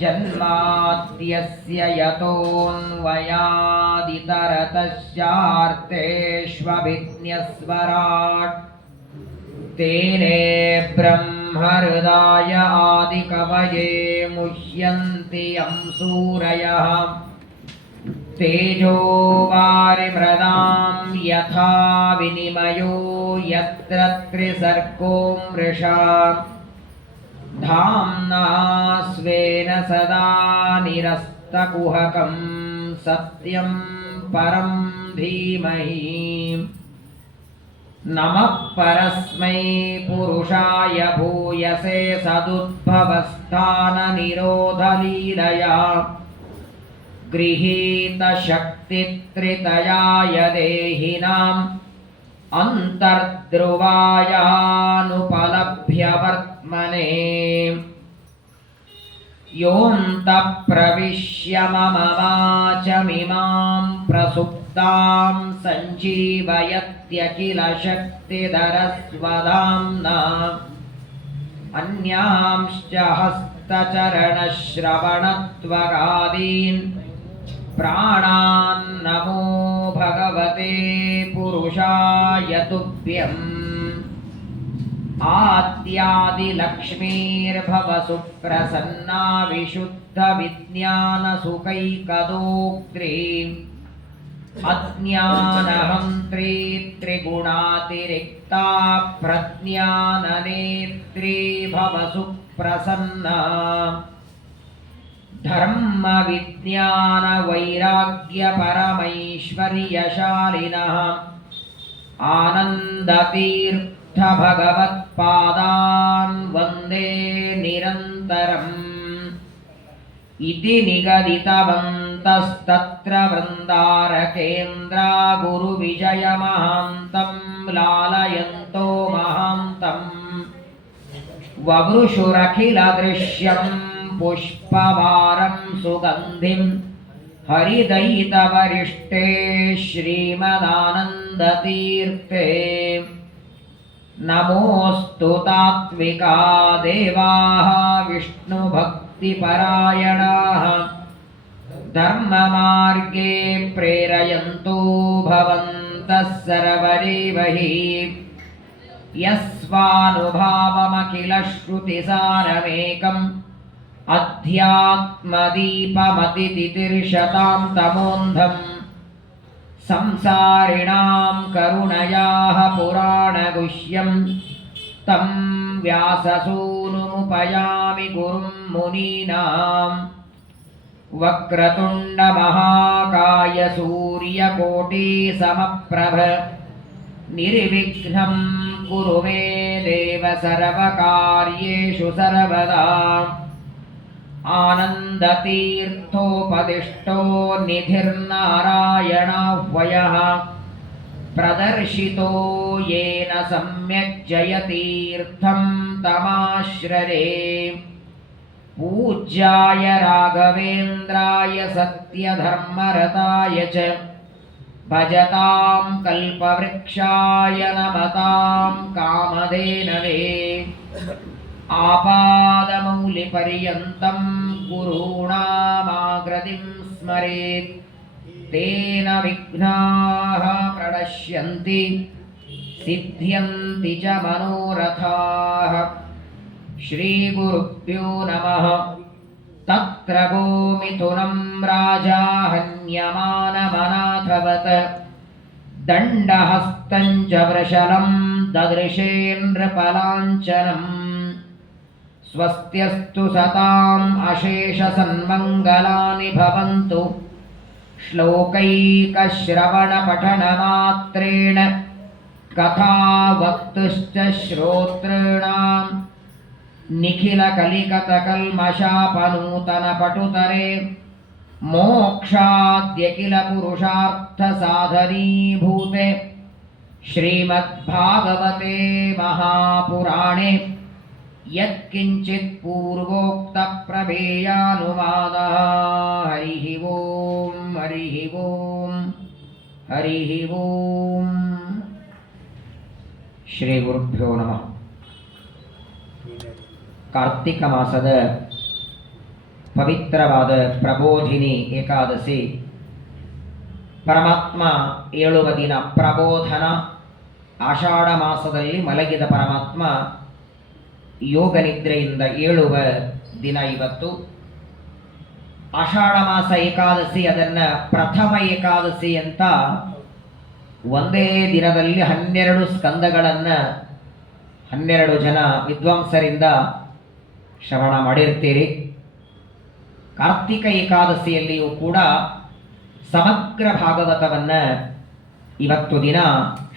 जन्माद्यस्य यतोऽन्वयादितरतश्चार्थेष्वभिज्ञस्वराट् तेने ब्रह्महृदाय आदिकवये मुह्यन्ति यं सूरयः तेजो वारिमृदां यथा विनिमयो यत्र त्रिसर्गो मृषा धाम्ना स्वेन सदा निरस्तकुहकं सत्यं परं धीमहि नमः परस्मै पुरुषाय भूयसे सदुद्भवस्थाननिरोधलीलया गृहीतशक्तित्रितयाय देहिनाम् अन्तर्ध्रुवायानुपलभ्य वर्त्मने योऽन्तः प्रविश्य मम वाचमिमां प्रसुप्तां सञ्जीवयत्यखिलशक्तिधरस्वधाम्ना अन्यांश्च हस्तचरणश्रवणत्वगादीन् प्राणान्नमो भगवते पुरुषाय तुभ्यम् आद्यादिलक्ष्मीर्भव सुप्रसन्ना विशुद्धविज्ञानसुखैकदोक्त्री अज्ञानहन्त्री त्रिगुणातिरिक्ता प्रज्ञाननेत्री भव सुप्रसन्ना धर्म विज्ञान वैराग्य परमैश्वर्यशालिनः आनन्दतीर्थ भगवत्पादान् वन्दे निरन्तरम् इति निगदितवन्तस्तत्र वृन्दारकेन्द्रा गुरुविजयमहान्तं लालयन्तो महान्तम् ववृषुरखिलदृश्यम् पुष्पवारं सुगन्धिं हरिदयितवरिष्ठे श्रीमदानन्दतीर्थे नमोऽस्तु तात्विका देवाः विष्णुभक्तिपरायणाः धर्ममार्गे प्रेरयन्तो भवन्तः सर्वदेव हि यस्वानुभावमखिलश्रुतिसारमेकम् अध्यात्मदीपमतितितिर्षतां तमोन्धम् संसारिणां करुणयाः पुराणगुह्यं तं व्याससूनुमुपयामि गुरुं मुनीनां वक्रतुण्डमहाकाय सूर्यकोटिसमप्रभ निर्विघ्नं कुरु मे देव सर्वकार्येषु सर्वदा आनन्दतीर्थोपदिष्टो निधिर्नारायणाह्वयः प्रदर्शितो येन सम्यक् जयतीर्थं तमाश्रये पूज्याय राघवेन्द्राय सत्यधर्मरताय च भजतां कल्पवृक्षाय नमतां कामधेनवे आपादमौलिपर्यन्तं गुरूणामाकृतिं स्मरेत् तेन विघ्नाः प्रणश्यन्ति सिद्ध्यन्ति च मनोरथाः श्रीगुरुभ्यो नमः तत्र गोमिथुनं राजा हन्यमानमनाथवत् दण्डहस्तं च वृषलं ददृशेन्द्रपलाञ्चनम् स्वस्त्यस्तु सताम् अशेषसन्मङ्गलानि भवन्तु श्लोकैकश्रवणपठनमात्रेण कथावक्तुश्च श्रोतॄणां निखिलकलिकतकल्मषापनूतनपटुतरे मोक्षाद्यखिलपुरुषार्थसाधनीभूते श्रीमद्भागवते महापुराणे यत्किञ्चित् पूर्वोक्तप्रमेयानुवादः हरिः ओम् हरिः ओम् हरिः ओम् ಶ್ರೀ ಗುರುಭ್ಯೋ ನಮಃ. ಕಾರ್ತಿಕ ಮಾಸದ ಪವಿತ್ರವಾದ ಪ್ರಬೋಧಿನಿ ಏಕಾದಶಿ. ಪರಮಾತ್ಮ ಏಳುವ ದಿನ ಪ್ರಬೋಧನ. ಆಷಾಢ ಮಾಸದಲ್ಲಿ ಮಲಗಿದ ಪರಮಾತ್ಮ ಯೋಗ ನಿದ್ರೆಯಿಂದ ಏಳುವ ದಿನ ಇವತ್ತು. ಆಷಾಢ ಮಾಸ ಏಕಾದಶಿ, ಅದನ್ನು ಪ್ರಥಮ ಏಕಾದಶಿ ಅಂತ ಒಂದೇ ದಿನದಲ್ಲಿ 12 ಸ್ಕಂದಗಳನ್ನು 12 ಜನ ವಿದ್ವಾಂಸರಿಂದ ಶ್ರವಣ ಮಾಡಿರ್ತೀರಿ. ಕಾರ್ತಿಕ ಏಕಾದಶಿಯಲ್ಲಿಯೂ ಕೂಡ ಸಮಗ್ರ ಭಾಗವತವನ್ನು ಇವತ್ತು ದಿನ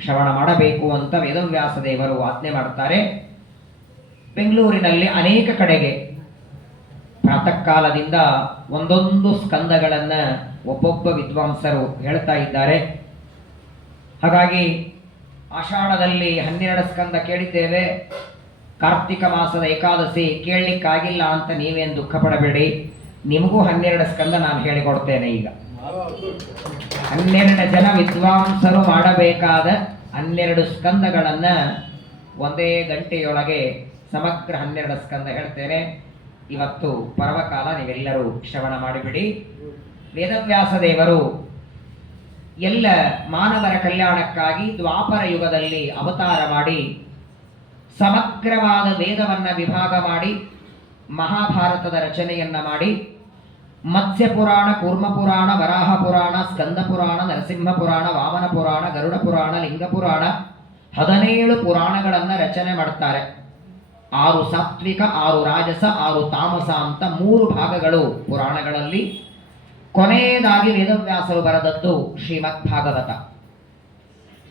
ಶ್ರವಣ ಮಾಡಬೇಕು ಅಂತ ವೇದವ್ಯಾಸ ದೇವರು ಆಜ್ಞೆ ಮಾಡ್ತಾರೆ. ಬೆಂಗಳೂರಿನಲ್ಲಿ ಅನೇಕ ಕಡೆಗೆ ಪ್ರಾತಃ ಕಾಲದಿಂದ ಒಂದೊಂದು ಸ್ಕಂದಗಳನ್ನು ಒಬ್ಬೊಬ್ಬ ವಿದ್ವಾಂಸರು ಹೇಳ್ತಾ ಇದ್ದಾರೆ. ಹಾಗಾಗಿ ಆಷಾಢದಲ್ಲಿ 12 ಸ್ಕಂದ ಕೇಳಿದ್ದೇವೆ, ಕಾರ್ತಿಕ ಮಾಸದ ಏಕಾದಶಿ ಕೇಳಲಿಕ್ಕಾಗಿಲ್ಲ ಅಂತ ನೀವೇನು ದುಃಖ ಪಡಬೇಡಿ. ನಿಮಗೂ 12 ಸ್ಕಂದ ನಾನು ಹೇಳಿಕೊಡ್ತೇನೆ. ಈಗ 12 ಜನ ವಿದ್ವಾಂಸರು ಮಾಡಬೇಕಾದ 12 ಸ್ಕಂದಗಳನ್ನು ಒಂದೇ ಗಂಟೆಯೊಳಗೆ ಸಮಗ್ರ 12 ಸ್ಕಂದ ಹೇಳ್ತೇನೆ. ಇವತ್ತು ಪರ್ವಕಾಲ, ನೀವೆಲ್ಲರೂ ಶ್ರವಣ ಮಾಡಿಬಿಡಿ. ವೇದವ್ಯಾಸ ದೇವರು ಎಲ್ಲ ಮಾನವರ ಕಲ್ಯಾಣಕ್ಕಾಗಿ ದ್ವಾಪರ ಯುಗದಲ್ಲಿ ಅವತಾರ ಮಾಡಿ ಸಮಗ್ರವಾದ ವೇದವನ್ನು ವಿಭಾಗ ಮಾಡಿ ಮಹಾಭಾರತದ ರಚನೆಯನ್ನ ಮಾಡಿ ಮತ್ಸ್ಯ ಪುರಾಣ, ಕೂರ್ಮ ಪುರಾಣ, ವರಾಹ ಪುರಾಣ, ಸ್ಕಂದ ಪುರಾಣ, ನರಸಿಂಹ ಪುರಾಣ, ವಾಮನ ಪುರಾಣ, ಗರುಡ ಪುರಾಣ, ಲಿಂಗ ಪುರಾಣ 17 ಪುರಾಣಗಳನ್ನು ರಚನೆ ಮಾಡ್ತಾರೆ. 6 ಸಾತ್ವಿಕ, 6 ರಾಜಸ, 6 ತಾಮಸ ಅಂತ 3 ಭಾಗಗಳು ಪುರಾಣಗಳಲ್ಲಿ. ಕೊನೆಯದಾಗಿ ವೇದವ್ಯಾಸರು ಬರೆದದ್ದು ಶ್ರೀಮದ್ ಭಾಗವತ.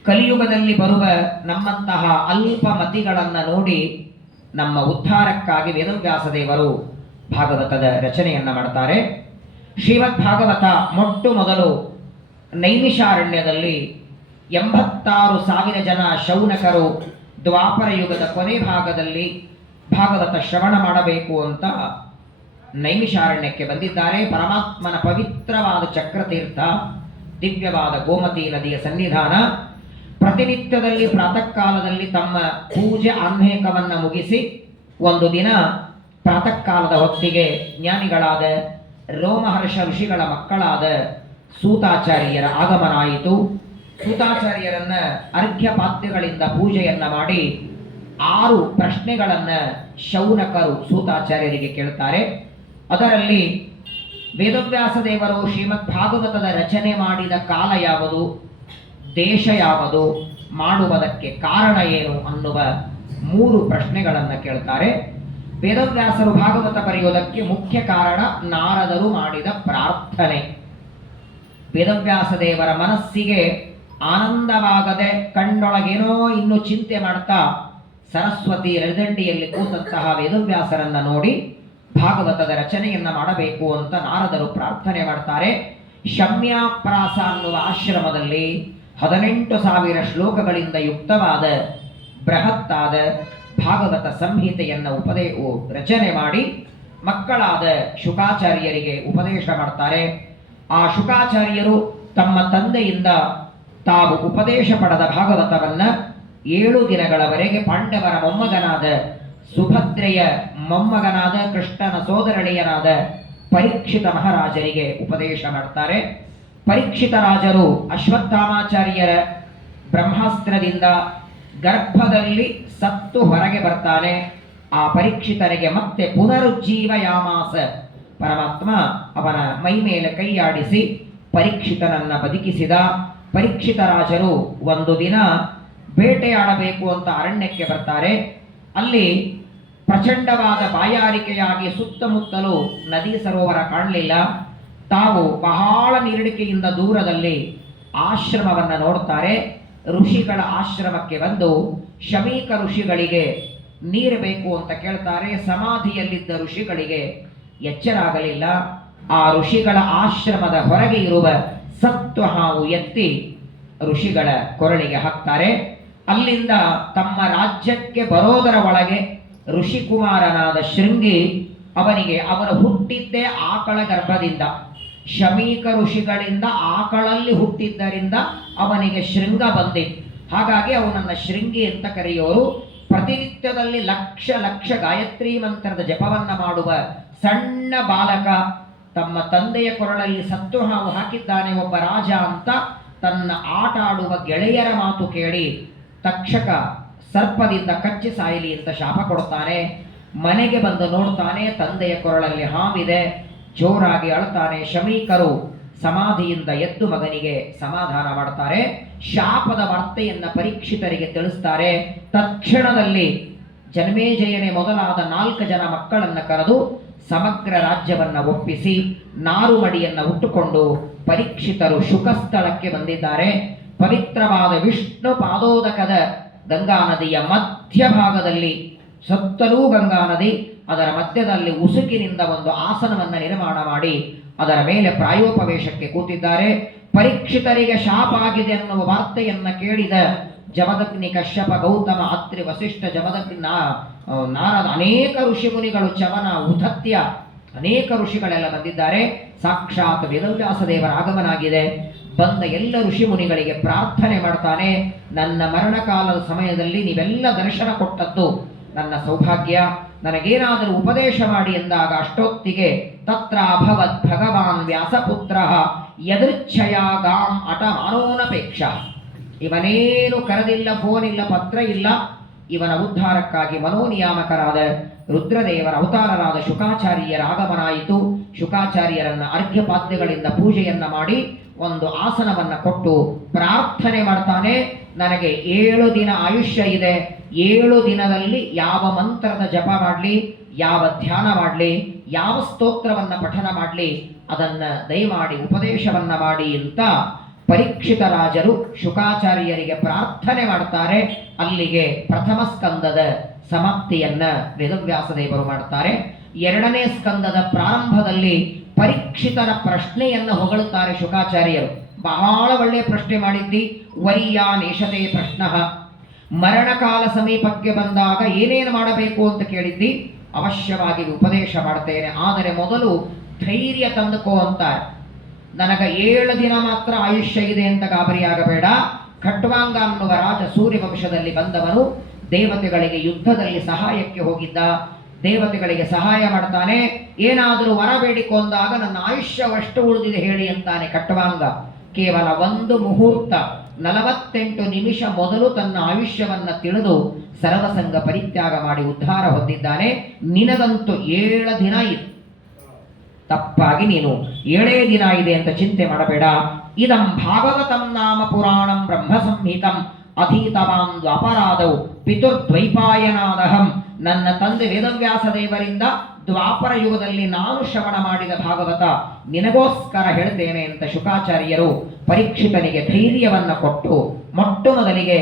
ಕಲಿಯುಗದಲ್ಲಿ ಬರುವ ನಮ್ಮಂತಹ ಅಲ್ಪ ಮತಿಗಳನ್ನು ನೋಡಿ ನಮ್ಮ ಉದ್ಧಾರಕ್ಕಾಗಿ ವೇದವ್ಯಾಸ ದೇವರು ಭಾಗವತದ ರಚನೆಯನ್ನ ಮಾಡ್ತಾರೆ. ಶ್ರೀಮದ್ ಭಾಗವತ ಮೊಟ್ಟ ಮೊದಲು ನೈಮಿಷಾರಣ್ಯದಲ್ಲಿ 86,000 ಜನ ಶೌನಕರು ದ್ವಾಪರ ಯುಗದ ಕೊನೆ ಭಾಗದಲ್ಲಿ ಭಾಗವತ ಶ್ರವಣ ಮಾಡಬೇಕು ಅಂತ ನೈಮಿಷಾರಣ್ಯಕ್ಕೆ ಬಂದಿದ್ದಾರೆ. ಪರಮಾತ್ಮನ ಪವಿತ್ರವಾದ ಚಕ್ರತೀರ್ಥ, ದಿವ್ಯವಾದ ಗೋಮತಿ ನದಿಯ ಸನ್ನಿಧಾನ. ಪ್ರತಿನಿತ್ಯದಲ್ಲಿ ಪ್ರಾತಃ ಕಾಲದಲ್ಲಿ ತಮ್ಮ ಪೂಜೆ ಆಹ್ನೇಕವನ್ನು ಮುಗಿಸಿ ಒಂದು ದಿನ ಪ್ರಾತಃ ಕಾಲದ ಹೊತ್ತಿಗೆ ಜ್ಞಾನಿಗಳಾದ ರೋಮಹರ್ಷ ಋಷಿಗಳ ಮಕ್ಕಳಾದ ಸೂತಾಚಾರ್ಯರ ಆಗಮನ ಆಯಿತು. ಸೂತಾಚಾರ್ಯರನ್ನ ಅರ್ಘ್ಯ ಪಾತ್ಯಗಳಿಂದ ಪೂಜೆಯನ್ನ ಮಾಡಿ 6 ಪ್ರಶ್ನೆಗಳನ್ನು ಶೌನಕರು ಸೂತಾಚಾರ್ಯರಿಗೆ ಕೇಳ್ತಾರೆ. ಅದರಲ್ಲಿ ವೇದವ್ಯಾಸ ದೇವರು ಶ್ರೀಮದ್ ಭಾಗವತದ ರಚನೆ ಮಾಡಿದ ಕಾಲ ಯಾವುದು, ದೇಶ ಯಾವುದು, ಮಾಡುವುದಕ್ಕೆ ಕಾರಣ ಏನು ಅನ್ನುವ 3 ಪ್ರಶ್ನೆಗಳನ್ನು ಕೇಳ್ತಾರೆ. ವೇದವ್ಯಾಸರು ಭಾಗವತ ಬರೆಯುವುದಕ್ಕೆ ಮುಖ್ಯ ಕಾರಣ ನಾರದರು ಮಾಡಿದ ಪ್ರಾರ್ಥನೆ. ವೇದವ್ಯಾಸ ದೇವರ ಮನಸ್ಸಿಗೆ ಆನಂದವಾಗದೆ ಕಣ್ಣೊಳಗೇನೋ ಇನ್ನು ಚಿಂತೆ ಮಾಡ್ತಾ ಸರಸ್ವತಿ ರಜದಂಡಿಯಲ್ಲಿ ಕೂತಂತಹ ವೇದವ್ಯಾಸರನ್ನ ನೋಡಿ ಭಾಗವತದ ರಚನೆಯನ್ನ ಮಾಡಬೇಕು ಅಂತ ನಾರದರು ಪ್ರಾರ್ಥನೆ ಮಾಡ್ತಾರೆ. ಶಮ್ಯಾಪ್ರಾಸ ಅನ್ನುವ ಆಶ್ರಮದಲ್ಲಿ 18,000 ಶ್ಲೋಕಗಳಿಂದ ಯುಕ್ತವಾದ ಬೃಹತ್ತಾದ ಭಾಗವತ ಸಂಹಿತೆಯನ್ನು ರಚನೆ ಮಾಡಿ ಮಕ್ಕಳಾದ ಶುಕಾಚಾರ್ಯರಿಗೆ ಉಪದೇಶ ಮಾಡ್ತಾರೆ. ಆ ಶುಕಾಚಾರ್ಯರು ತಮ್ಮ ತಂದೆಯಿಂದ ತಾವು ಉಪದೇಶ ಪಡೆದ ಭಾಗವತವನ್ನ 7 ದಿನಗಳವರೆಗೆ ಪಾಂಡವರ ಮೊಮ್ಮಗನಾದ ಸುಭದ್ರೆಯ ಮೊಮ್ಮಗನಾದ ಕೃಷ್ಣನ ಸೋದರಳಿಯನಾದ ಪರೀಕ್ಷಿತ ಮಹಾರಾಜರಿಗೆ ಉಪದೇಶ ಮಾಡ್ತಾರೆ. ಪರೀಕ್ಷಿತ ರಾಜರು ಅಶ್ವತ್ಥಾಮಾಚಾರ್ಯರ ಬ್ರಹ್ಮಾಸ್ತ್ರದಿಂದ ಗರ್ಭದಲ್ಲಿ ಸತ್ತು ಹೊರಗೆ ಬರ್ತಾನೆ. ಆ ಪರೀಕ್ಷಿತನಿಗೆ ಮತ್ತೆ ಪುನರುಜ್ಜೀವಯಾಮಾಸ. ಪರಮಾತ್ಮ ಅವನ ಮೈ ಮೇಲೆ ಕೈಯಾಡಿಸಿ ಪರೀಕ್ಷಿತನನ್ನ ಬದುಕಿಸಿದ. ಪರೀಕ್ಷಿತ ರಾಜರು ಒಂದು ದಿನ ಬೇಟೆಯಾಡಬೇಕು ಅಂತ ಅರಣ್ಯಕ್ಕೆ ಬರ್ತಾರೆ. ಅಲ್ಲಿ ಪ್ರಚಂಡವಾದ ಬಾಯಾರಿಕೆಯಾಗಿ ಸುತ್ತಮುತ್ತಲೂ ನದಿ ಸರೋವರ ಕಾಣಲಿಲ್ಲ. ತಾವು ಬಹಳ ನೀರಡಿಕೆಯಿಂದ ದೂರದಲ್ಲಿ ಆಶ್ರಮವನ್ನು ನೋಡ್ತಾರೆ. ಋಷಿಗಳ ಆಶ್ರಮಕ್ಕೆ ಬಂದು ಶಮೀಕ ಋಷಿಗಳಿಗೆ ನೀರು ಬೇಕು ಅಂತ ಕೇಳ್ತಾರೆ. ಸಮಾಧಿಯಲ್ಲಿದ್ದ ಋಷಿಗಳಿಗೆ ಎಚ್ಚರ ಆಗಲಿಲ್ಲ. ಆ ಋಷಿಗಳ ಆಶ್ರಮದ ಹೊರಗೆ ಇರುವ ಸತ್ವ ಹಾವು ಎತ್ತಿ ಋಷಿಗಳ ಕೊರಳಿಗೆ ಹಾಕ್ತಾರೆ. ಅಲ್ಲಿಂದ ತಮ್ಮ ರಾಜ್ಯಕ್ಕೆ ಬರೋದರ ಒಳಗೆ ಋಷಿಕುಮಾರನಾದ ಶೃಂಗಿ ಅವನಿಗೆ ಅವನು ಹುಟ್ಟಿದ್ದೇ ಆಕಳ ಗರ್ಭದಿಂದ. ಶಮೀಕ ಋಷಿಗಳಿಂದ ಆಕಳಲ್ಲಿ ಹುಟ್ಟಿದ್ದರಿಂದ ಅವನಿಗೆ ಶೃಂಗ ಬಂದಿತ್ತು. ಹಾಗಾಗಿ ಅವನನ್ನು ಶೃಂಗಿ ಅಂತ ಕರೆಯೋರು. ಪ್ರತಿನಿತ್ಯದಲ್ಲಿ ಲಕ್ಷ ಲಕ್ಷ ಗಾಯತ್ರಿ ಮಂತ್ರದ ಜಪವನ್ನ ಮಾಡುವ ಸಣ್ಣ ಬಾಲಕ ತಮ್ಮ ತಂದೆಯ ಕೊರಳಲ್ಲಿ ಸತ್ತು ಹಾವು ಹಾಕಿದ್ದಾನೆ ಒಬ್ಬ ರಾಜ ಅಂತ ತನ್ನ ಆಟ ಆಡುವ ಗೆಳೆಯರ ಮಾತು ಕೇಳಿ ತಕ್ಷಕ ಸರ್ಪದಿಂದ ಕಚ್ಚಿ ಸಾಯಲಿ ಅಂತ ಶಾಪ ಕೊಡ್ತಾನೆ. ಮನೆಗೆ ಬಂದು ನೋಡ್ತಾನೆ, ತಂದೆಯ ಕೊರಳಲ್ಲಿ ಹಾವಿದೆ. ಜೋರಾಗಿ ಅಳ್ತಾನೆ. ಶಮೀಕರು ಸಮಾಧಿಯಿಂದ ಎದ್ದು ಮಗನಿಗೆ ಸಮಾಧಾನ ಮಾಡ್ತಾರೆ. ಶಾಪದ ವಾರ್ತೆಯನ್ನ ಪರೀಕ್ಷಿತರಿಗೆ ತಿಳಿಸ್ತಾರೆ. ತಕ್ಷಣದಲ್ಲಿ ಜನ್ಮೇಜಯನೇ ಮೊದಲಾದ 4 ಜನ ಮಕ್ಕಳನ್ನ ಕರೆದು ಸಮಗ್ರ ರಾಜ್ಯವನ್ನ ಒಪ್ಪಿಸಿ ನಾರುಮಡಿಯನ್ನ ಉಟ್ಟುಕೊಂಡು ಪರೀಕ್ಷಿತರು ಶುಕಸ್ಥಳಕ್ಕೆ ಬಂದಿದ್ದಾರೆ. ಪವಿತ್ರವಾದ ವಿಷ್ಣು ಪಾದೋದಕದ ಗಂಗಾ ನದಿಯ ಮಧ್ಯಭಾಗದಲ್ಲಿ, ಸುತ್ತಲೂ ಗಂಗಾ ನದಿ, ಅದರ ಮಧ್ಯದಲ್ಲಿ ಉಸುಕಿನಿಂದ ಒಂದು ಆಸನವನ್ನು ನಿರ್ಮಾಣ ಮಾಡಿ ಅದರ ಮೇಲೆ ಪ್ರಾಯೋಪವೇಶಕ್ಕೆ ಕೂತಿದ್ದಾರೆ. ಪರೀಕ್ಷಿತರಿಗೆ ಶಾಪ ಆಗಿದೆ ಅನ್ನುವ ವಾರ್ತೆಯನ್ನ ಕೇಳಿದ ಜಮದಗ್ನಿ, ಕಶ್ಯಪ, ಗೌತಮ, ಅತ್ರಿ, ವಸಿಷ್ಠ, ಜಮದಗ್ನಿ, ನಾರದ, ಅನೇಕ ಋಷಿಮುನಿಗಳು, ಚವನ, ಉಧತ್ಯ, ಅನೇಕ ಋಷಿಗಳೆಲ್ಲ ಬಂದಿದ್ದಾರೆ. ಸಾಕ್ಷಾತ್ ವೇದವ್ಯಾಸ ದೇವರ ಆಗಮನಾಗಿದೆ. ಬಂದ ಎಲ್ಲ ಋಷಿಮುನಿಗಳಿಗೆ ಪ್ರಾರ್ಥನೆ ಮಾಡ್ತಾನೆ. ನನ್ನ ಮರಣಕಾಲದ ಸಮಯದಲ್ಲಿ ನೀವೆಲ್ಲ ದರ್ಶನ ಕೊಟ್ಟದ್ದು ನನ್ನ ಸೌಭಾಗ್ಯ. ನನಗೇನಾದರೂ ಉಪದೇಶ ಮಾಡಿ ಎಂದಾಗ ಅಷ್ಟೊತ್ತಿಗೆ ತತ್ರ ಅಭವತ್ ಭಗವಾನ್ ವ್ಯಾಸಪುತ್ರ ಯದೃಚ್ಛಯ ಗಾಂ ಅಟ ಮಾನೋನಪೇಕ್ಷ. ಇವನೇನು ಕರೆದಿಲ್ಲ, ಫೋನ್ ಇಲ್ಲ, ಪತ್ರ ಇಲ್ಲ. ಇವನ ಉದ್ಧಾರಕ್ಕಾಗಿ ಮನೋನಿಯಾಮಕರಾದ ರುದ್ರದೇವರ ಅವತಾರರಾದ ಶುಕಾಚಾರ್ಯರ ಆಗಮನಾಯಿತು. ಶುಕಾಚಾರ್ಯರನ್ನ ಅರ್ಘ್ಯಪಾದ್ಯಗಳಿಂದ ಪೂಜೆಯನ್ನ ಮಾಡಿ ಒಂದು ಆಸನವನ್ನ ಕೊಟ್ಟು ಪ್ರಾರ್ಥನೆ ಮಾಡ್ತಾನೆ. ನನಗೆ 7 ದಿನ ಆಯುಷ್ಯ ಇದೆ. 7 ದಿನದಲ್ಲಿ ಯಾವ ಮಂತ್ರದ ಜಪ ಮಾಡಲಿ, ಯಾವ ಧ್ಯಾನ ಮಾಡಲಿ, ಯಾವ ಸ್ತೋತ್ರವನ್ನ ಪಠನ ಮಾಡಲಿ, ಅದನ್ನ ದಯಮಾಡಿ ಉಪದೇಶವನ್ನ ಮಾಡಿ ಅಂತ ಪರೀಕ್ಷಿತ ರಾಜರು ಶುಕಾಚಾರ್ಯರಿಗೆ ಪ್ರಾರ್ಥನೆ ಮಾಡ್ತಾರೆ. ಅಲ್ಲಿಗೆ ಪ್ರಥಮ ಸ್ಕಂದದ ಸಮಾಪ್ತಿಯನ್ನ ವೇದವ್ಯಾಸ ದೇವರು ಮಾಡ್ತಾರೆ. 2ನೇ ಸ್ಕಂದದ ಪ್ರಾರಂಭದಲ್ಲಿ ಪರೀಕ್ಷಿತರ ಪ್ರಶ್ನೆಯನ್ನು ಹೊಗಳುತ್ತಾರೆ ಶುಕಾಚಾರ್ಯರು. ಬಹಳ ಒಳ್ಳೆಯ ಪ್ರಶ್ನೆ ಮಾಡಿದ್ದಿ. ವರಿಯಾ ನೇಷತೆ ಪ್ರಶ್ನ. ಮರಣಕಾಲ ಸಮೀಪಕ್ಕೆ ಬಂದಾಗ ಏನೇನು ಮಾಡಬೇಕು ಅಂತ ಕೇಳಿದ್ದಿ. ಅವಶ್ಯವಾಗಿ ಉಪದೇಶ ಮಾಡ್ತೇನೆ, ಆದರೆ ಮೊದಲು ಧೈರ್ಯ ತಂದುಕೋ ಅಂತಾರೆ. ನನಗೆ 7 ದಿನ ಮಾತ್ರ ಆಯುಷ್ಯ ಇದೆ ಅಂತ ಗಾಬರಿಯಾಗಬೇಡ. ಖಟ್ವಾಂಗ ಅನ್ನುವ ರಾಜ ಸೂರ್ಯವಂಶದಲ್ಲಿ ಬಂದವನು. ದೇವತೆಗಳಿಗೆ ಯುದ್ಧದಲ್ಲಿ ಸಹಾಯಕ್ಕೆ ಹೋಗಿದ್ದ. ದೇವತೆಗಳಿಗೆ ಸಹಾಯ ಮಾಡ್ತಾನೆ. ಏನಾದರೂ ವರ ಬೇಡಿಕೊಂಡಾಗ ನನ್ನ ಆಯುಷ್ಯವಷ್ಟು ಉಳಿದಿದೆ ಹೇಳಿ ಅಂತಾನೆ ಖಟ್ವಾಂಗ. ಕೇವಲ 1 ಮುಹೂರ್ತ 48 ನಿಮಿಷ ಮೊದಲು ತನ್ನ ಆಯುಷ್ಯವನ್ನ ತಿಳಿದು ಸರ್ವಸಂಗ ಪರಿತ್ಯಾಗ ಮಾಡಿ ಉದ್ಧಾರ ಹೊಂದಿದ್ದಾನೆ. ನಿನಗಂತೂ 7 ದಿನ ಇದೆ, ತಪ್ಪಾಗಿ ನೀನು 7 ದಿನ ಇದೆ ಅಂತ ಚಿಂತೆ ಮಾಡಬೇಡ. ಇದಂ ಭಾಗವತಂ ನಾಮ ಪುರಾಣಂ ಬ್ರಹ್ಮ ಸಂಹಿತಂ ಅಧೀತವಾನ್ ದ್ವಾಪರಾದೌ ಪಿತುರ್ದ್ವೈಪಾಯನಾದಹಂ. ನನ್ನ ತಂದೆ ವೇದವ್ಯಾಸ ದೇವರಿಂದ ದ್ವಾಪರ ಯುಗದಲ್ಲಿ ನಾನು ಶ್ರವಣ ಮಾಡಿದ ಭಾಗವತ ನಿನಗೋಸ್ಕರ ಹೇಳ್ತೇನೆ ಅಂತ ಶುಕಾಚಾರ್ಯರು ಪರೀಕ್ಷಿತನಿಗೆ ಧೈರ್ಯವನ್ನ ಕೊಟ್ಟು, ಮೊಟ್ಟ ಮೊದಲಿಗೆ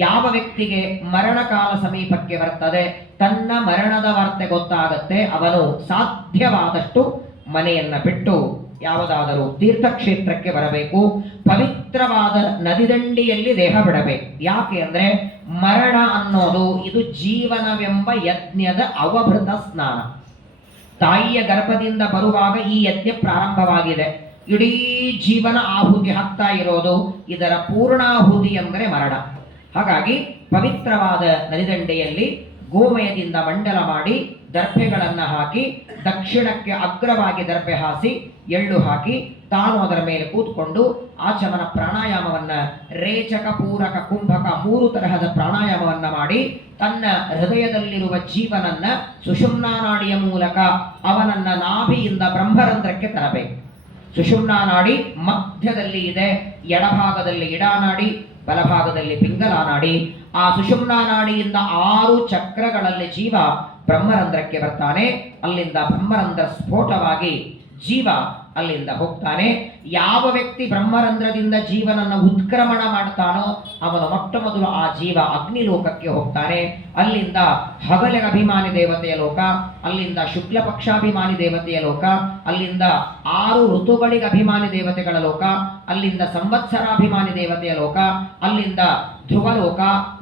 ಯಾವ ವ್ಯಕ್ತಿಗೆ ಮರಣಕಾಲ ಸಮೀಪಕ್ಕೆ ಬರ್ತದೆ, ತನ್ನ ಮರಣದ ವಾರ್ತೆ ಗೊತ್ತಾಗತ್ತೆ, ಅವನು ಸಾಧ್ಯವಾದಷ್ಟು ಮನೆಯನ್ನ ಬಿಟ್ಟು ಯಾವುದಾದರೂ ತೀರ್ಥಕ್ಷೇತ್ರಕ್ಕೆ ಬರಬೇಕು. ಪವಿತ್ರವಾದ ನದಿದಂಡಿಯಲ್ಲಿ ದೇಹ ಬಿಡಬೇಕು. ಯಾಕೆ ಅಂದ್ರೆ ಮರಣ ಅನ್ನೋದು ಇದು ಜೀವನವೆಂಬ ಯಜ್ಞದ ಅವಭೃತ ಸ್ನಾನ. ತಾಯಿಯ ಗರ್ಭದಿಂದ ಬರುವಾಗ ಈ ಯಜ್ಞ ಪ್ರಾರಂಭವಾಗಿದೆ. ಇಡೀ ಜೀವನ ಆಹುತಿ ಹಾಕ್ತಾ ಇರೋದು. ಇದರ ಪೂರ್ಣಾಹುತಿ ಅಂದರೆ ಮರಣ. ಹಾಗಾಗಿ ಪವಿತ್ರವಾದ ನದಿದಂಡೆಯಲ್ಲಿ ಗೋಮಯದಿಂದ ಮಂಡಲ ಮಾಡಿ ದರ್ಭೆಗಳನ್ನು ಹಾಕಿ, ದಕ್ಷಿಣಕ್ಕೆ ಅಗ್ರವಾಗಿ ದರ್ಭೆ ಹಾಸಿ ಎಳ್ಳು ಹಾಕಿ ತಾನು ಅದರ ಮೇಲೆ ಕೂತ್ಕೊಂಡು ಆಚಮನ ಪ್ರಾಣಾಯಾಮವನ್ನ, ರೇಚಕ, ಪೂರಕ, ಕುಂಭಕ 3 ತರಹದ ಪ್ರಾಣಾಯಾಮವನ್ನ ಮಾಡಿ ತನ್ನ ಹೃದಯದಲ್ಲಿರುವ ಜೀವನನ್ನ ಸುಷುಮ್ನಾ ನಾಡಿಯ ಮೂಲಕ ಅವನನ್ನ ನಾಭಿಯಿಂದ ಬ್ರಹ್ಮರಂಧ್ರಕ್ಕೆ ತರಬೇಕು. ಸುಷುಮ್ನಾ ನಾಡಿ ಮಧ್ಯದಲ್ಲಿ ಇದೆ. ಎಡಭಾಗದಲ್ಲಿ ಇಡಾನಾಡಿ, ಬಲಭಾಗದಲ್ಲಿ ಪಿಂಗಲಾ ನಾಡಿ. ಆ ಸುಷುಮ್ನಾ ನಾಡಿಯಿಂದ 6 ಚಕ್ರಗಳಲ್ಲಿ ಜೀವ ಬ್ರಹ್ಮರಂಧ್ರಕ್ಕೆ ಬರ್ತಾನೆ. ಅಲ್ಲಿಂದ ಬ್ರಹ್ಮರಂಧ್ರ ಸ್ಫೋಟವಾಗಿ ಜೀವ ಅಲ್ಲಿಂದ ಹೋಗ್ತಾನೆ. ಯಾವ ವ್ಯಕ್ತಿ ಬ್ರಹ್ಮರಂಧ್ರದಿಂದ ಜೀವನನ್ನು ಉತ್ಕ್ರಮಣ ಮಾಡ್ತಾನೋ ಅವನು ಮೊಟ್ಟ ಮೊದಲು ಆ ಜೀವ ಅಗ್ನಿಲೋಕಕ್ಕೆ ಹೋಗ್ತಾನೆ. ಅಲ್ಲಿಂದ ಹಗಲಿನ ಅಭಿಮಾನಿ ದೇವತೆಯ ಲೋಕ, ಅಲ್ಲಿಂದ ಶುಕ್ಲ ಪಕ್ಷಾಭಿಮಾನಿ ದೇವತೆಯ ಲೋಕ, ಅಲ್ಲಿಂದ 6 ಋತುಗಳಿಗೆ ಅಭಿಮಾನಿ ದೇವತೆಗಳ ಲೋಕ, ಅಲ್ಲಿಂದ ಸಂವತ್ಸರಾಭಿಮಾನಿ ದೇವತೆಯ ಲೋಕ, ಅಲ್ಲಿಂದ ಧ್ರುವಲೋಕ,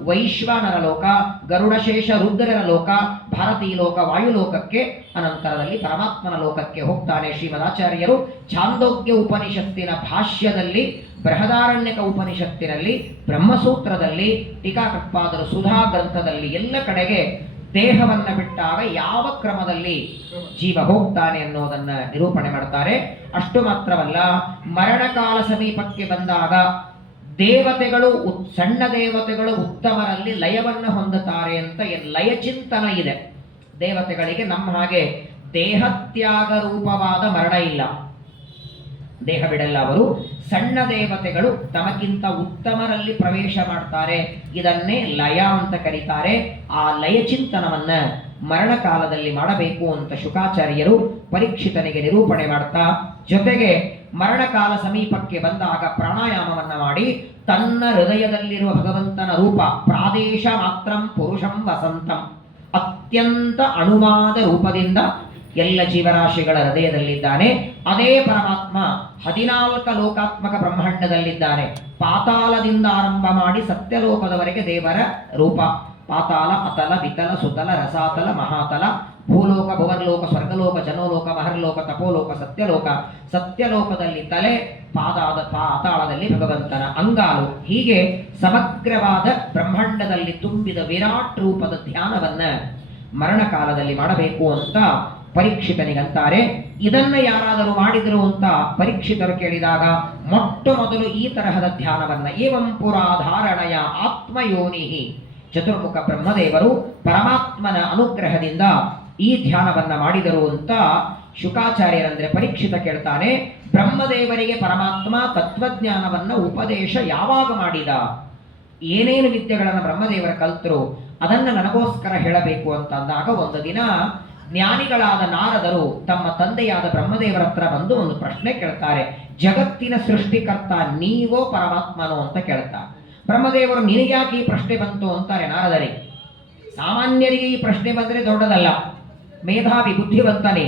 ವೈಶ್ವಾನರ ಲೋಕ, ಗರುಡಶೇಷ ರುದ್ರರ ಲೋಕ, ಭಾರತೀ ಲೋಕ, ವಾಯುಲೋಕಕ್ಕೆ, ಅನಂತರದಲ್ಲಿ ಪರಮಾತ್ಮನ ಲೋಕಕ್ಕೆ ಹೋಗ್ತಾನೆ. ಶ್ರೀಮದಾಚಾರ್ಯರು ಛಾಂದೋಗ್ಯ ಉಪನಿಷತ್ತಿನ ಭಾಷ್ಯದಲ್ಲಿ, ಬೃಹದಾರಣ್ಯಕ ಉಪನಿಷತ್ತಿನಲ್ಲಿ, ಬ್ರಹ್ಮಸೂತ್ರದಲ್ಲಿ, ಟೀಕಾಕೃತ್ಪಾದರು ಸುಧಾ ಗ್ರಂಥದಲ್ಲಿ ಎಲ್ಲ ಕಡೆಗೆ ದೇಹವನ್ನು ಬಿಟ್ಟಾಗ ಯಾವ ಕ್ರಮದಲ್ಲಿ ಜೀವ ಹೋಗ್ತಾನೆ ಅನ್ನೋದನ್ನ ನಿರೂಪಣೆ ಮಾಡ್ತಾರೆ. ಅಷ್ಟು ಮಾತ್ರವಲ್ಲ, ಮರಣಕಾಲ ಸಮೀಪಕ್ಕೆ ಬಂದಾಗ ದೇವತೆಗಳು, ಸಣ್ಣ ದೇವತೆಗಳು ಉತ್ತಮರಲ್ಲಿ ಲಯವನ್ನು ಹೊಂದುತ್ತಾರೆ ಅಂತ ಲಯ ಚಿಂತನ ಇದೆ. ದೇವತೆಗಳಿಗೆ ನಮ್ಮ ಹಾಗೆ ದೇಹತ್ಯಾಗ ರೂಪವಾದ ಮರಣ ಇಲ್ಲ, ದೇಹ ಬಿಡಲ್ಲ ಅವರು. ಸಣ್ಣ ದೇವತೆಗಳು ತಮಗಿಂತ ಉತ್ತಮರಲ್ಲಿ ಪ್ರವೇಶ ಮಾಡ್ತಾರೆ, ಇದನ್ನೇ ಲಯ ಅಂತ ಕರೀತಾರೆ. ಆ ಲಯ ಚಿಂತನವನ್ನ ಮರಣ ಕಾಲದಲ್ಲಿ ಮಾಡಬೇಕು ಅಂತ ಶುಕಾಚಾರ್ಯರು ಪರೀಕ್ಷಿತನಿಗೆ ನಿರೂಪಣೆ ಮಾಡ್ತಾ, ಜೊತೆಗೆ ಮರಣಕಾಲ ಸಮೀಪಕ್ಕೆ ಬಂದಾಗ ಪ್ರಾಣಾಯಾಮವನ್ನ ಮಾಡಿ ತನ್ನ ಹೃದಯದಲ್ಲಿರುವ ಭಗವಂತನ ರೂಪ ಪ್ರಾದೇಶ ಮಾತ್ರಂ ಪುರುಷಂ ವಸಂತಂ, ಅತ್ಯಂತ ಅಣುವಾದ ರೂಪದಿಂದ ಎಲ್ಲ ಜೀವರಾಶಿಗಳ ಹೃದಯದಲ್ಲಿದ್ದಾನೆ. ಅದೇ ಪರಮಾತ್ಮ 14 ಲೋಕಾತ್ಮಕ ಬ್ರಹ್ಮಾಂಡದಲ್ಲಿದ್ದಾನೆ. ಪಾತಾಳದಿಂದ ಆರಂಭ ಮಾಡಿ ಸತ್ಯಲೋಕದವರೆಗೆ ದೇವರ ರೂಪ. ಪಾತಾಳ, ಅತಲ, ವಿತಲ, ಸುತಲ, ರಸಾತಲ, ಮಹಾತಲ, ಭೂಲೋಕ, ಭುವರ್ಲೋಕ, ಸ್ವರ್ಗಲೋಕ, ಜನೋಲೋಕ, ಮಹರ್ಲೋಕ, ತಪೋಲೋಕ, ಸತ್ಯಲೋಕ. ಸತ್ಯಲೋಕದಲ್ಲಿ ತಲೆ, ಪಾತಾಳದಲ್ಲಿ ಭಗವಂತನ ಅಂಗಾಲು. ಹೀಗೆ ಸಮಗ್ರವಾದ ಬ್ರಹ್ಮಾಂಡದಲ್ಲಿ ತುಂಬಿದ ವಿರಾಟ್ ರೂಪದ ಧ್ಯಾನವನ್ನ ಮರಣಕಾಲದಲ್ಲಿ ಮಾಡಬೇಕು ಅಂತ ಪರೀಕ್ಷಿತನಿಗಂತಾರೆ. ಇದನ್ನ ಯಾರಾದರೂ ಮಾಡಿದರು ಅಂತ ಪರೀಕ್ಷಿತರು ಕೇಳಿದಾಗ, ಮೊಟ್ಟ ಮೊದಲು ಈ ತರಹದ ಧ್ಯಾನವನ್ನ ಏವಂ ಪುರಾಧಾರಣಯ ಆತ್ಮಯೋನಿಹಿ, ಚತುರ್ಮುಖ ಬ್ರಹ್ಮದೇವರು ಪರಮಾತ್ಮನ ಅನುಗ್ರಹದಿಂದ ಈ ಧ್ಯಾನವನ್ನ ಮಾಡಿದರು ಅಂತ ಶುಕಾಚಾರ್ಯರಂದ್ರೆ ಪರೀಕ್ಷಿತ ಕೇಳ್ತಾನೆ. ಬ್ರಹ್ಮದೇವರಿಗೆ ಪರಮಾತ್ಮ ತತ್ವಜ್ಞಾನವನ್ನ ಉಪದೇಶ ಯಾವಾಗ ಮಾಡಿದ, ಏನೇನು ವಿದ್ಯೆಗಳನ್ನು ಬ್ರಹ್ಮದೇವರ ಕಲ್ತರು ಅದನ್ನ ನನಗೋಸ್ಕರ ಹೇಳಬೇಕು ಅಂತ ಅಂದಾಗ, ಒಂದು ದಿನ ಜ್ಞಾನಿಗಳಾದ ನಾರದರು ತಮ್ಮ ತಂದೆಯಾದ ಬ್ರಹ್ಮದೇವರ ಹತ್ರ ಬಂದು ಒಂದು ಪ್ರಶ್ನೆ ಕೇಳ್ತಾರೆ. ಜಗತ್ತಿನ ಸೃಷ್ಟಿಕರ್ತ ನೀವೋ ಪರಮಾತ್ಮನೋ ಅಂತ ಕೇಳ್ತಾರೆ. ಬ್ರಹ್ಮದೇವರು ನಿನಗ್ಯಾಕೆ ಈ ಪ್ರಶ್ನೆ ಬಂತು ಅಂತಾರೆ ನಾರದರಿಗೆ. ಸಾಮಾನ್ಯರಿಗೆ ಈ ಪ್ರಶ್ನೆ ಬಂದರೆ ದೊಡ್ಡದಲ್ಲ, ಮೇಧಾವಿ ಬುದ್ಧಿವಂತನೇ.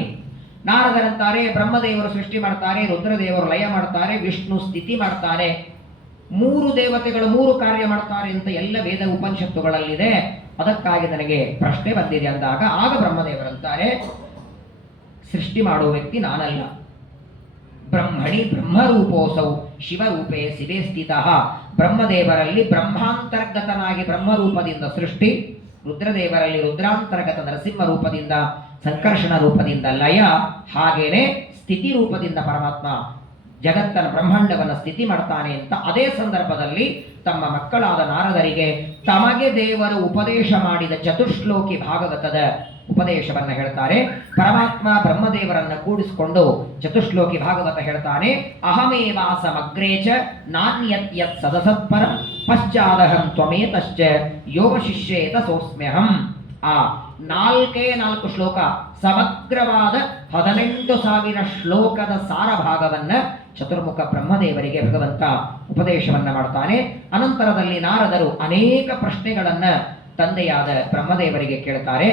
ನಾರದರಂತಾರೆ, ಬ್ರಹ್ಮದೇವರು ಸೃಷ್ಟಿ ಮಾಡ್ತಾರೆ, ರುದ್ರದೇವರು ಲಯ ಮಾಡ್ತಾರೆ, ವಿಷ್ಣು ಸ್ಥಿತಿ ಮಾಡ್ತಾರೆ, 3 ದೇವತೆಗಳು 3 ಕಾರ್ಯ ಮಾಡ್ತಾರೆ ಅಂತ ಎಲ್ಲ ವೇದ ಉಪನಿಷತ್ತುಗಳಲ್ಲಿದೆ, ಅದಕ್ಕಾಗಿ ನನಗೆ ಪ್ರಶ್ನೆ ಬಂದಿದೆ ಅಂದಾಗ, ಆಗ ಬ್ರಹ್ಮದೇವರಂತಾರೆ, ಸೃಷ್ಟಿ ಮಾಡುವ ವ್ಯಕ್ತಿ ನಾನಲ್ಲ, ಬ್ರಹ್ಮಣಿ ಬ್ರಹ್ಮರೂಪೋಸೌ ಶಿವರೂಪೇ ಶಿವೇ ಸ್ಥಿತಃ. ಬ್ರಹ್ಮದೇವರಲ್ಲಿ ಬ್ರಹ್ಮಾಂತರ್ಗತನಾಗಿ ಬ್ರಹ್ಮರೂಪದಿಂದ ಸೃಷ್ಟಿ, ರುದ್ರದೇವರಲ್ಲಿ ರುದ್ರಾಂತರ್ಗತ ನರಸಿಂಹ ರೂಪದಿಂದ ಸಂಕರ್ಷಣ ರೂಪದಿಂದ ಲಯ, ಹಾಗೇನೆ ಸ್ಥಿತಿ ರೂಪದಿಂದ ಪರಮಾತ್ಮ ಜಗತ್ತನ ಬ್ರಹ್ಮಾಂಡವನ್ನು ಸ್ಥಿತಿ ಮಾಡ್ತಾನೆ ಅಂತ ಅದೇ ಸಂದರ್ಭದಲ್ಲಿ ತಮ್ಮ ಮಕ್ಕಳಾದ ನಾರದರಿಗೆ ತಮಗೆ ದೇವರು ಉಪದೇಶ ಮಾಡಿದ ಚತುಶ್ಲೋಕಿ ಭಾಗವತದ ಉಪದೇಶವನ್ನ ಹೇಳ್ತಾರೆ. ಪರಮಾತ್ಮ ಬ್ರಹ್ಮದೇವರನ್ನ ಕೂಡಿಸಿಕೊಂಡು ಚತುಶ್ಲೋಕಿ ಭಾಗವತ ಹೇಳ್ತಾನೆ. ಅಹಮೇವಾ ಸಮಗ್ರೇಚ ನಾನ್ಯತ್ ಯತ್ ಸದಸತ್ಪರ ಪಶ್ಚಾದಹಂ ತ್ವಮೇತಶ್ಚ ಯೋಗ ಶಿಷ್ಯೇತ ಸೋಸ್ಮ್ಯಹಂ. ಆ 4 ಶ್ಲೋಕ ಸಮಗ್ರವಾದ 18,000 ಶ್ಲೋಕದ ಸಾರ ಭಾಗವನ್ನ ಚತುರ್ಮುಖ ಬ್ರಹ್ಮದೇವರಿಗೆ ಭಗವಂತ ಉಪದೇಶವನ್ನ ಮಾಡ್ತಾನೆ. ಅನಂತರದಲ್ಲಿ ನಾರದರು ಅನೇಕ ಪ್ರಶ್ನೆಗಳನ್ನ ತಂದೆಯಾದ ಬ್ರಹ್ಮದೇವರಿಗೆ ಕೇಳ್ತಾರೆ.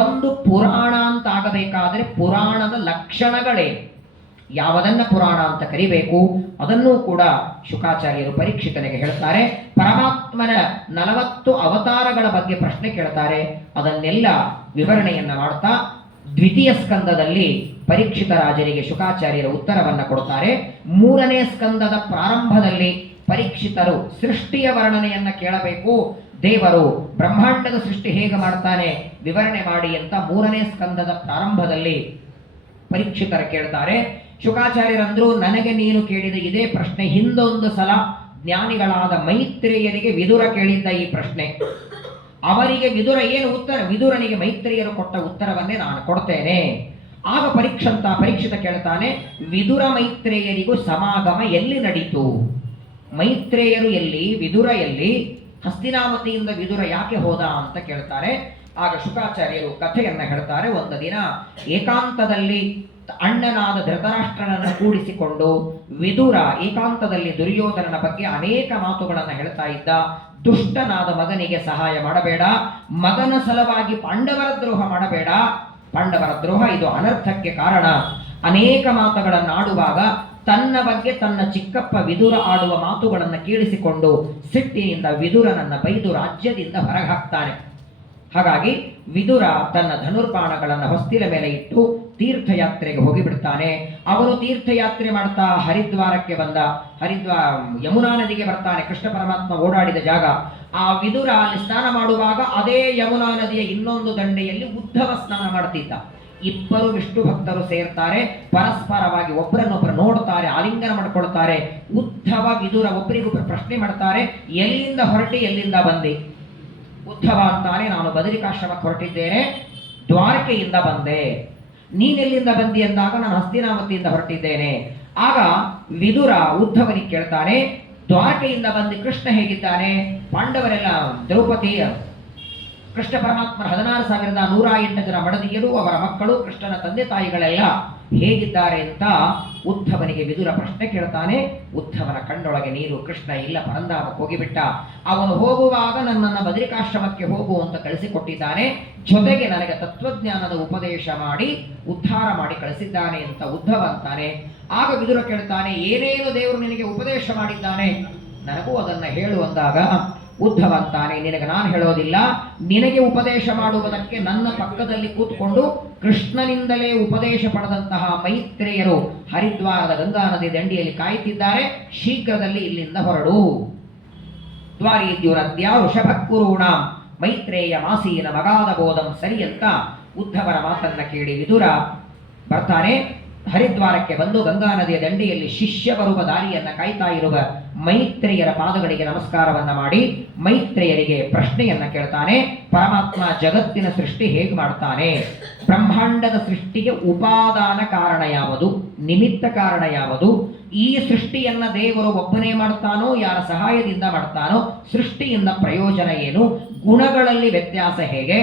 ಒಂದು ಪುರಾಣ ಅಂತ ಆಗಬೇಕಾದ್ರೆ ಪುರಾಣದ ಲಕ್ಷಣಗಳೇ, ಯಾವುದನ್ನ ಪುರಾಣ ಅಂತ ಕರಿಬೇಕು ಅದನ್ನೂ ಕೂಡ ಶುಕಾಚಾರ್ಯರು ಪರೀಕ್ಷಿತನಿಗೆ ಹೇಳ್ತಾರೆ. ಪರಮಾತ್ಮನ 40 ಅವತಾರಗಳ ಬಗ್ಗೆ ಪ್ರಶ್ನೆ ಕೇಳ್ತಾರೆ. ಅದನ್ನೆಲ್ಲ ವಿವರಣೆಯನ್ನ ಮಾಡ್ತಾ ದ್ವಿತೀಯ ಸ್ಕಂದದಲ್ಲಿ ಪರೀಕ್ಷಿತ ರಾಜರಿಗೆ ಶುಕಾಚಾರ್ಯರ ಉತ್ತರವನ್ನ ಕೊಡ್ತಾರೆ. 3ನೇ ಸ್ಕಂದದ ಪ್ರಾರಂಭದಲ್ಲಿ ಪರೀಕ್ಷಿತರು ಸೃಷ್ಟಿಯ ವರ್ಣನೆಯನ್ನ ಕೇಳಬೇಕು. ದೇವರು ಬ್ರಹ್ಮಾಂಡದ ಸೃಷ್ಟಿ ಹೇಗೆ ಮಾಡ್ತಾನೆ ವಿವರಣೆ ಮಾಡಿ ಅಂತ 3ನೇ ಸ್ಕಂದದ ಪ್ರಾರಂಭದಲ್ಲಿ ಪರೀಕ್ಷಿತರ ಕೇಳ್ತಾರೆ. ಶುಕಾಚಾರ್ಯರಂದ್ರು, ನನಗೆ ನೀನು ಕೇಳಿದ ಇದೇ ಪ್ರಶ್ನೆ ಹಿಂದೊಂದು ಸಲ ಜ್ಞಾನಿಗಳಾದ ಮೈತ್ರೇಯರಿಗೆ ವಿದುರ ಕೇಳಿದ್ದ ಈ ಪ್ರಶ್ನೆ. ಅವರಿಗೆ ವಿದುರ ಏನು ಉತ್ತರ, ವಿದುರನಿಗೆ ಮೈತ್ರೇಯರು ಕೊಟ್ಟ ಉತ್ತರವನ್ನೇ ನಾನು ಕೊಡ್ತೇನೆ. ಆಗ ಪರೀಕ್ಷಿತ ಕೇಳ್ತಾನೆ, ವಿದುರ ಮೈತ್ರೇಯರಿಗೂ ಸಮಾಗಮ ಎಲ್ಲಿ ನಡೀತು? ಮೈತ್ರೇಯರು ಎಲ್ಲಿ, ವಿದುರ ಎಲ್ಲಿ? ಹಸ್ತಿನಾವತಿಯಿಂದ ವಿದುರ ಯಾಕೆ ಹೋದ ಅಂತ ಕೇಳ್ತಾರೆ. ಆಗ ಶುಕಾಚಾರ್ಯರು ಕಥೆಯನ್ನ ಹೇಳ್ತಾರೆ. ಒಂದು ದಿನ ಏಕಾಂತದಲ್ಲಿ ಅಣ್ಣನಾದ ಧೃತರಾಷ್ಟ್ರನನ್ನು ಕೂಡಿಸಿಕೊಂಡು ವಿದುರ ಏಕಾಂತದಲ್ಲಿ ದುರ್ಯೋಧನನ ಬಗ್ಗೆ ಅನೇಕ ಮಾತುಗಳನ್ನು ಹೇಳ್ತಾ ಇದ್ದ. ದುಷ್ಟನಾದ ಮಗನಿಗೆ ಸಹಾಯ ಮಾಡಬೇಡ, ಮಗನ ಸಲುವಾಗಿ ಪಾಂಡವರ ದ್ರೋಹ ಮಾಡಬೇಡ, ಪಾಂಡವರ ದ್ರೋಹ ಇದು ಅನರ್ಥಕ್ಕೆ ಕಾರಣ. ಅನೇಕ ಮಾತುಗಳನ್ನು ಆಡುವಾಗ ತನ್ನ ಬಗ್ಗೆ ತನ್ನ ಚಿಕ್ಕಪ್ಪ ವಿದುರ ಆಡುವ ಮಾತುಗಳನ್ನು ಕೇಳಿಸಿಕೊಂಡು ಸಿಟ್ಟಿನಿಂದ ವಿದುರನನ್ನ ಬೈದು ರಾಜ್ಯದಿಂದ ಹೊರಗೆ ಹಾಕ್ತಾನೆ. ಹಾಗಾಗಿ ವಿದುರ ತನ್ನ ಧನುರ್ಬಾಣಗಳನ್ನು ಹೊಸ್ತಿಲ ಮೇಲೆ ಇಟ್ಟು ತೀರ್ಥಯಾತ್ರೆಗೆ ಹೋಗಿಬಿಡ್ತಾನೆ. ಅವನು ತೀರ್ಥಯಾತ್ರೆ ಮಾಡ್ತಾ ಹರಿದ್ವಾರಕ್ಕೆ ಬಂದ. ಯಮುನಾ ನದಿಗೆ ಬರ್ತಾನೆ, ಕೃಷ್ಣ ಪರಮಾತ್ಮ ಓಡಾಡಿದ ಜಾಗ. ಆ ವಿದುರ ಅಲ್ಲಿ ಸ್ನಾನ ಮಾಡುವಾಗ ಅದೇ ಯಮುನಾ ನದಿಯ ಇನ್ನೊಂದು ದಂಡೆಯಲ್ಲಿ ಉದ್ಧವ ಸ್ನಾನ ಮಾಡ್ತಿದ್ದ. ಇಬ್ಬರು ವಿಷ್ಣು ಭಕ್ತರು ಸೇರ್ತಾರೆ, ಪರಸ್ಪರವಾಗಿ ಒಬ್ಬರನ್ನೊಬ್ಬರು ನೋಡ್ತಾರೆ, ಆಲಿಂಗನ ಮಾಡ್ಕೊಳ್ತಾರೆ. ಉದ್ಧವ ವಿದುರ ಒಬ್ಬರಿಗೊಬ್ಬರು ಪ್ರಶ್ನೆ ಮಾಡ್ತಾರೆ, ಎಲ್ಲಿಂದ ಹೊರಟಿ, ಎಲ್ಲಿಂದ ಬಂದೆ? ಉದ್ಧವ ಅಂತಾನೆ, ನಾನು ಬದರಿಕಾಶ್ರಮಕ್ಕೆ ಹೊರಟಿದ್ದೇನೆ, ದ್ವಾರಕೆಯಿಂದ ಬಂದೆ. ನೀನೆಲ್ಲಿಂದ ಬಂದಿ ಎಂದಾಗ, ನಾನು ಹಸ್ತಿನಾವತಿಯಿಂದ ಹೊರಟಿದ್ದೇನೆ. ಆಗ ವಿದುರ ಉದ್ಧವನಿಗೆ ಕೇಳ್ತಾನೆ, ದ್ವಾರಕೆಯಿಂದ ಬಂದು ಕೃಷ್ಣ ಹೇಗಿದ್ದಾನೆ? ಪಾಂಡವರೆಲ್ಲ, ದ್ರೌಪದಿ, ಕೃಷ್ಣ ಪರಮಾತ್ಮರ 16,108 ಜನ ಮಡದಿಯರು, ಅವರ ಮಕ್ಕಳು, ಕೃಷ್ಣನ ತಂದೆ ತಾಯಿಗಳೆಲ್ಲ ಹೇಗಿದ್ದಾರೆ ಅಂತ ಉದ್ಧವನಿಗೆ ವಿದುರ ಪ್ರಶ್ನೆ ಕೇಳ್ತಾನೆ. ಉದ್ಧವನ ಕಣ್ಣೊಳಗೆ ನೀರು. ಕೃಷ್ಣ ಇಲ್ಲ, ಪರಂಧಾಮಕ್ಕೆ ಹೋಗಿಬಿಟ್ಟ. ಅವನು ಹೋಗುವಾಗ ನನ್ನನ್ನು ಬದರಿಕಾಶ್ರಮಕ್ಕೆ ಹೋಗು ಅಂತ ಕಳಿಸಿಕೊಟ್ಟಿದ್ದಾನೆ, ಜೊತೆಗೆ ನನಗೆ ತತ್ವಜ್ಞಾನದ ಉಪದೇಶ ಮಾಡಿ ಉದ್ಧಾರ ಮಾಡಿ ಕಳಿಸಿದ್ದಾನೆ ಅಂತ ಉದ್ಧವ ಅಂತಾನೆ. ಆಗ ವಿದುರ ಕೇಳ್ತಾನೆ, ಏನೇನು ದೇವರು ನಿನಗೆ ಉಪದೇಶ ಮಾಡಿದ್ದಾನೆ, ನನಗೂ ಅದನ್ನ ಹೇಳು ಅಂದಾಗ ಉದ್ಧವ ಅಂತಾನೆ, ನಿನಗೆ ನಾನು ಹೇಳೋದಿಲ್ಲ, ನಿನಗೆ ಉಪದೇಶ ಮಾಡುವುದಕ್ಕೆ ನನ್ನ ಪಕ್ಕದಲ್ಲಿ ಕೂತ್ಕೊಂಡು ಕೃಷ್ಣನಿಂದಲೇ ಉಪದೇಶ ಪಡೆದಂತಹ ಮೈತ್ರೇಯರು ಹರಿದ್ವಾರದ ಗಂಗಾ ನದಿ ದಂಡಿಯಲ್ಲಿ ಕಾಯುತ್ತಿದ್ದಾರೆ, ಶೀಘ್ರದಲ್ಲಿ ಇಲ್ಲಿಂದ ಹೊರಡು. ದ್ವಾರೀದ್ಯುರದ್ಯ ವೃಷಭಕ್ಕುರೂಣ ಮೈತ್ರೇಯ ಮಾಸೀನ ಮಗಾದ ಬೋಧಂ ಸರಿ ಅಂತ ಉದ್ಧವರ ಮಾತನ್ನ ಕೇಳಿ ವಿದುರ ಬರ್ತಾನೆ. ಹರಿದ್ವಾರಕ್ಕೆ ಬಂದು ಗಂಗಾ ನದಿಯ ದಂಡೆಯಲ್ಲಿ ಶಿಷ್ಯ ಬರುವ ದಾರಿಯನ್ನ ಕಾಯ್ತಾ ಇರುವ ಮೈತ್ರೇಯರ ಪಾದಗಳಿಗೆ ನಮಸ್ಕಾರವನ್ನ ಮಾಡಿ ಮೈತ್ರೇಯರಿಗೆ ಪ್ರಶ್ನೆಯನ್ನ ಕೇಳ್ತಾನೆ. ಪರಮಾತ್ಮ ಜಗತ್ತಿನ ಸೃಷ್ಟಿ ಹೇಗೆ ಮಾಡ್ತಾನೆ? ಬ್ರಹ್ಮಾಂಡದ ಸೃಷ್ಟಿಗೆ ಉಪಾದಾನ ಕಾರಣ ಯಾವುದು, ನಿಮಿತ್ತ ಕಾರಣ ಯಾವುದು? ಈ ಸೃಷ್ಟಿಯನ್ನ ದೇವರು ಒಬ್ಬನೇ ಮಾಡ್ತಾನೋ, ಯಾರ ಸಹಾಯದಿಂದ ಮಾಡ್ತಾನೋ? ಸೃಷ್ಟಿಯಿಂದ ಪ್ರಯೋಜನ ಏನು? ಗುಣಗಳಲ್ಲಿ ವ್ಯತ್ಯಾಸ ಹೇಗೆ?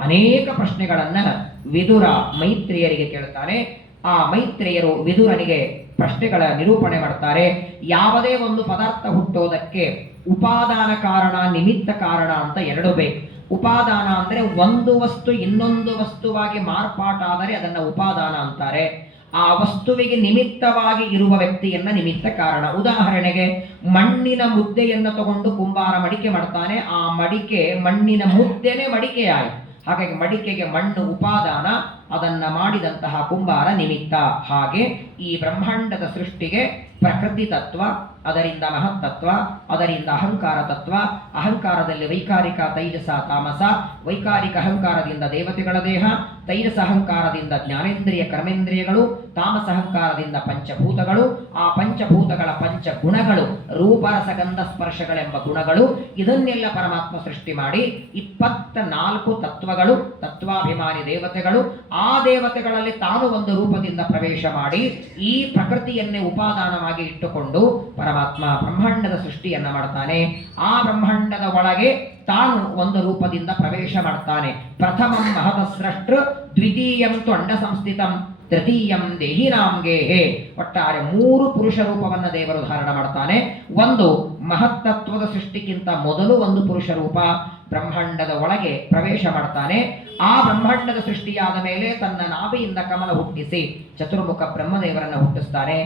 ಅನೇಕ ಪ್ರಶ್ನೆಗಳನ್ನ ವಿದುರ ಮೈತ್ರೇಯರಿಗೆ ಕೇಳ್ತಾನೆ. ಆ ಮೈತ್ರೇಯರು ವಿದುರನಿಗೆ ಪ್ರಶ್ನೆಗಳ ನಿರೂಪಣೆ ಮಾಡ್ತಾರೆ. ಯಾವುದೇ ಒಂದು ಪದಾರ್ಥ ಹುಟ್ಟೋದಕ್ಕೆ ಉಪಾದಾನ ಕಾರಣ, ನಿಮಿತ್ತ ಕಾರಣ ಅಂತ ಎರಡು ಬೇಕು. ಉಪಾದಾನ ಅಂದ್ರೆ ಒಂದು ವಸ್ತು ಇನ್ನೊಂದು ವಸ್ತುವಾಗಿ ಮಾರ್ಪಾಟಾದರೆ ಅದನ್ನ ಉಪಾದಾನ ಅಂತಾರೆ. ಆ ವಸ್ತುವಿಗೆ ನಿಮಿತ್ತವಾಗಿ ಇರುವ ವ್ಯಕ್ತಿಯನ್ನ ನಿಮಿತ್ತ ಕಾರಣ. ಉದಾಹರಣೆಗೆ ಮಣ್ಣಿನ ಮುದ್ದೆಯನ್ನು ತಗೊಂಡು ಕುಂಬಾರ ಮಡಿಕೆ ಮಾಡ್ತಾನೆ, ಆ ಮಡಿಕೆ ಮಣ್ಣಿನ ಮುದ್ದೆನೇ ಮಡಿಕೆಯಾಯಿತು. ಹಾಗಾಗಿ ಮಡಿಕೆಗೆ ಮಣ್ಣು ಉಪಾದಾನ, ಅದನ್ನ ಮಾಡಿದಂತಹ ಕುಂಬಾರ ನಿಮಿತ್ತ. ಹಾಗೆ ಈ ಬ್ರಹ್ಮಾಂಡದ ಸೃಷ್ಟಿಗೆ ಪ್ರಕೃತಿ ತತ್ವ, ಅದರಿಂದ ಮಹತ್ತತ್ವ, ಅದರಿಂದ ಅಹಂಕಾರ ತತ್ವ, ಅಹಂಕಾರದಲ್ಲಿ ವೈಕಾರಿಕ ತೈಜಸ ತಾಮಸ, ವೈಕಾರಿಕ ಅಹಂಕಾರದಿಂದ ದೇವತೆಗಳ ದೇಹ, ತೈಜಸ ಅಹಂಕಾರದಿಂದ ಜ್ಞಾನೇಂದ್ರಿಯ ಕರ್ಮೇಂದ್ರಿಯಗಳು, ತಾಮಸ ಅಹಂಕಾರದಿಂದ ಪಂಚಭೂತಗಳು, ಆ ಪಂಚಭೂತಗಳ ಪಂಚಗುಣಗಳು, ರೂಪರಸಗಂಧ ಸ್ಪರ್ಶಗಳೆಂಬ ಗುಣಗಳು. ಇದನ್ನೆಲ್ಲ ಪರಮಾತ್ಮ ಸೃಷ್ಟಿ ಮಾಡಿ 24 ತತ್ವಗಳು, ತತ್ವಾಭಿಮಾನಿ ದೇವತೆಗಳು, ಆ ದೇವತೆಗಳಲ್ಲಿ ತಾನು ಒಂದು ರೂಪದಿಂದ ಪ್ರವೇಶ ಮಾಡಿ ಈ ಪ್ರಕೃತಿಯನ್ನೇ ಉಪಾದಾನವಾಗಿ ಇಟ್ಟುಕೊಂಡು ಪರಮಾತ್ಮ ಬ್ರಹ್ಮಾಂಡದ ಸೃಷ್ಟಿಯನ್ನ ಮಾಡ್ತಾನೆ. ಆ ಬ್ರಹ್ಮಾಂಡದ ಒಳಗೆ ತಾನು ಒಂದು ರೂಪದಿಂದ ಪ್ರವೇಶ ಮಾಡ್ತಾನೆ. ಪ್ರಥಮಂ ಮಹತಸ್ರಷ್ಟೃ, ದ್ವಿತೀಯಂ ತು ಅಂಡ ಸಂಸ್ಥಿತಂ, ತೃತೀಯಂ ದೇಹಿನಾಂಗೇಹೇ. ಒಟ್ಟಾರೆ 3 ಪುರುಷ ರೂಪವನ್ನ ದೇವರು ಧಾರಣ ಮಾಡ್ತಾನೆ. ಒಂದು ಮಹತ್ತತ್ವದ ಸೃಷ್ಟಿಗಿಂತ ಮೊದಲು ಒಂದು ಪುರುಷ ರೂಪ ಬ್ರಹ್ಮಾಂಡದ ಒಳಗೆ ಪ್ರವೇಶ ಮಾಡ್ತಾನೆ. ಆ ಬ್ರಹ್ಮಾಂಡದ ಸೃಷ್ಟಿಯಾದ ಮೇಲೆ ತನ್ನ ನಾಭಿಯಿಂದ ಕಮಲ ಹುಟ್ಟಿಸಿ ಚತುರ್ಮುಖ ಬ್ರಹ್ಮದೇವರನ್ನ ಹುಟ್ಟಿಸ್ತಾನೆ.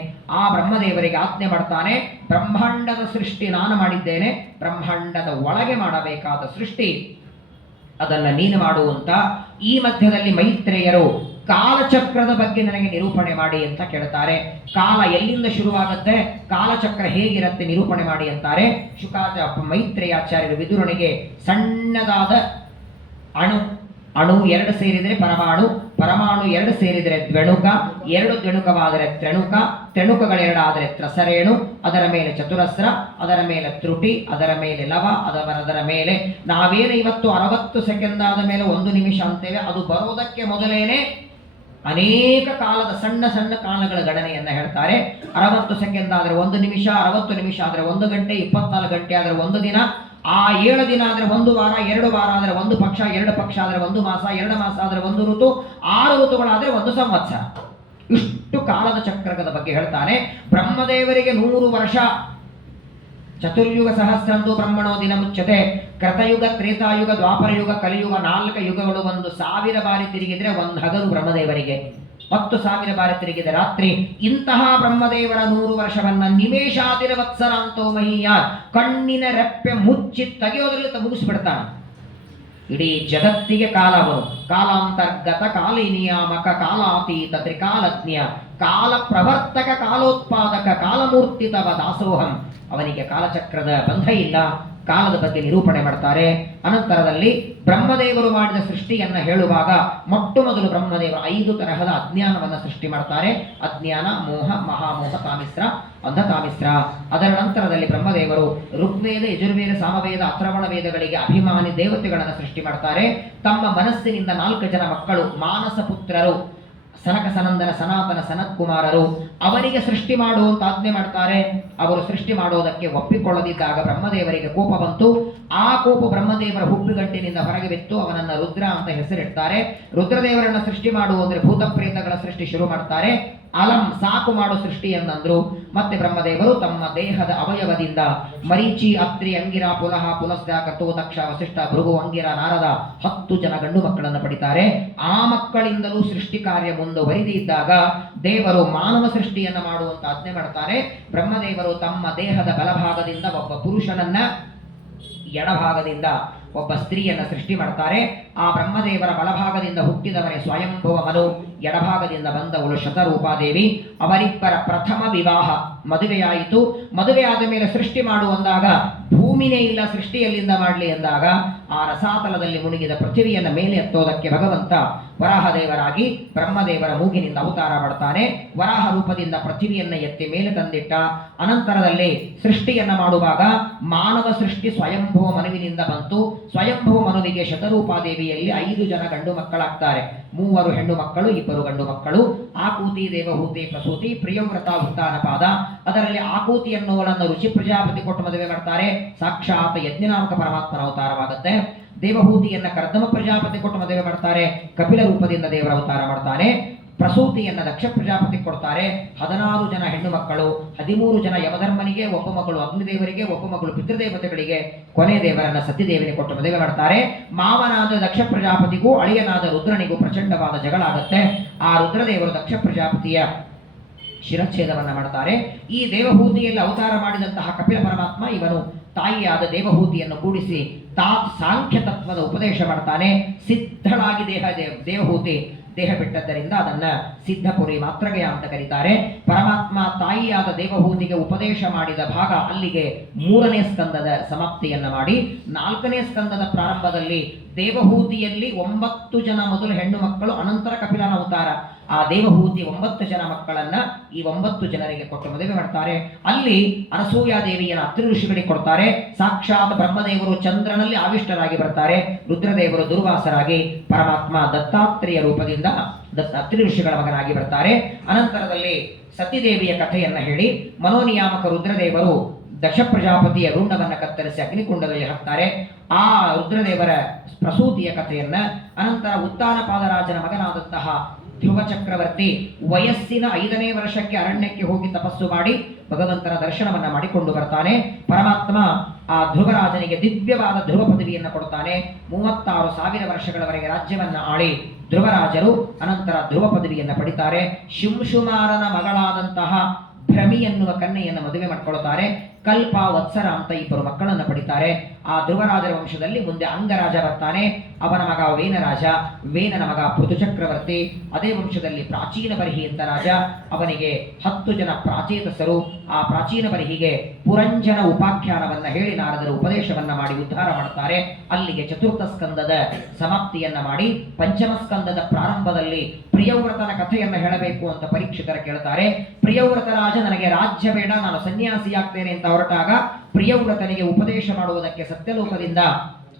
ಆ ಬ್ರಹ್ಮದೇವರಿಗೆ ಆಜ್ಞೆ ಮಾಡ್ತಾನೆ, ಬ್ರಹ್ಮಾಂಡದ ಸೃಷ್ಟಿ ನಾನು ಮಾಡಿದ್ದೇನೆ, ಬ್ರಹ್ಮಾಂಡದ ಒಳಗೆ ಮಾಡಬೇಕಾದ ಸೃಷ್ಟಿ ಅದನ್ನ ನೀನು ಮಾಡುವಂತ. ಈ ಮಧ್ಯದಲ್ಲಿ ಮೈತ್ರೇಯರು ಕಾಲಚಕ್ರದ ಬಗ್ಗೆ ನನಗೆ ನಿರೂಪಣೆ ಮಾಡಿ ಅಂತ ಕೇಳ್ತಾರೆ. ಕಾಲ ಎಲ್ಲಿಂದ ಶುರುವಾಗುತ್ತೆ, ಕಾಲಚಕ್ರ ಹೇಗಿರುತ್ತೆ ನಿರೂಪಣೆ ಮಾಡಿ ಅಂತಾರೆ. ಮೈತ್ರೇಯಾಚಾರ್ಯರು ವಿದುರನಿಗೆ ಸಣ್ಣದಾದ ಅಣು 2 ಸೇರಿದರೆ ಪರಮಾಣು, ಪರಮಾಣು 2 ಸೇರಿದರೆ ದ್ವೆಣುಕ, 2 ದ್ವೆಣುಕವಾದರೆ ತ್ರೆಣುಕ, ತ್ರೆಣುಕಗಳೆರಡಾದರೆ ತ್ರಸರೇಣು, ಅದರ ಮೇಲೆ ಚತುರಸ್ರ, ಅದರ ಮೇಲೆ ತ್ರುಟಿ, ಅದರ ಮೇಲೆ ಲವ, ಅದರ ಮೇಲೆ ನಾವೇನು ಇವತ್ತು 60 ಸೆಕೆಂಡ್ ಆದ ಮೇಲೆ 1 ನಿಮಿಷ ಅಂತೇವೆ, ಅದು ಬರೋದಕ್ಕೆ ಮೊದಲೇನೆ ಅನೇಕ ಕಾಲದ ಸಣ್ಣ ಸಣ್ಣ ಕಾಲಗಳ ಗಣನೆಯನ್ನ ಹೇಳ್ತಾರೆ. 60 ಸೆಕೆಂಡ್ ಆದರೆ 1 ನಿಮಿಷ, 60 ನಿಮಿಷ ಆದರೆ 1 ಗಂಟೆ, 24 ಗಂಟೆ ಆದರೆ 1 ದಿನ, ಆ 7 ದಿನ ಆದರೆ 1 ವಾರ, 2 ವಾರ ಆದರೆ 1 ಪಕ್ಷ, 2 ಪಕ್ಷ ಆದರೆ 1 ಮಾಸ, 2 ಮಾಸ ಆದರೆ 1 ಋತು, 6 ಋತುಗಳಾದರೆ 1 ಸಂವತ್ಸರ. ಇಷ್ಟು ಕಾಲದ ಚಕ್ರದ ಬಗ್ಗೆ ಹೇಳ್ತಾನೆ. ಬ್ರಹ್ಮದೇವರಿಗೆ 100 ವರ್ಷ. ಚತುರ್ಯುಗ ಸಹಸ್ರಂದು ಬ್ರಹ್ಮಣೋ ದಿನ ಮುಚ್ಚತೆ. ಕೃತಯುಗ, ತ್ರೇತಾಯುಗ, ದ್ವಾಪರಯುಗ, ಕಲಿಯುಗ 4 ಯುಗಗಳು 1000 ಬಾರಿ ತಿರುಗಿದ್ರೆ 1 ಹಗಲು ಬ್ರಹ್ಮದೇವರಿಗೆ. 10,000 ಬಾರಿ ತಿರುಗಿದ ರಾತ್ರಿ. ಇಂತಹ ಬ್ರಹ್ಮದೇವರ 100 ವರ್ಷವನ್ನ ನಿಮೇಷಾದಿರವತ್ಸರಾಂತೋ ಮಹೀಯಾತ್, ಕಣ್ಣಿನ ರೆಪ್ಪೆ ಮುಚ್ಚಿ ತೆಗೆಯೋದ್ರಲ್ಲಿ ಮುಗಿಸ್ಬಿಡ್ತಾನೆ. ಇಡೀ ಜಗತ್ತಿಗೆ ಕಾಲವನು, ಕಾಲಾಂತರ್ಗತ ಕಾಲಿ ನಿಯಾಮಕ ಕಾಲಾತೀತ ತ್ರಿಕಾಲಜ್ಞ ಕಾಲ ಪ್ರವರ್ತಕ ಕಾಲೋತ್ಪಾದಕ ಕಾಲಮೂರ್ತಿ ತವ ದಾಸೋಹಂ. ಅವನಿಗೆ ಕಾಲಚಕ್ರದ ಬಂಧ ಇಲ್ಲ. ಕಾಲದ ಬಗ್ಗೆ ನಿರೂಪಣೆ ಮಾಡ್ತಾರೆ. ಅನಂತರದಲ್ಲಿ ಬ್ರಹ್ಮದೇವರು ಮಾಡಿದ ಸೃಷ್ಟಿಯನ್ನ ಹೇಳುವಾಗ ಮೊಟ್ಟ ಮೊದಲು ಬ್ರಹ್ಮದೇವರು 5 ತರಹದ ಅಜ್ಞಾನವನ್ನ ಸೃಷ್ಟಿ ಮಾಡ್ತಾರೆ. ಅಜ್ಞಾನ, ಮೋಹ, ಮಹಾಮೋಹ, ತಾಮಿಸ್ರ, ಅಂಧತಾಮಿಸ್ರ. ಅದರ ನಂತರದಲ್ಲಿ ಬ್ರಹ್ಮದೇವರು ಋಗ್ವೇದ, ಯಜುರ್ವೇದ, ಸಾಮವೇದ, ಅಥರ್ವಣ ವೇದಗಳಿಗೆ ಅಭಿಮಾನಿ ದೇವತೆಗಳನ್ನು ಸೃಷ್ಟಿ ಮಾಡ್ತಾರೆ. ತಮ್ಮ ಮನಸ್ಸಿನಿಂದ 4 ಜನ ಮಕ್ಕಳು ಮಾನಸ ಪುತ್ರರು, ಸನಕ ಸನಂದನ ಸನಾತನ ಸನತ್ಕುಮಾರರು, ಅವರಿಗೆ ಸೃಷ್ಟಿ ಮಾಡುವಂತ ಆಜ್ಞೆ ಮಾಡ್ತಾರೆ. ಅವರು ಸೃಷ್ಟಿ ಮಾಡೋದಕ್ಕೆ ಒಪ್ಪಿಕೊಳ್ಳದಿದ್ದಾಗ ಬ್ರಹ್ಮದೇವರಿಗೆ ಕೋಪ ಬಂತು. ಆ ಕೋಪ ಬ್ರಹ್ಮದೇವರ ಹುಬ್ಬುಗಂಟಿನಿಂದ ಹೊರಗೆ ಬಿತ್ತು. ಅವನನ್ನ ರುದ್ರ ಅಂತ ಹೆಸರಿಡ್ತಾರೆ. ರುದ್ರದೇವರನ್ನ ಸೃಷ್ಟಿ ಮಾಡುವಂದ್ರೆ ಭೂತ ಪ್ರೇತಗಳ ಸೃಷ್ಟಿ ಶುರು ಮಾಡ್ತಾರೆ. ಅಲಂ, ಸಾಕು ಮಾಡು ಸೃಷ್ಟಿಯನ್ನಂದ್ರು. ಮತ್ತೆ ಬ್ರಹ್ಮದೇವರು ತಮ್ಮ ದೇಹದ ಅವಯವದಿಂದ ಮರೀಚಿ, ಅತ್ರಿ, ಅಂಗಿರ, ಪುಲಹ, ಪುಲಸ್ತ್ಯ, ಕಟು, ದಕ್ಷ, ವಸಿಷ್ಠ, ಭೃಗು, ಅಂಗಿರ, ನಾರದ 10 ಜನ ಗಂಡು ಮಕ್ಕಳನ್ನು ಪಡಿತಾರೆ. ಆ ಮಕ್ಕಳಿಂದಲೂ ಸೃಷ್ಟಿ ಕಾರ್ಯ ಮುಂದುವರಿದಿದ್ದಾಗ ದೇವರು ಮಾನವ ಸೃಷ್ಟಿಯನ್ನ ಮಾಡುವಂತ ಆಜ್ಞೆ ಮಾಡ್ತಾರೆ. ಬ್ರಹ್ಮದೇವರು ತಮ್ಮ ದೇಹದ ಬಲಭಾಗದಿಂದ ಒಬ್ಬ ಪುರುಷನನ್ನ, ಎಡಭಾಗದಿಂದ ಒಬ್ಬ ಸ್ತ್ರೀಯನ್ನ ಸೃಷ್ಟಿ ಮಾಡ್ತಾರೆ. ಆ ಬ್ರಹ್ಮದೇವರ ಬಲಭಾಗದಿಂದ ಹುಟ್ಟಿದವರೇ ಸ್ವಯಂಭುವ ಮನು, ಎಡಭಾಗದಿಂದ ಬಂದವಳು ಶತರೂಪಾದೇವಿ. ಅವರಿಬ್ಬರ ಪ್ರಥಮ ವಿವಾಹ, ಮದುವೆಯಾಯಿತು. ಮದುವೆಯಾದ ಮೇಲೆ ಸೃಷ್ಟಿ ಮಾಡುವಂದಾಗ ಭೂಮಿನೇ ಇಲ್ಲ, ಸೃಷ್ಟಿಯಲ್ಲಿಂದ ಮಾಡಲಿ ಎಂದಾಗ ಆ ರಸಾತಲದಲ್ಲಿ ಮುಳುಗಿದ ಪೃಥ್ವಿಯನ್ನ ಮೇಲೆ ಎತ್ತೋದಕ್ಕೆ ಭಗವಂತ ವರಾಹದೇವರಾಗಿ ಬ್ರಹ್ಮದೇವರ ಮೂಗಿನಿಂದ ಅವತಾರ ಮಾಡ್ತಾನೆ. ವರಾಹ ರೂಪದಿಂದ ಪೃಥ್ವಿಯನ್ನ ಎತ್ತಿ ಮೇಲೆ ತಂದಿಟ್ಟ. ಅನಂತರದಲ್ಲಿ ಸೃಷ್ಟಿಯನ್ನ ಮಾಡುವಾಗ ಮಾನವ ಸೃಷ್ಟಿ ಸ್ವಯಂಭುವ ಮನುವಿನಿಂದ ಬಂತು. ಸ್ವಯಂಭುವ ಮನುವಿಗೆ ಶತರೂಪಾದೇವಿಯಲ್ಲಿ 5 ಜನ ಗಂಡು ಮಕ್ಕಳಾಗ್ತಾರೆ. 3 ಹೆಣ್ಣು ಮಕ್ಕಳು, 2 ಗಂಡು ಮಕ್ಕಳು. ಆಕೂತಿ, ದೇವಹೂತಿ, ಪ್ರಸೂತಿ, ಪ್ರಿಯವ್ರತ, ಉತ್ತಾನಪಾದ. ಅದರಲ್ಲಿ ಆಕೂತಿ ಎನ್ನುವಳನ್ನು ಋಷಿ ಪ್ರಜಾಪತಿ ಕೊಟ್ಟು ಮದುವೆ ಮಾಡ್ತಾರೆ. ಸಾಕ್ಷಾತ್ ಯಜ್ಞನಾಮಕ ಪರಮಾತ್ಮನ ಅವತಾರವಾಗುತ್ತೆ. ದೇವಹೂತಿಯನ್ನ ಕರ್ದಮ ಪ್ರಜಾಪತಿ ಕೊಟ್ಟು ಮದುವೆ ಮಾಡ್ತಾರೆ. ಕಪಿಲ ರೂಪದಿಂದ ದೇವರ ಅವತಾರ ಮಾಡ್ತಾನೆ. ಪ್ರಸೂತಿಯನ್ನ ದಕ್ಷ ಪ್ರಜಾಪತಿ ಕೊಡ್ತಾರೆ. 16 ಜನ ಹೆಣ್ಣು ಮಕ್ಕಳು, 13 ಜನ ಯಮಧರ್ಮನಿಗೆ, ಒಬ್ಬ ಮಗಳು ಅಗ್ನಿದೇವರಿಗೆ, ಒಬ್ಬ ಮಗಳು ಪಿತೃದೇವತೆಗಳಿಗೆ, ಕೊನೆ ದೇವರನ್ನ ಸತಿದೇವನಿಗೆ ಕೊಟ್ಟು ಮದುವೆ ಮಾಡ್ತಾರೆ. ಮಾವನಾದ ದಕ್ಷ ಪ್ರಜಾಪತಿಗೂ ಅಳಿಯನಾದ ರುದ್ರನಿಗೂ ಪ್ರಚಂಡವಾದ ಜಗಳ ಆಗುತ್ತೆ. ಆ ರುದ್ರದೇವರು ದಕ್ಷ ಪ್ರಜಾಪತಿಯ ಶಿರಚ್ಛೇದವನ್ನ ಮಾಡ್ತಾರೆ. ಈ ದೇವಹೂತಿಯಲ್ಲಿ ಅವತಾರ ಮಾಡಿದಂತಹ ಕಪಿಲ ಪರಮಾತ್ಮ ಇವನು ತಾಯಿಯಾದ ದೇವಹೂತಿಯನ್ನು ಕೂಡಿಸಿ ಸಾಂಖ್ಯ ತತ್ವದ ಉಪದೇಶ ಮಾಡ್ತಾನೆ. ಸಿದ್ಧಳಾಗಿ ದೇವಹೂತಿ ದೇಹ ಬಿಟ್ಟದ್ದರಿಂದ ಅದನ್ನ ಸಿದ್ಧಪುರಿ ಮಾತ್ರಗೆಯ ಅಂತ ಕರೀತಾರೆ. ಪರಮಾತ್ಮ ತಾಯಿಯಾದ ದೇವಹೂತಿಗೆ ಉಪದೇಶ ಮಾಡಿದ ಭಾಗ ಅಲ್ಲಿಗೆ 3ನೇ ಸ್ಕಂದದ ಸಮಾಪ್ತಿಯನ್ನ ಮಾಡಿ 4ನೇ ಸ್ಕಂದದ ಪ್ರಾರಂಭದಲ್ಲಿ ದೇವಹೂತಿಯಲ್ಲಿ 9 ಜನ ಮೊದಲು ಹೆಣ್ಣು ಮಕ್ಕಳು, ಅನಂತರ ಕಪಿಲನ ಅವತಾರ. ಆ ದೇವಹೂತಿ 9 ಜನ ಮಕ್ಕಳನ್ನ ಈ 9 ಜನರಿಗೆ ಕೊಟ್ಟು ಮದುವೆ ಮಾಡ್ತಾರೆ. ಅಲ್ಲಿ ಅನಸೂಯಾದೇವಿಯನ್ನು ಅತ್ರಿ ಋಷಿಗಳಿಗೆ ಕೊಡ್ತಾರೆ. ಸಾಕ್ಷಾತ್ ಬ್ರಹ್ಮದೇವರು ಚಂದ್ರನಲ್ಲಿ ಆವಿಷ್ಟರಾಗಿ ಬರ್ತಾರೆ. ರುದ್ರದೇವರು ದುರ್ವಾಸರಾಗಿ, ಪರಮಾತ್ಮ ದತ್ತಾತ್ರೇಯ ರೂಪದಿಂದ ಅತ್ರಿ ಋಷಿಗಳ ಮಗನಾಗಿ ಬರ್ತಾರೆ. ಅನಂತರದಲ್ಲಿ ಸತಿದೇವಿಯ ಕಥೆಯನ್ನ ಹೇಳಿ ಮನೋನಿಯಾಮಕ ರುದ್ರದೇವರು ದಕ್ಷ ಪ್ರಜಾಪತಿಯ ರುಂಡವನ್ನ ಕತ್ತರಿಸಿ ಅಗ್ನಿಕುಂಡದಲ್ಲಿ ಹಾಕ್ತಾರೆ. ಆ ರುದ್ರದೇವರ ಪ್ರಸೂತಿಯ ಕಥೆಯನ್ನ, ಅನಂತರ ಉತ್ತಾನಪಾದರಾಜನ ಮಗನಾದಂತಹ ಧ್ರುವ ಚಕ್ರವರ್ತಿ ವಯಸ್ಸಿನ 5ನೇ ವರ್ಷಕ್ಕೆ ಅರಣ್ಯಕ್ಕೆ ಹೋಗಿ ತಪಸ್ಸು ಮಾಡಿ ಭಗವಂತನ ದರ್ಶನವನ್ನ ಮಾಡಿಕೊಂಡು ಬರ್ತಾನೆ. ಪರಮಾತ್ಮ ಆ ಧ್ರುವರಾಜನಿಗೆ ದಿವ್ಯವಾದ ಧ್ರುವ ಪದವಿಯನ್ನು ಕೊಡ್ತಾನೆ. 36,000 ವರ್ಷಗಳವರೆಗೆ ರಾಜ್ಯವನ್ನ ಆಳಿ ಧ್ರುವರಾಜರು ಅನಂತರ ಧ್ರುವ ಪದವಿಯನ್ನು ಪಡಿತಾರೆ. ಶಿಂಶುಮಾರನ ಮಗಳಾದಂತಹ ಭ್ರಮಿ ಎನ್ನುವ ಕನ್ಯೆಯನ್ನು ಮದುವೆ ಮಾಡಿಕೊಳ್ಳುತ್ತಾರೆ. ಕಲ್ಪ, ವತ್ಸರ ಅಂತ 2 ಮಕ್ಕಳನ್ನು ಪಡಿತಾರೆ. ಆ ಧ್ರುವರಾಜರ ವಂಶದಲ್ಲಿ ಮುಂದೆ ಅಂಗರಾಜ ಬರ್ತಾನೆ. ಅವನ ಮಗ ವೇನರಾಜ, ವೇನನ ಮಗ ಪೃಥು ಚಕ್ರವರ್ತಿ. ಅದೇ ವಂಶದಲ್ಲಿ ಪ್ರಾಚೀನ ಬರಿಹಿ ಅಂತ ರಾಜ, ಅವನಿಗೆ 10 ಜನ ಪ್ರಾಚೇತಸರು. ಆ ಪ್ರಾಚೀನ ಬರಿಹಿಗೆ ಪುರಂಜನ ಉಪಾಖ್ಯಾನವನ್ನ ಹೇಳಿ ನಾರದರು ಉಪದೇಶವನ್ನ ಮಾಡಿ ಉದ್ಧಾರ ಮಾಡುತ್ತಾರೆ. ಅಲ್ಲಿಗೆ 4ಥ ಸ್ಕಂದದ ಸಮಾಪ್ತಿಯನ್ನ ಮಾಡಿ 5ಮ ಸ್ಕಂದದ ಪ್ರಾರಂಭದಲ್ಲಿ ಪ್ರಿಯವ್ರತನ ಕಥೆಯನ್ನ ಹೇಳಬೇಕು ಅಂತ ಪರೀಕ್ಷಿತರ ಕೇಳ್ತಾರೆ. ಪ್ರಿಯವ್ರತ ರಾಜ ನನಗೆ ರಾಜ್ಯ ಬೇಡ, ನಾನು ಸನ್ಯಾಸಿಯಾಗ್ತೇನೆ ಅಂತ ಹೊರಟಾಗ ಪ್ರಿಯವ್ರತನಿಗೆ ಉಪದೇಶ ಮಾಡುವುದಕ್ಕೆ ಸತ್ಯಲೋಕದಿಂದ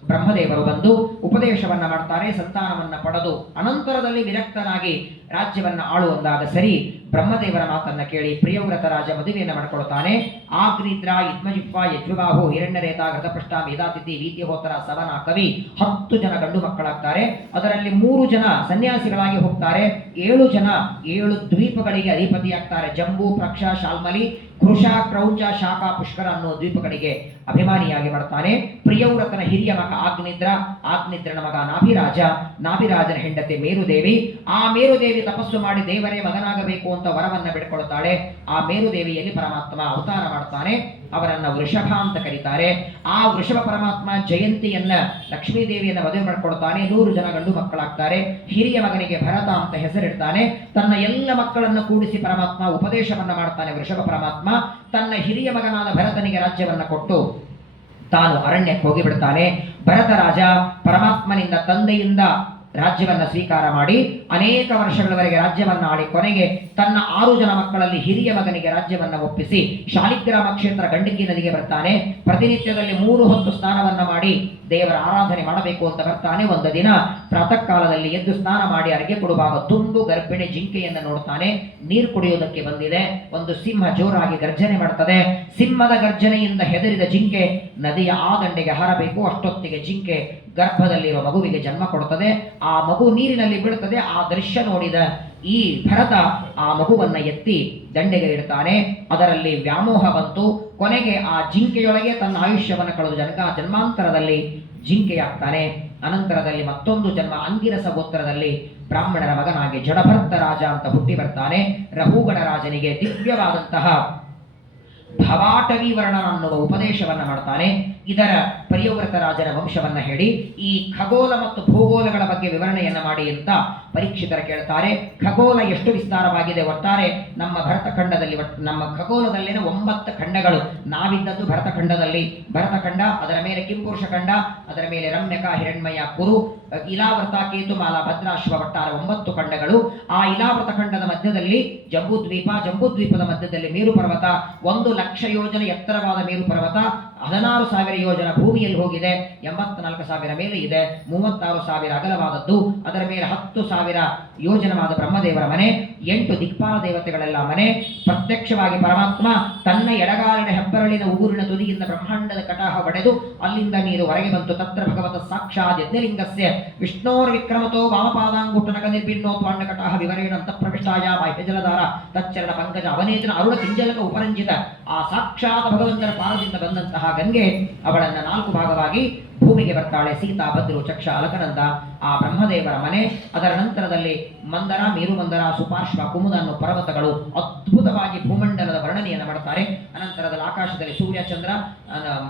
ಬ್ರಹ್ಮದೇವರು ಬಂದು ಉಪದೇಶವನ್ನ ಮಾಡ್ತಾರೆ. ಸಂತಾನವನ್ನ ಪಡೆದು ಅನಂತರದಲ್ಲಿ ವಿರಕ್ತನಾಗಿ ರಾಜ್ಯವನ್ನ ಆಳುವಂದಾಗ ಸರಿ ಬ್ರಹ್ಮದೇವರ ಮಾತನ್ನ ಕೇಳಿ ಪ್ರಿಯವ್ರತ ರಾಜ ಮದುವೆಯನ್ನು ಮಾಡಿಕೊಳ್ತಾನೆ. ಆಗ್ನಿದ್ರ ಯುದ್ಮಜಿಹ್ವ ಯಜ್ವಾಹು ಹಿರಣ್ಯರೇತ ಘೃತಪೃಷ್ಠ ಮೇಧಾತಿಥಿ ವೀತ್ಯಹೋತರ ಸವನ ಕವಿ 10 ಜನ ಗಂಡು ಮಕ್ಕಳಾಗ್ತಾರೆ. ಅದರಲ್ಲಿ 3 ಜನ ಸನ್ಯಾಸಿಗಳಾಗಿ ಹೋಗ್ತಾರೆ. 7 ಜನ 7 ದ್ವೀಪಗಳಿಗೆ ಅಧಿಪತಿಯಾಗ್ತಾರೆ. ಜಂಬೂ, ಪ್ರಕ್ಷ, ಶಾಲ್ಮಲಿ, ಕೃಷ, ಕ್ರೌಂಚ, ಶಾಖ, ಪುಷ್ಕರ ಅನ್ನೋ ದ್ವೀಪಗಳಿಗೆ ಅಭಿಮಾನಿಯಾಗಿ ಮಾಡ್ತಾನೆ. ಪ್ರಿಯವ್ರತನ ಹಿರಿಯ ಮಗ ಆಗ್ನಿದ್ರನ ಮಗ ನಾಭಿರಾಜನ ಹೆಂಡತಿ ಮೇರುದೇವಿ. ಆ ಮೇರುದೇವಿ ತಪಸ್ಸು ಮಾಡಿ ದೇವರೇ ಮಗನಾಗಬೇಕು ಅಂತ ವರವನ್ನ ಬಿಡ್ಕೊಳ್ತಾಳೆ. ಆ ಮೇರುದೇವಿಯಲ್ಲಿ ಪರಮಾತ್ಮ ಅವತಾರ ಮಾಡ್ತಾನೆ. ಅವರನ್ನ ವೃಷಭ ಅಂತ ಕರೀತಾರೆ. ಆ ವೃಷಭ ಪರಮಾತ್ಮ ಜಯಂತಿಯನ್ನ ಲಕ್ಷ್ಮೀದೇವಿಯನ್ನ ಮದುವೆ ಮಾಡ್ಕೊಳ್ತಾನೆ. 100 ಜನ ಗಂಡು ಮಕ್ಕಳಾಗ್ತಾರೆ. ಹಿರಿಯ ಮಗನಿಗೆ ಭರತ ಅಂತ ಹೆಸರಿಡ್ತಾನೆ. ತನ್ನ ಎಲ್ಲ ಮಕ್ಕಳನ್ನು ಕೂಡಿಸಿ ಪರಮಾತ್ಮ ಉಪದೇಶವನ್ನ ಮಾಡ್ತಾನೆ. ವೃಷಭ ಪರಮಾತ್ಮ ತನ್ನ ಹಿರಿಯ ಮಗನಾದ ಭರತನಿಗೆ ರಾಜ್ಯವನ್ನ ಕೊಟ್ಟು ತಾನು ಅರಣ್ಯಕ್ಕೆ ಹೋಗಿಬಿಡ್ತಾನೆ. ಭರತ ರಾಜ ಪರಮಾತ್ಮನಿಂದ ತಂದೆಯಿಂದ ರಾಜ್ಯವನ್ನ ಸ್ವೀಕಾರ ಮಾಡಿ ಅನೇಕ ವರ್ಷಗಳವರೆಗೆ ರಾಜ್ಯವನ್ನ ಆಳಿ ಕೊನೆಗೆ ತನ್ನ 6 ಜನ ಮಕ್ಕಳಲ್ಲಿ ಹಿರಿಯ ಮಗನಿಗೆ ರಾಜ್ಯವನ್ನ ಒಪ್ಪಿಸಿ ಶಾಲಿಗ್ರಾಮ ಕ್ಷೇತ್ರ ಗಂಡಕಿ ನದಿಗೆ ಬರ್ತಾನೆ. ಪ್ರತಿನಿತ್ಯದಲ್ಲಿ 3 ಹೊತ್ತು ಸ್ನಾನವನ್ನ ಮಾಡಿ ದೇವರ ಆರಾಧನೆ ಮಾಡಬೇಕು ಅಂತ ಬರ್ತಾನೆ. ಒಂದು ದಿನ ಪ್ರಾತಃ ಕಾಲದಲ್ಲಿ ಎದ್ದು ಸ್ನಾನ ಮಾಡಿ ಅರ್ಘ್ಯ ಕೊಡುವಾಗ ತುಂಬು ಗರ್ಭಿಣಿ ಜಿಂಕೆಯನ್ನು ನೋಡ್ತಾನೆ. ನೀರು ಕುಡಿಯುವುದಕ್ಕೆ ಬಂದಿದೆ. ಒಂದು ಸಿಂಹ ಜೋರಾಗಿ ಗರ್ಜನೆ ಮಾಡ್ತದೆ. ಸಿಂಹದ ಗರ್ಜನೆಯಿಂದ ಹೆದರಿದ ಜಿಂಕೆ ನದಿಯ ಆ ದಂಡೆಗೆ ಹಾರಬೇಕು. ಅಷ್ಟೊತ್ತಿಗೆ ಜಿಂಕೆ ಗರ್ಭದಲ್ಲಿರುವ ಮಗುವಿಗೆ ಜನ್ಮ ಕೊಡುತ್ತದೆ. ಆ ಮಗು ನೀರಿನಲ್ಲಿ ಬೀಳುತ್ತದೆ. ಆ ದೃಶ್ಯ ನೋಡಿದ ಈ ಭರತ ಆ ಮಗುವನ್ನ ಎತ್ತಿ ದಂಡೆಗೆ ಇಡ್ತಾನೆ. ಅದರಲ್ಲಿ ವ್ಯಾಮೋಹ ಬಂತು. ಕೊನೆಗೆ ಆ ಜಿಂಕೆಯೊಳಗೆ ತನ್ನ ಆಯುಷ್ಯವನ್ನು ಕಳೆದು ಜನ್ಮಾಂತರದಲ್ಲಿ ಜಿಂಕೆಯಾಗ್ತಾನೆ. ಅನಂತರದಲ್ಲಿ ಮತ್ತೊಂದು ಜನ್ಮ ಅಂಗಿರಸ ಗೋತ್ರದಲ್ಲಿ ಬ್ರಾಹ್ಮಣರ ಮಗನಾಗಿ ಜಡಭರ್ತ ರಾಜ ಅಂತ ಹುಟ್ಟಿ ಬರ್ತಾನೆ. ರಘುಗಣ ರಾಜನಿಗೆ ದಿವ್ಯವಾದಂತಹ ಭವಾಟವಿ ವರ್ಣ ಅನ್ನುವ ಉಪದೇಶವನ್ನ ಮಾಡ್ತಾನೆ. ಇದರ ಪ್ರಿಯವ್ರತ ರಾಜನ ವಂಶವನ್ನ ಹೇಳಿ ಈ ಖಗೋಲ ಮತ್ತು ಭೂಗೋಲಗಳ ಬಗ್ಗೆ ವಿವರಣೆಯನ್ನ ಮಾಡಿ ಅಂತ ಪರೀಕ್ಷಿತರ ಕೇಳ್ತಾರೆ. ಖಗೋಲ ಎಷ್ಟು ವಿಸ್ತಾರವಾಗಿದೆ? ಒಟ್ಟಾರೆ ನಮ್ಮ ಭರತಖಂಡದಲ್ಲಿ ನಮ್ಮ ಖಗೋಲದಲ್ಲಿನ 9 ಖಂಡಗಳು. ನಾವಿದ್ದದ್ದು ಭರತಖಂಡದಲ್ಲಿ. ಭರತಖಂಡ, ಅದರ ಮೇಲೆ ಕಿಂಪುರುಷ ಖಂಡ, ಅದರ ಮೇಲೆ ರಮ್ಯಕ, ಹಿರಣ್ಮಯ, ಕುರು, ಇಲಾವೃತ, ಕೇತುಮಾಲ, ಭದ್ರಾಶ್ವ, ಒಟ್ಟಾರೆ 9 ಖಂಡಗಳು. ಆ ಇಲಾವೃತ ಖಂಡದ ಮಧ್ಯದಲ್ಲಿ ಜಂಬೂದ್ವೀಪದ ಮಧ್ಯದಲ್ಲಿ ಮೇರು ಪರ್ವತ, 1,00,000 ಯೋಜನೆ ಎತ್ತರವಾದ ಮೇರು ಪರ್ವತ, 16,000 ಯೋಜನ ಭೂಮಿಯಲ್ಲಿ ಹೋಗಿದೆ, 84,000 ಮೇಲೆ ಇದೆ, 36,000 ಅಗಲವಾದದ್ದು. ಅದರ ಮೇಲೆ 10,000 ಯೋಜನವಾದ ಬ್ರಹ್ಮದೇವರ ಮನೆ, 8 ದಿಕ್ಪಾಲ ದೇವತೆಗಳೆಲ್ಲ ಮನೆ. ಪ್ರತ್ಯಕ್ಷವಾಗಿ ಪರಮಾತ್ಮ ತನ್ನ ಎಡಗಾಲಿನ ಹೆಬ್ಬರಳಿನ ಉಗುರಿನ ತುದಿಯಿಂದ ಬ್ರಹ್ಮಾಂಡದ ಕಟಾಹ ಒಡೆದು ಅಲ್ಲಿಂದ ನೀರು ಹೊರಗೆ ಬಂತು. ತತ್ರ ಭಗವತ ಸಾಕ್ಷಾತ್ ಯಜ್ಞಲಿಂಗಸ್ಯ ವಿಷ್ಣೋರ್ ವಿಕ್ರಮತೋ ವಾಮಪಾದಾಂಗುಟ್ಟನಕ ನಿರ್ಭಿನ್ನೋ ತ್ವಾಂಡ ಕಟಾಹ ವಿವರೇಣ ಅಂತ ಪ್ರವಿಷ್ಟಾಯ ಬಾಹ್ಯಜಲಧಾರ ತಚ್ಚರಣ ಪಂಕಜ ಅವನೇತನ ಅರುಣ ಕಿಂಜಲಕ ಉಪರಂಜಿತ. ಆ ಸಾಕ್ಷಾತ್ ಭಗವಂತನ ಪಾದದಿಂದ ಬಂದಂತಹ ಗಂಗೆ ಅವಳನ್ನ 4 ಭಾಗವಾಗಿ ಭೂಮಿಗೆ ಬರ್ತಾಳೆ. ಸೀತಾ, ಭದ್ರು, ಚಕ್ಷ, ಅಲಕನಂದ ಆ ಬ್ರಹ್ಮದೇವರ ಮನೆ. ಅದರ ನಂತರದಲ್ಲಿ ಮಂದರ, ಮೇರುಮಂದರ, ಸುಪಾರ್ಶ್ವ, ಕುಮುದ ಅನ್ನೋ ಪರ್ವತಗಳು ಅದ್ಭುತವಾಗಿ ಭೂಮಂಡಲದ ವರ್ಣನೆಯನ್ನು ಮಾಡುತ್ತಾರೆ. ಅನಂತರದಲ್ಲಿ ಆಕಾಶದಲ್ಲಿ ಸೂರ್ಯ, ಚಂದ್ರ,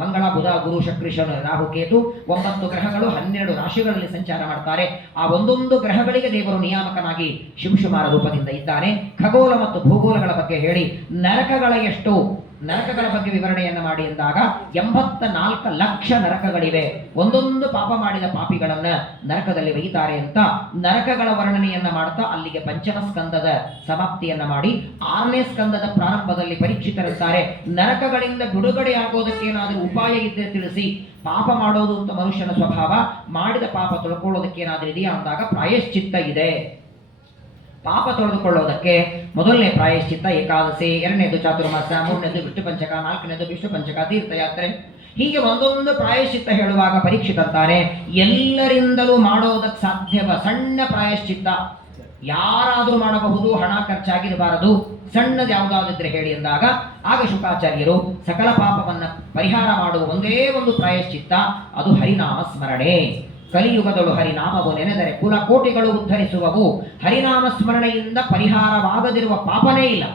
ಮಂಗಳ, ಬುಧ, ಗುರು, ಶುಕ್ರ, ಶನಿ, ರಾಹು, ಕೇತು 9 ಗ್ರಹಗಳು 12 ರಾಶಿಗಳಲ್ಲಿ ಸಂಚಾರ ಮಾಡ್ತಾರೆ. ಆ ಒಂದೊಂದು ಗ್ರಹಗಳಿಗೆ ದೇವರು ನಿಯಾಮಕನಾಗಿ ಶಿವಶುಮಾರ ರೂಪದಿಂದ ಇದ್ದಾನೆ. ಖಗೋಲ ಮತ್ತು ಭೂಗೋಲಗಳ ಬಗ್ಗೆ ಹೇಳಿ ನರಕಗಳ ಬಗ್ಗೆ ವಿವರಣೆಯನ್ನ ಮಾಡಿ ಎಂದಾಗ 84 ಲಕ್ಷ ನರಕಗಳಿವೆ. ಒಂದೊಂದು ಪಾಪ ಮಾಡಿದ ಪಾಪಿಗಳನ್ನ ನರಕದಲ್ಲಿ ಒಯ್ಯುತ್ತಾರೆ ಅಂತ ನರಕಗಳ ವರ್ಣನೆಯನ್ನ ಮಾಡ್ತಾ ಅಲ್ಲಿಗೆ 5ನೇ ಸ್ಕಂದದ ಸಮಾಪ್ತಿಯನ್ನ ಮಾಡಿ 6ನೇ ಸ್ಕಂದದ ಪ್ರಾರಂಭದಲ್ಲಿ ಪರೀಕ್ಷಿತರಂತಾರೆ, ನರಕಗಳಿಂದ ಬಿಡುಗಡೆಯಾಗೋದಕ್ಕೆ ಏನಾದರೂ ಉಪಾಯ ಇದ್ದರೆ ತಿಳಿಸಿ. ಪಾಪ ಮಾಡೋದು ಅಂತ ಮನುಷ್ಯನ ಸ್ವಭಾವ, ಮಾಡಿದ ಪಾಪ ತೊಳ್ಕೊಳ್ಳೋದಕ್ಕೆ ಏನಾದರೂ ಇದೆಯಾ ಅಂದಾಗ ಪ್ರಾಯಶ್ಚಿತ್ತ ಇದೆ. ಪಾಪ ತೊಳೆದುಕೊಳ್ಳೋದಕ್ಕೆ ಮೊದಲನೇ ಪ್ರಾಯಶ್ಚಿತ್ತ ಏಕಾದಶಿ, 2ನೇದು ಚಾತುರ್ಮಾಸ, 3ನೇದು ವಿಷ್ಣು ಪಂಚಕ, 4ನೇದು ವಿಷ್ಣು ಪಂಚಕ, ತೀರ್ಥಯಾತ್ರೆ. ಹೀಗೆ ಒಂದೊಂದು ಪ್ರಾಯಶ್ಚಿತ್ತ ಹೇಳುವಾಗ ಪರೀಕ್ಷಿತಂತಾನೆ, ಎಲ್ಲರಿಂದಲೂ ಮಾಡೋದಕ್ಕೆ ಸಾಧ್ಯವ ಸಣ್ಣ ಪ್ರಾಯಶ್ಚಿತ್ತ ಯಾರಾದರೂ ಮಾಡಬಹುದು, ಹಣ ಖರ್ಚಾಗಿರಬಾರದು, ಸಣ್ಣದು ಯಾವುದಾದಿದ್ರೆ ಹೇಳಿ ಎಂದಾಗ ಆಗ ಶುಕಾಚಾರ್ಯರು ಸಕಲ ಪಾಪವನ್ನ ಪರಿಹಾರ ಮಾಡುವ ಒಂದೇ ಒಂದು ಪ್ರಾಯಶ್ಚಿತ್ತ, ಅದು ಹರಿನಾಮ ಸ್ಮರಣೆ. ಕಲಿಯುಗದಳು ಹರಿನಾಮವು ನೆನೆದರೆ ಕುಲ ಕೋಟಿಗಳು ಉದ್ಧರಿಸುವವು. ಹರಿನಾಮ ಸ್ಮರಣೆಯಿಂದ ಪರಿಹಾರವಾಗದಿರುವ ಪಾಪನೇ ಇಲ್ಲ.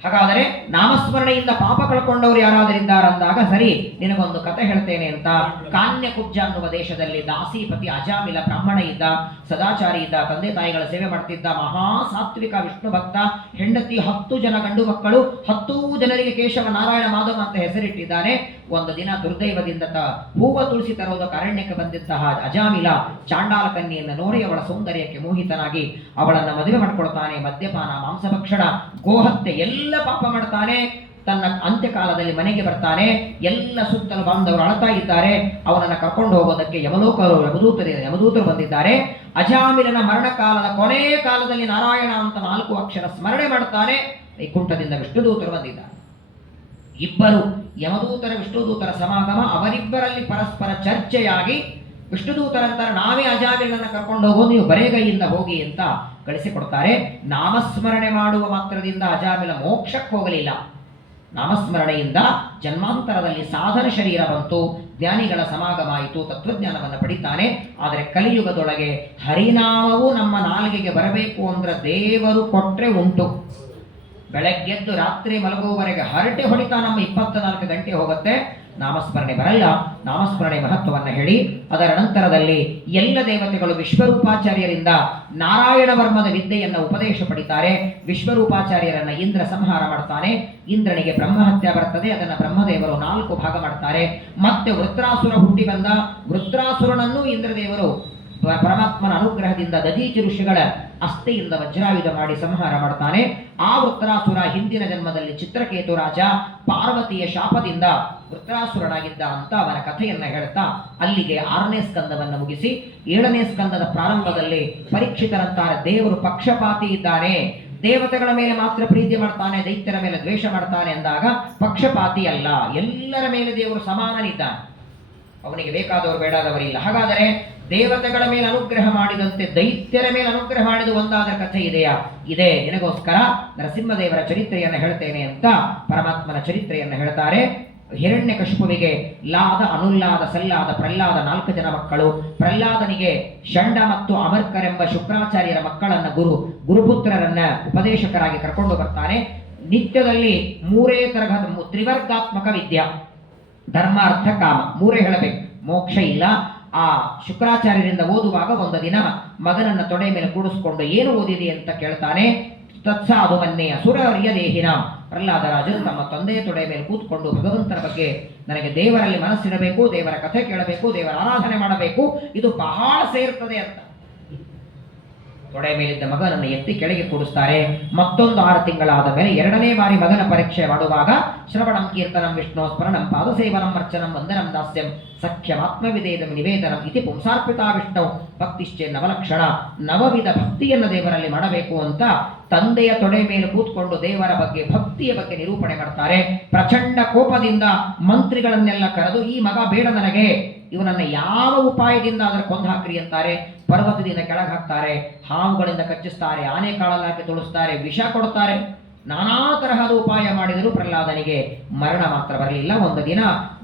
ಹಾಗಾದರೆ ನಾಮಸ್ಮರಣೆಯಿಂದ ಪಾಪ ಕಳ್ಕೊಂಡವರು ಯಾರಾದರಿದ್ದಾರಂದಾಗ ಸರಿ, ನಿನಗೊಂದು ಕತೆ ಹೇಳ್ತೇನೆ ಅಂತ ಕಾನ್ಯಕುಬ್ಜ ಅನ್ನುವ ದೇಶದಲ್ಲಿ ದಾಸೀಪತಿ ಅಜಾಮಿಲ ಬ್ರಾಹ್ಮಣ ಇದ್ದ, ಸದಾಚಾರಿ ಇದ್ದ, ತಂದೆ ತಾಯಿಗಳ ಸೇವೆ ಮಾಡ್ತಿದ್ದ, ಮಹಾ ಸಾತ್ವಿಕ ವಿಷ್ಣು ಭಕ್ತ. ಹೆಂಡತಿ 10 ಜನ ಗಂಡು ಮಕ್ಕಳು, 10 ಜನರಿಗೆ ಕೇಶವ, ನಾರಾಯಣ, ಮಾಧವ ಅಂತ ಹೆಸರಿಟ್ಟಿದ್ದಾನೆ. ಒಂದು ದಿನ ದುರ್ದೈವದಿಂದ ಹೂವ ತುಳಸಿ ತರೋದಕ್ಕೆ ಅರಣ್ಯಕ್ಕೆ ಬಂದಿದ್ದ ಅಜಾಮಿಲ ಚಾಂಡಾಲ ಕನ್ಯೆಯನ್ನು ನೋಡಿ ಅವಳ ಸೌಂದರ್ಯಕ್ಕೆ ಮೋಹಿತನಾಗಿ ಅವಳನ್ನು ಮದುವೆ ಮಾಡಿಕೊಳ್ತಾನೆ. ಮದ್ಯಪಾನ, ಮಾಂಸಭಕ್ಷಣ, ಗೋಹತ್ಯೆ ಎಲ್ಲ ಪಾಪ ಮಾಡ್ತಾನೆ. ತನ್ನ ಅಂತ್ಯಕಾಲದಲ್ಲಿ ಮನೆಗೆ ಬರ್ತಾನೆ. ಎಲ್ಲ ಸುತ್ತಲೂ ಬಾಂಧವರು ಅಳತಾ ಇದ್ದಾರೆ. ಅವನನ್ನು ಕರ್ಕೊಂಡು ಹೋಗೋದಕ್ಕೆ ಯಮದೂತರು ಬಂದಿದ್ದಾರೆ. ಅಜಾಮಿಲನ ಮರಣಕಾಲದ ಕೊನೆಯ ಕಾಲದಲ್ಲಿ ನಾರಾಯಣ ಅಂತ 4 ಅಕ್ಷರ ಸ್ಮರಣೆ ಮಾಡ್ತಾನೆ. ವೈಕುಂಠದಿಂದ ವಿಷ್ಣುದೂತರು ಬಂದಿದ್ದಾರೆ. ಇಬ್ಬರು ಯಮದೂತರ ವಿಷ್ಣುದೂತರ ಸಮಾಗಮ, ಅವರಿಬ್ಬರಲ್ಲಿ ಪರಸ್ಪರ ಚರ್ಚೆಯಾಗಿ ವಿಷ್ಣುದೂತರಂತರ ನಾವೇ ಅಜಾಮಿಲನನ್ನು ಕರ್ಕೊಂಡು ಹೋಗೋ, ನೀವು ಬರೇಗೈಯಿಂದ ಹೋಗಿ ಅಂತ ಕಳಿಸಿಕೊಡ್ತಾರೆ. ನಾಮಸ್ಮರಣೆ ಮಾಡುವ ಮಾತ್ರದಿಂದ ಅಜಾಮಿಲ ಮೋಕ್ಷಕ್ಕೆ ಹೋಗಲಿಲ್ಲ. ನಾಮಸ್ಮರಣೆಯಿಂದ ಜನ್ಮಾಂತರದಲ್ಲಿ ಸಾಧನ ಶರೀರ ಬಂತು, ಜ್ಞಾನಿಗಳ ಸಮಾಗಮ ಆಯಿತು, ತತ್ವಜ್ಞಾನವನ್ನು ಪಡಿತಾನೆ. ಆದರೆ ಕಲಿಯುಗದೊಳಗೆ ಹರಿನಾಮವು ನಮ್ಮ ನಾಲಿಗೆಗೆ ಬರಬೇಕು ಅಂದ್ರೆ ದೇವರು ಕೊಟ್ರೆ ಉಂಟು. ಬೆಳಗ್ಗೆದ್ದು ರಾತ್ರಿ ಮಲಗುವವರೆಗೆ ಹರಟೆ ಹೊಡಿತಾ ನಮ್ಮ 24 ಗಂಟೆ ಹೋಗುತ್ತೆ, ನಾಮಸ್ಮರಣೆ ಬರಲ್ಲ. ನಾಮಸ್ಮರಣೆ ಮಹತ್ವವನ್ನು ಹೇಳಿ ಅದರ ನಂತರದಲ್ಲಿ ಎಲ್ಲ ದೇವತೆಗಳು ವಿಶ್ವರೂಪಾಚಾರ್ಯರಿಂದ ನಾರಾಯಣ ವರ್ಮದ ವಿದ್ಯೆಯನ್ನು ಉಪದೇಶ ಪಡಿತಾರೆ. ವಿಶ್ವರೂಪಾಚಾರ್ಯರನ್ನ ಇಂದ್ರ ಸಂಹಾರ ಮಾಡ್ತಾನೆ. ಇಂದ್ರನಿಗೆ ಬ್ರಹ್ಮಹತ್ಯ ಬರ್ತದೆ. ಅದನ್ನು ಬ್ರಹ್ಮದೇವರು 4 ಭಾಗ ಮಾಡ್ತಾರೆ. ಮತ್ತೆ ವೃತ್ರಾಸುರ ಹುಟ್ಟಿ ಬಂದ. ವೃತ್ರಾಸುರನನ್ನು ಇಂದ್ರದೇವರು ಪರಮಾತ್ಮನ ಅನುಗ್ರಹದಿಂದ ದದೀಚಿ ಋಷಿಗಳ ಅಸ್ಥಿಯಿಂದ ವಜ್ರಾಯುಧ ಮಾಡಿ ಸಂಹಾರ ಮಾಡ್ತಾನೆ. ಆ ವೃತ್ರಾಸುರ ಹಿಂದಿನ ಜನ್ಮದಲ್ಲಿ ಚಿತ್ರಕೇತು ರಾಜ ಪಾರ್ವತಿಯ ಶಾಪದಿಂದ ವೃತ್ರಾಸುರನಾಗಿದ್ದ ಅಂತ ಅವನ ಕಥೆಯನ್ನ ಹೇಳ್ತಾ ಅಲ್ಲಿಗೆ 6ನೇ ಸ್ಕಂದವನ್ನು ಮುಗಿಸಿ 7ನೇ ಸ್ಕಂದದ ಪ್ರಾರಂಭದಲ್ಲಿ ಪರೀಕ್ಷಿತರಂತಾರೆ ದೇವರು ಪಕ್ಷಪಾತಿ ಇದ್ದಾನೆ, ದೇವತೆಗಳ ಮೇಲೆ ಮಾತ್ರ ಪ್ರೀತಿ ಮಾಡ್ತಾನೆ, ದೈತ್ಯರ ಮೇಲೆ ದ್ವೇಷ ಮಾಡ್ತಾನೆ ಅಂದಾಗ ಪಕ್ಷಪಾತಿ ಅಲ್ಲ, ಎಲ್ಲರ ಮೇಲೆ ದೇವರು ಸಮಾನನಿದ್ದಾನೆ, ಅವನಿಗೆ ಬೇಕಾದವರು ಬೇಡಾದವರಿಲ್ಲ. ಹಾಗಾದರೆ ದೇವತೆಗಳ ಮೇಲೆ ಅನುಗ್ರಹ ಮಾಡಿದಂತೆ ದೈತ್ಯರ ಮೇಲೆ ಅನುಗ್ರಹ ಮಾಡಿದ ಒಂದಾದ ಕಥೆ ಇದೆಯಾ? ಇದೆ. ನಿನಗೋಸ್ಕರ ನರಸಿಂಹದೇವರ ಚರಿತ್ರೆಯನ್ನು ಹೇಳ್ತೇನೆ ಅಂತ ಪರಮಾತ್ಮನ ಚರಿತ್ರೆಯನ್ನು ಹೇಳ್ತಾರೆ. ಹಿರಣ್ಯಕಶಿಪುವಿಗೆ ಲಾದ, ಅನುಲ್ಲಾದ, ಸಲ್ಲಾದ, ಪ್ರಹ್ಲಾದ 4 ಜನ ಮಕ್ಕಳು. ಪ್ರಹ್ಲಾದನಿಗೆ ಷಂಡ ಮತ್ತು ಅಮರ್ಕರೆಂಬ ಶುಕ್ರಾಚಾರ್ಯರ ಮಕ್ಕಳನ್ನ ಗುರುಪುತ್ರರನ್ನ ಉಪದೇಶಕರಾಗಿ ಕರ್ಕೊಂಡು ಬರ್ತಾನೆ. ನಿತ್ಯದಲ್ಲಿ 3 ತರಹದ ತ್ರಿವರ್ಗಾತ್ಮಕ ವಿದ್ಯಾ, ಧರ್ಮ ಅರ್ಥ ಕಾಮ 3 ಹೇಳಬೇಕು, ಮೋಕ್ಷ ಇಲ್ಲ. ಆ ಶುಕ್ರಾಚಾರ್ಯರಿಂದ ಓದುವಾಗ ಒಂದು ದಿನ ಮಗನನ್ನ ತೊಡೆ ಮೇಲೆ ಕೂಡಿಸ್ಕೊಂಡು ಏನು ಓದಿದೆ ಅಂತ ಕೇಳ್ತಾನೆ. ತತ್ಸಾಧು ಮನ್ನೆ ಅಸುರರ್ಯ ದೇಹಿನ. ಪ್ರಹ್ಲಾದರಾಜರು ತಮ್ಮ ತಂದೆಯ ತೊಡೆ ಮೇಲೆ ಕೂತ್ಕೊಂಡು ಭಗವಂತನ ಬಗ್ಗೆ ನನಗೆ ದೇವರಲ್ಲಿ ಮನಸ್ಸಿಡಬೇಕು, ದೇವರ ಕಥೆ ಕೇಳಬೇಕು, ದೇವರ ಆರಾಧನೆ ಮಾಡಬೇಕು, ಇದು ಬಹಳ ಸೇರ್ತದೆ ಅಂತ ತೊಡೆ ಮೇಲಿದ್ದ ಮಗನನ್ನು ಎತ್ತಿ ಕೆಳಗೆ ಕೂಡಿಸ್ತಾರೆ. ಮತ್ತೊಂದು 6 ತಿಂಗಳಾದ ಮೇಲೆ 2ನೇ ಬಾರಿ ಮಗನ ಪರೀಕ್ಷೆ ಮಾಡುವಾಗ ಶ್ರವಣಂ ಕೀರ್ತನಂ ವಿಷ್ಣು ಸ್ಮರಣಂ ಪಾದಸೇವನಂ ಅರ್ಚನಂ ವಂದನಂ ದಾಸ್ಯಂ ಸಖ್ಯಮಾತ್ಮವಿದೇದಂ ನಿವೇದನಂ ಇತಿ ಪುಂಸಾರ್ಪಿತಾ ವಿಷ್ಣು ಭಕ್ತಿಶ್ಚೇ ನವಲಕ್ಷಣ. ನವವಿಧ ಭಕ್ತಿಯನ್ನು ದೇವರಲ್ಲಿ ಮಾಡಬೇಕು ಅಂತ ತಂದೆಯ ತೊಡೆ ಮೇಲೆ ಕೂತ್ಕೊಂಡು ದೇವರ ಬಗ್ಗೆ ಭಕ್ತಿಯ ಬಗ್ಗೆ ನಿರೂಪಣೆ ಮಾಡ್ತಾರೆ. ಪ್ರಚಂಡ ಕೋಪದಿಂದ ಮಂತ್ರಿಗಳನ್ನೆಲ್ಲ ಕರೆದು ಈ ಮಗ ಬೇಡ ನನಗೆ, ಇವನನ್ನ ಯಾವ ಉಪಾಯದಿಂದ ಅದರ ಕೊಂದು ಹಾಕ್ರಿ ಅಂತಾರೆ. ಪರ್ವತದಿಂದ ಕೆಳಗೆ ಹಾಕ್ತಾರೆ, ಹಾವುಗಳಿಂದ ಕಚ್ಚಿಸ್ತಾರೆ, ಆನೆ ಕಾಳಲ್ಲಿ ಹಾಕಿ ತುಳಿಸ್ತಾರೆ, ವಿಷ ಕೊಡ್ತಾರೆ, ನಾನಾ ತರಹದ ಉಪಾಯ ಮಾಡಿದರೂ ಪ್ರಹ್ಲಾದನಿಗೆ ಮರಣ ಮಾತ್ರ ಬರಲಿಲ್ಲ. ಒಂದು ದಿನ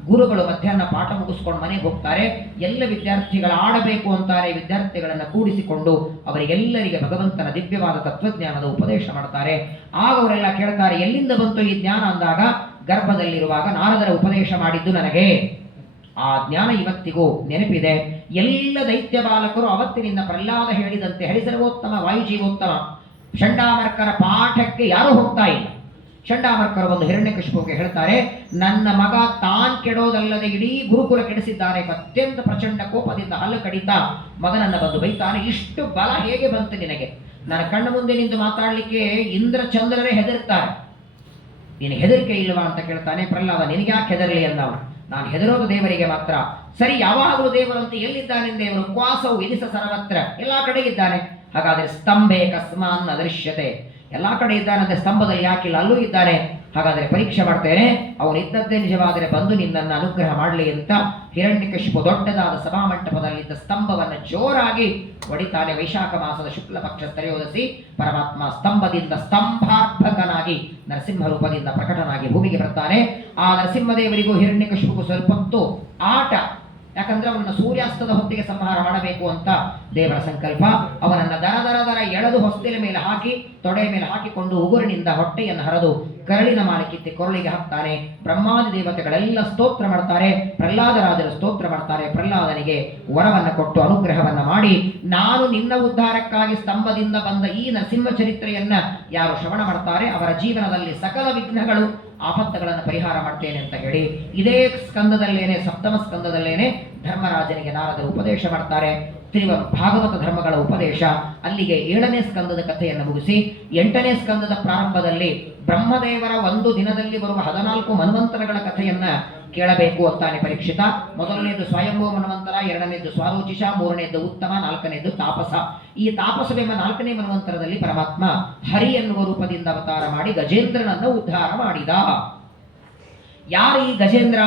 ಗುರುಗಳು ಮಧ್ಯಾಹ್ನ ಪಾಠ ಮುಗಿಸ್ಕೊಂಡು ಮನೆಗೆ ಹೋಗ್ತಾರೆ. ಎಲ್ಲ ವಿದ್ಯಾರ್ಥಿಗಳು ಆಡಬೇಕು ಅಂತಾರೆ. ವಿದ್ಯಾರ್ಥಿಗಳನ್ನು ಕೂಡಿಸಿಕೊಂಡು ಅವರಿಗೆಲ್ಲರಿಗೆ ಭಗವಂತನ ದಿವ್ಯವಾದ ತತ್ವಜ್ಞಾನದ ಉಪದೇಶ ಮಾಡ್ತಾರೆ. ಆಗ ಅವರೆಲ್ಲ ಕೇಳ್ತಾರೆ, ಎಲ್ಲಿಂದ ಬಂತು ಈ ಜ್ಞಾನ ಅಂದಾಗ, ಗರ್ಭದಲ್ಲಿರುವಾಗ ನಾರದರ ಉಪದೇಶ ಮಾಡಿದ್ದು ನನಗೆ. ಆ ಜ್ಞಾನ ಇವತ್ತಿಗೂ ನೆನಪಿದೆ. ಎಲ್ಲ ದೈತ್ಯ ಬಾಲಕರು ಅವತ್ತಿನಿಂದ ಪ್ರಹ್ಲಾದ ಹೇಳಿದಂತೆ ಹರಿಸರ್ವೋತ್ತಮ ವಾಯುಜೀವೋತ್ತಮ ಷಂಡಾಮರ್ಕರ ಪಾಠಕ್ಕೆ ಯಾರೂ ಹೋಗ್ತಾ ಇಲ್ಲ. ಷಂಡಾಮರ್ಕರು ಒಂದು ಹಿರಣ್ಯಕಶಿಪುವಿಗೆ ಹೇಳ್ತಾರೆ, ನನ್ನ ಮಗ ತಾನ್ ಕೆಡೋದಲ್ಲದೆ ಇಡೀ ಗುರುಕುಲ ಕೆಡಿಸಿದ್ದಾನೆ. ಅತ್ಯಂತ ಪ್ರಚಂಡ ಕೋಪದಿಂದ ಹಲ್ಲು ಕಡಿತಾ ಮಗನನ್ನ ಬಂದು ಬೈತಾನೆ, ಇಷ್ಟು ಬಲ ಹೇಗೆ ಬಂತು ನಿನಗೆ? ನನ್ನ ಕಣ್ಣು ಮುಂದೆ ನಿಂತು ಮಾತಾಡಲಿಕ್ಕೆ ಇಂದ್ರ ಚಂದ್ರರೇ ಹೆದರ್ತಾರೆ, ನೀನು ಹೆದರಿಕೆ ಇಲ್ವಾ ಅಂತ ಕೇಳ್ತಾನೆ. ಪ್ರಹ್ಲಾದ, ನಿನಗೆ ಯಾಕೆ ಹೆದರಲಿ ಅಂದವ. ನಾನು ಹೆದರೋದು ದೇವರಿಗೆ ಮಾತ್ರ. ಸರಿ, ಯಾವಾಗಲೂ ದೇವರಂತ ಎಲ್ಲಿದ್ದಾನೆ ದೇವರು? ಕ್ವಾಸವು ಇದಿಸ ಸರ್ವತ್ರ, ಎಲ್ಲಾ ಕಡೆ ಇದ್ದಾನೆ. ಹಾಗಾದ್ರೆ ಸ್ತಂಭೆ ಕಸ್ಮಾನ್ ಅದೃಶ್ಯತೆ, ಎಲ್ಲಾ ಕಡೆ ಇದ್ದಾನಂತೆ, ಸ್ತಂಭದಲ್ಲಿ ಯಾಕಿಲ್ಲ? ಅಲ್ಲೂ ಇದ್ದಾನೆ. ಹಾಗಾದ್ರೆ ಪರೀಕ್ಷೆ ಮಾಡ್ತೇನೆ, ಅವನು ಇದ್ದದ್ದೇ ನಿಜವಾದರೆ ಬಂದು ನಿನ್ನನ್ನು ಅನುಗ್ರಹ ಮಾಡಲಿ ಅಂತ ಹಿರಣ್ಯಕಶಿಪು ದೊಡ್ಡದಾದ ಸಭಾಮಂಟಪದಲ್ಲಿದ್ದ ಸ್ತಂಭವನ್ನು ಜೋರಾಗಿ ಹೊಡಿತಾನೆ. ವೈಶಾಖ ಮಾಸದ ಶುಕ್ಲ ಪಕ್ಷ ತ್ರಯೋದಶಿ ಪರಮಾತ್ಮ ಸ್ತಂಭದಿಂದ ಸ್ತಂಭಾರ್ಭಕನಾಗಿ ನರಸಿಂಹ ರೂಪದಿಂದ ಪ್ರಕಟನಾಗಿ ಭೂಮಿಗೆ ಬರ್ತಾನೆ. ಆ ನರಸಿಂಹದೇವರಿಗೂ ಹಿರಣ್ಯಕಶಿಪುಗೂ ಸ್ವಲ್ಪ ಹೊತ್ತು ಆಟ, ಯಾಕಂದ್ರೆ ಅವನನ್ನು ಸೂರ್ಯಾಸ್ತದ ಹೊತ್ತಿಗೆ ಸಂಹಾರ ಮಾಡಬೇಕು ಅಂತ ದೇವರ ಸಂಕಲ್ಪ. ಅವನನ್ನ ದರ ಎಳೆದು ಹೊಸ್ತಿಲ ಮೇಲೆ ಹಾಕಿ ತೊಡೆ ಮೇಲೆ ಹಾಕಿಕೊಂಡು ಉಗುರಿನಿಂದ ಹೊಟ್ಟೆಯನ್ನು ಹರಿದು ಕರಳಿನ ಮಾಲೆ ಕಿತ್ತಿ ಕೊರಳಿಗೆ ಹಾಕ್ತಾನೆ. ಬ್ರಹ್ಮಾದಿ ದೇವತೆಗಳೆಲ್ಲ ಸ್ತೋತ್ರ ಮಾಡ್ತಾರೆ, ಪ್ರಹ್ಲಾದರಾಜರು ಸ್ತೋತ್ರ ಮಾಡ್ತಾರೆ. ಪ್ರಹ್ಲಾದನಿಗೆ ವರವನ್ನು ಕೊಟ್ಟು ಅನುಗ್ರಹವನ್ನ ಮಾಡಿ, ನಾನು ನಿನ್ನ ಉದ್ಧಾರಕ್ಕಾಗಿ ಸ್ತಂಭದಿಂದ ಬಂದ ಈ ನರಸಿಂಹ ಚರಿತ್ರೆಯನ್ನ ಯಾರು ಶ್ರವಣ ಮಾಡ್ತಾರೆ ಅವರ ಜೀವನದಲ್ಲಿ ಸಕಲ ವಿಘ್ನಗಳು ಆಪತ್ತುಗಳನ್ನು ಪರಿಹಾರ ಮಾಡ್ತೇನೆ ಅಂತ ಹೇಳಿ ಇದೇ ಸ್ಕಂದದಲ್ಲೇನೆ, 7ಮ ಸ್ಕಂದದಲ್ಲೇನೆ ಧರ್ಮರಾಜನಿಗೆ ನಾರದರು ಉಪದೇಶ ಮಾಡ್ತಾರೆ. ಭಾಗವತ ಧರ್ಮಗಳ ಉಪದೇಶ. ಅಲ್ಲಿಗೆ 7ನೇ ಸ್ಕಂದದ ಕಥೆಯನ್ನು ಮುಗಿಸಿ 8ನೇ ಸ್ಕಂದದ ಪ್ರಾರಂಭದಲ್ಲಿ ಬ್ರಹ್ಮದೇವರ ಒಂದು ದಿನದಲ್ಲಿ ಬರುವ 14 ಮನ್ವಂತರಗಳ ಕಥೆಯನ್ನ ಕೇಳಬೇಕು ಅಂತಾನೆ ಪರೀಕ್ಷಿತ. ಮೊದಲನೇದು ಸ್ವಯಂಭೂ ಮನ್ವಂತರ, 2ನೇದು ಸ್ವಾರೋಚಿಷ, 3ನೇದು ಉತ್ತಮ, 4ನೇದು ತಾಪಸ. ಈ ತಾಪಸವೆಂಬ 4ನೇ ಮನ್ವಂತರದಲ್ಲಿ ಪರಮಾತ್ಮ ಹರಿ ಎನ್ನುವ ರೂಪದಿಂದ ಅವತಾರ ಮಾಡಿ ಗಜೇಂದ್ರನನ್ನು ಉದ್ಧಾರ ಮಾಡಿದ. ಯಾರು ಈ ಗಜೇಂದ್ರ?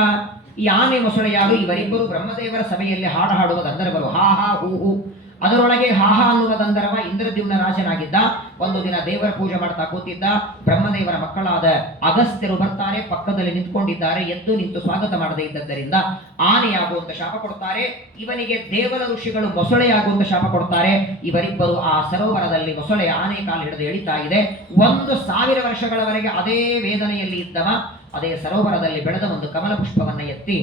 ಈ ಆನೆ ಮೊಸಳೆ ಯಾರು? ಇವರಿಬ್ಬರು ಬ್ರಹ್ಮದೇವರ ಸಭೆಯಲ್ಲಿ ಹಾಡು ಹಾಡುವ ಗಂಧರ್ವರು. ಹಾ ಹಾ ಹೂ ಹೂ. ಅದರೊಳಗೆ ಹಾಹಾ ಅನ್ನುವ ಗಂಧರ್ವ ಇಂದ್ರದ್ಯುಮ್ನ ರಾಜನಾಗಿದ್ದ. ಒಂದು ದಿನ ದೇವರ ಪೂಜೆ ಮಾಡ್ತಾ ಕೂತಿದ್ದ. ಬ್ರಹ್ಮದೇವರ ಮಕ್ಕಳಾದ ಅಗಸ್ತ್ಯರು ಬರ್ತಾರೆ, ಪಕ್ಕದಲ್ಲಿ ನಿಂತ್ಕೊಂಡಿದ್ದಾರೆ. ಎದ್ದು ನಿಂತು ಸ್ವಾಗತ ಮಾಡದೇ ಇದ್ದದ್ದರಿಂದ ಆನೆಯಾಗುವಂತ ಶಾಪ ಕೊಡ್ತಾರೆ. ಇವನಿಗೆ ದೇವರ ಋಷಿಗಳು ಮೊಸಳೆಯಾಗುವಂತ ಶಾಪ ಕೊಡ್ತಾರೆ. ಇವರಿಬ್ಬರು ಆ ಸರೋವರದಲ್ಲಿ ಮೊಸಳೆ ಆನೆ ಕಾಲು ಹಿಡಿದು ಎಳಿತಾ ಇದೆ. 1000 ವರ್ಷಗಳವರೆಗೆ ಅದೇ ವೇದನೆಯಲ್ಲಿ ಇದ್ದವ ಅದೇ ಸರೋವರದಲ್ಲಿ ಬೆಳೆದ ಒಂದು ಕಮಲ ಪುಷ್ಪವನ್ನ ಎತ್ತಿ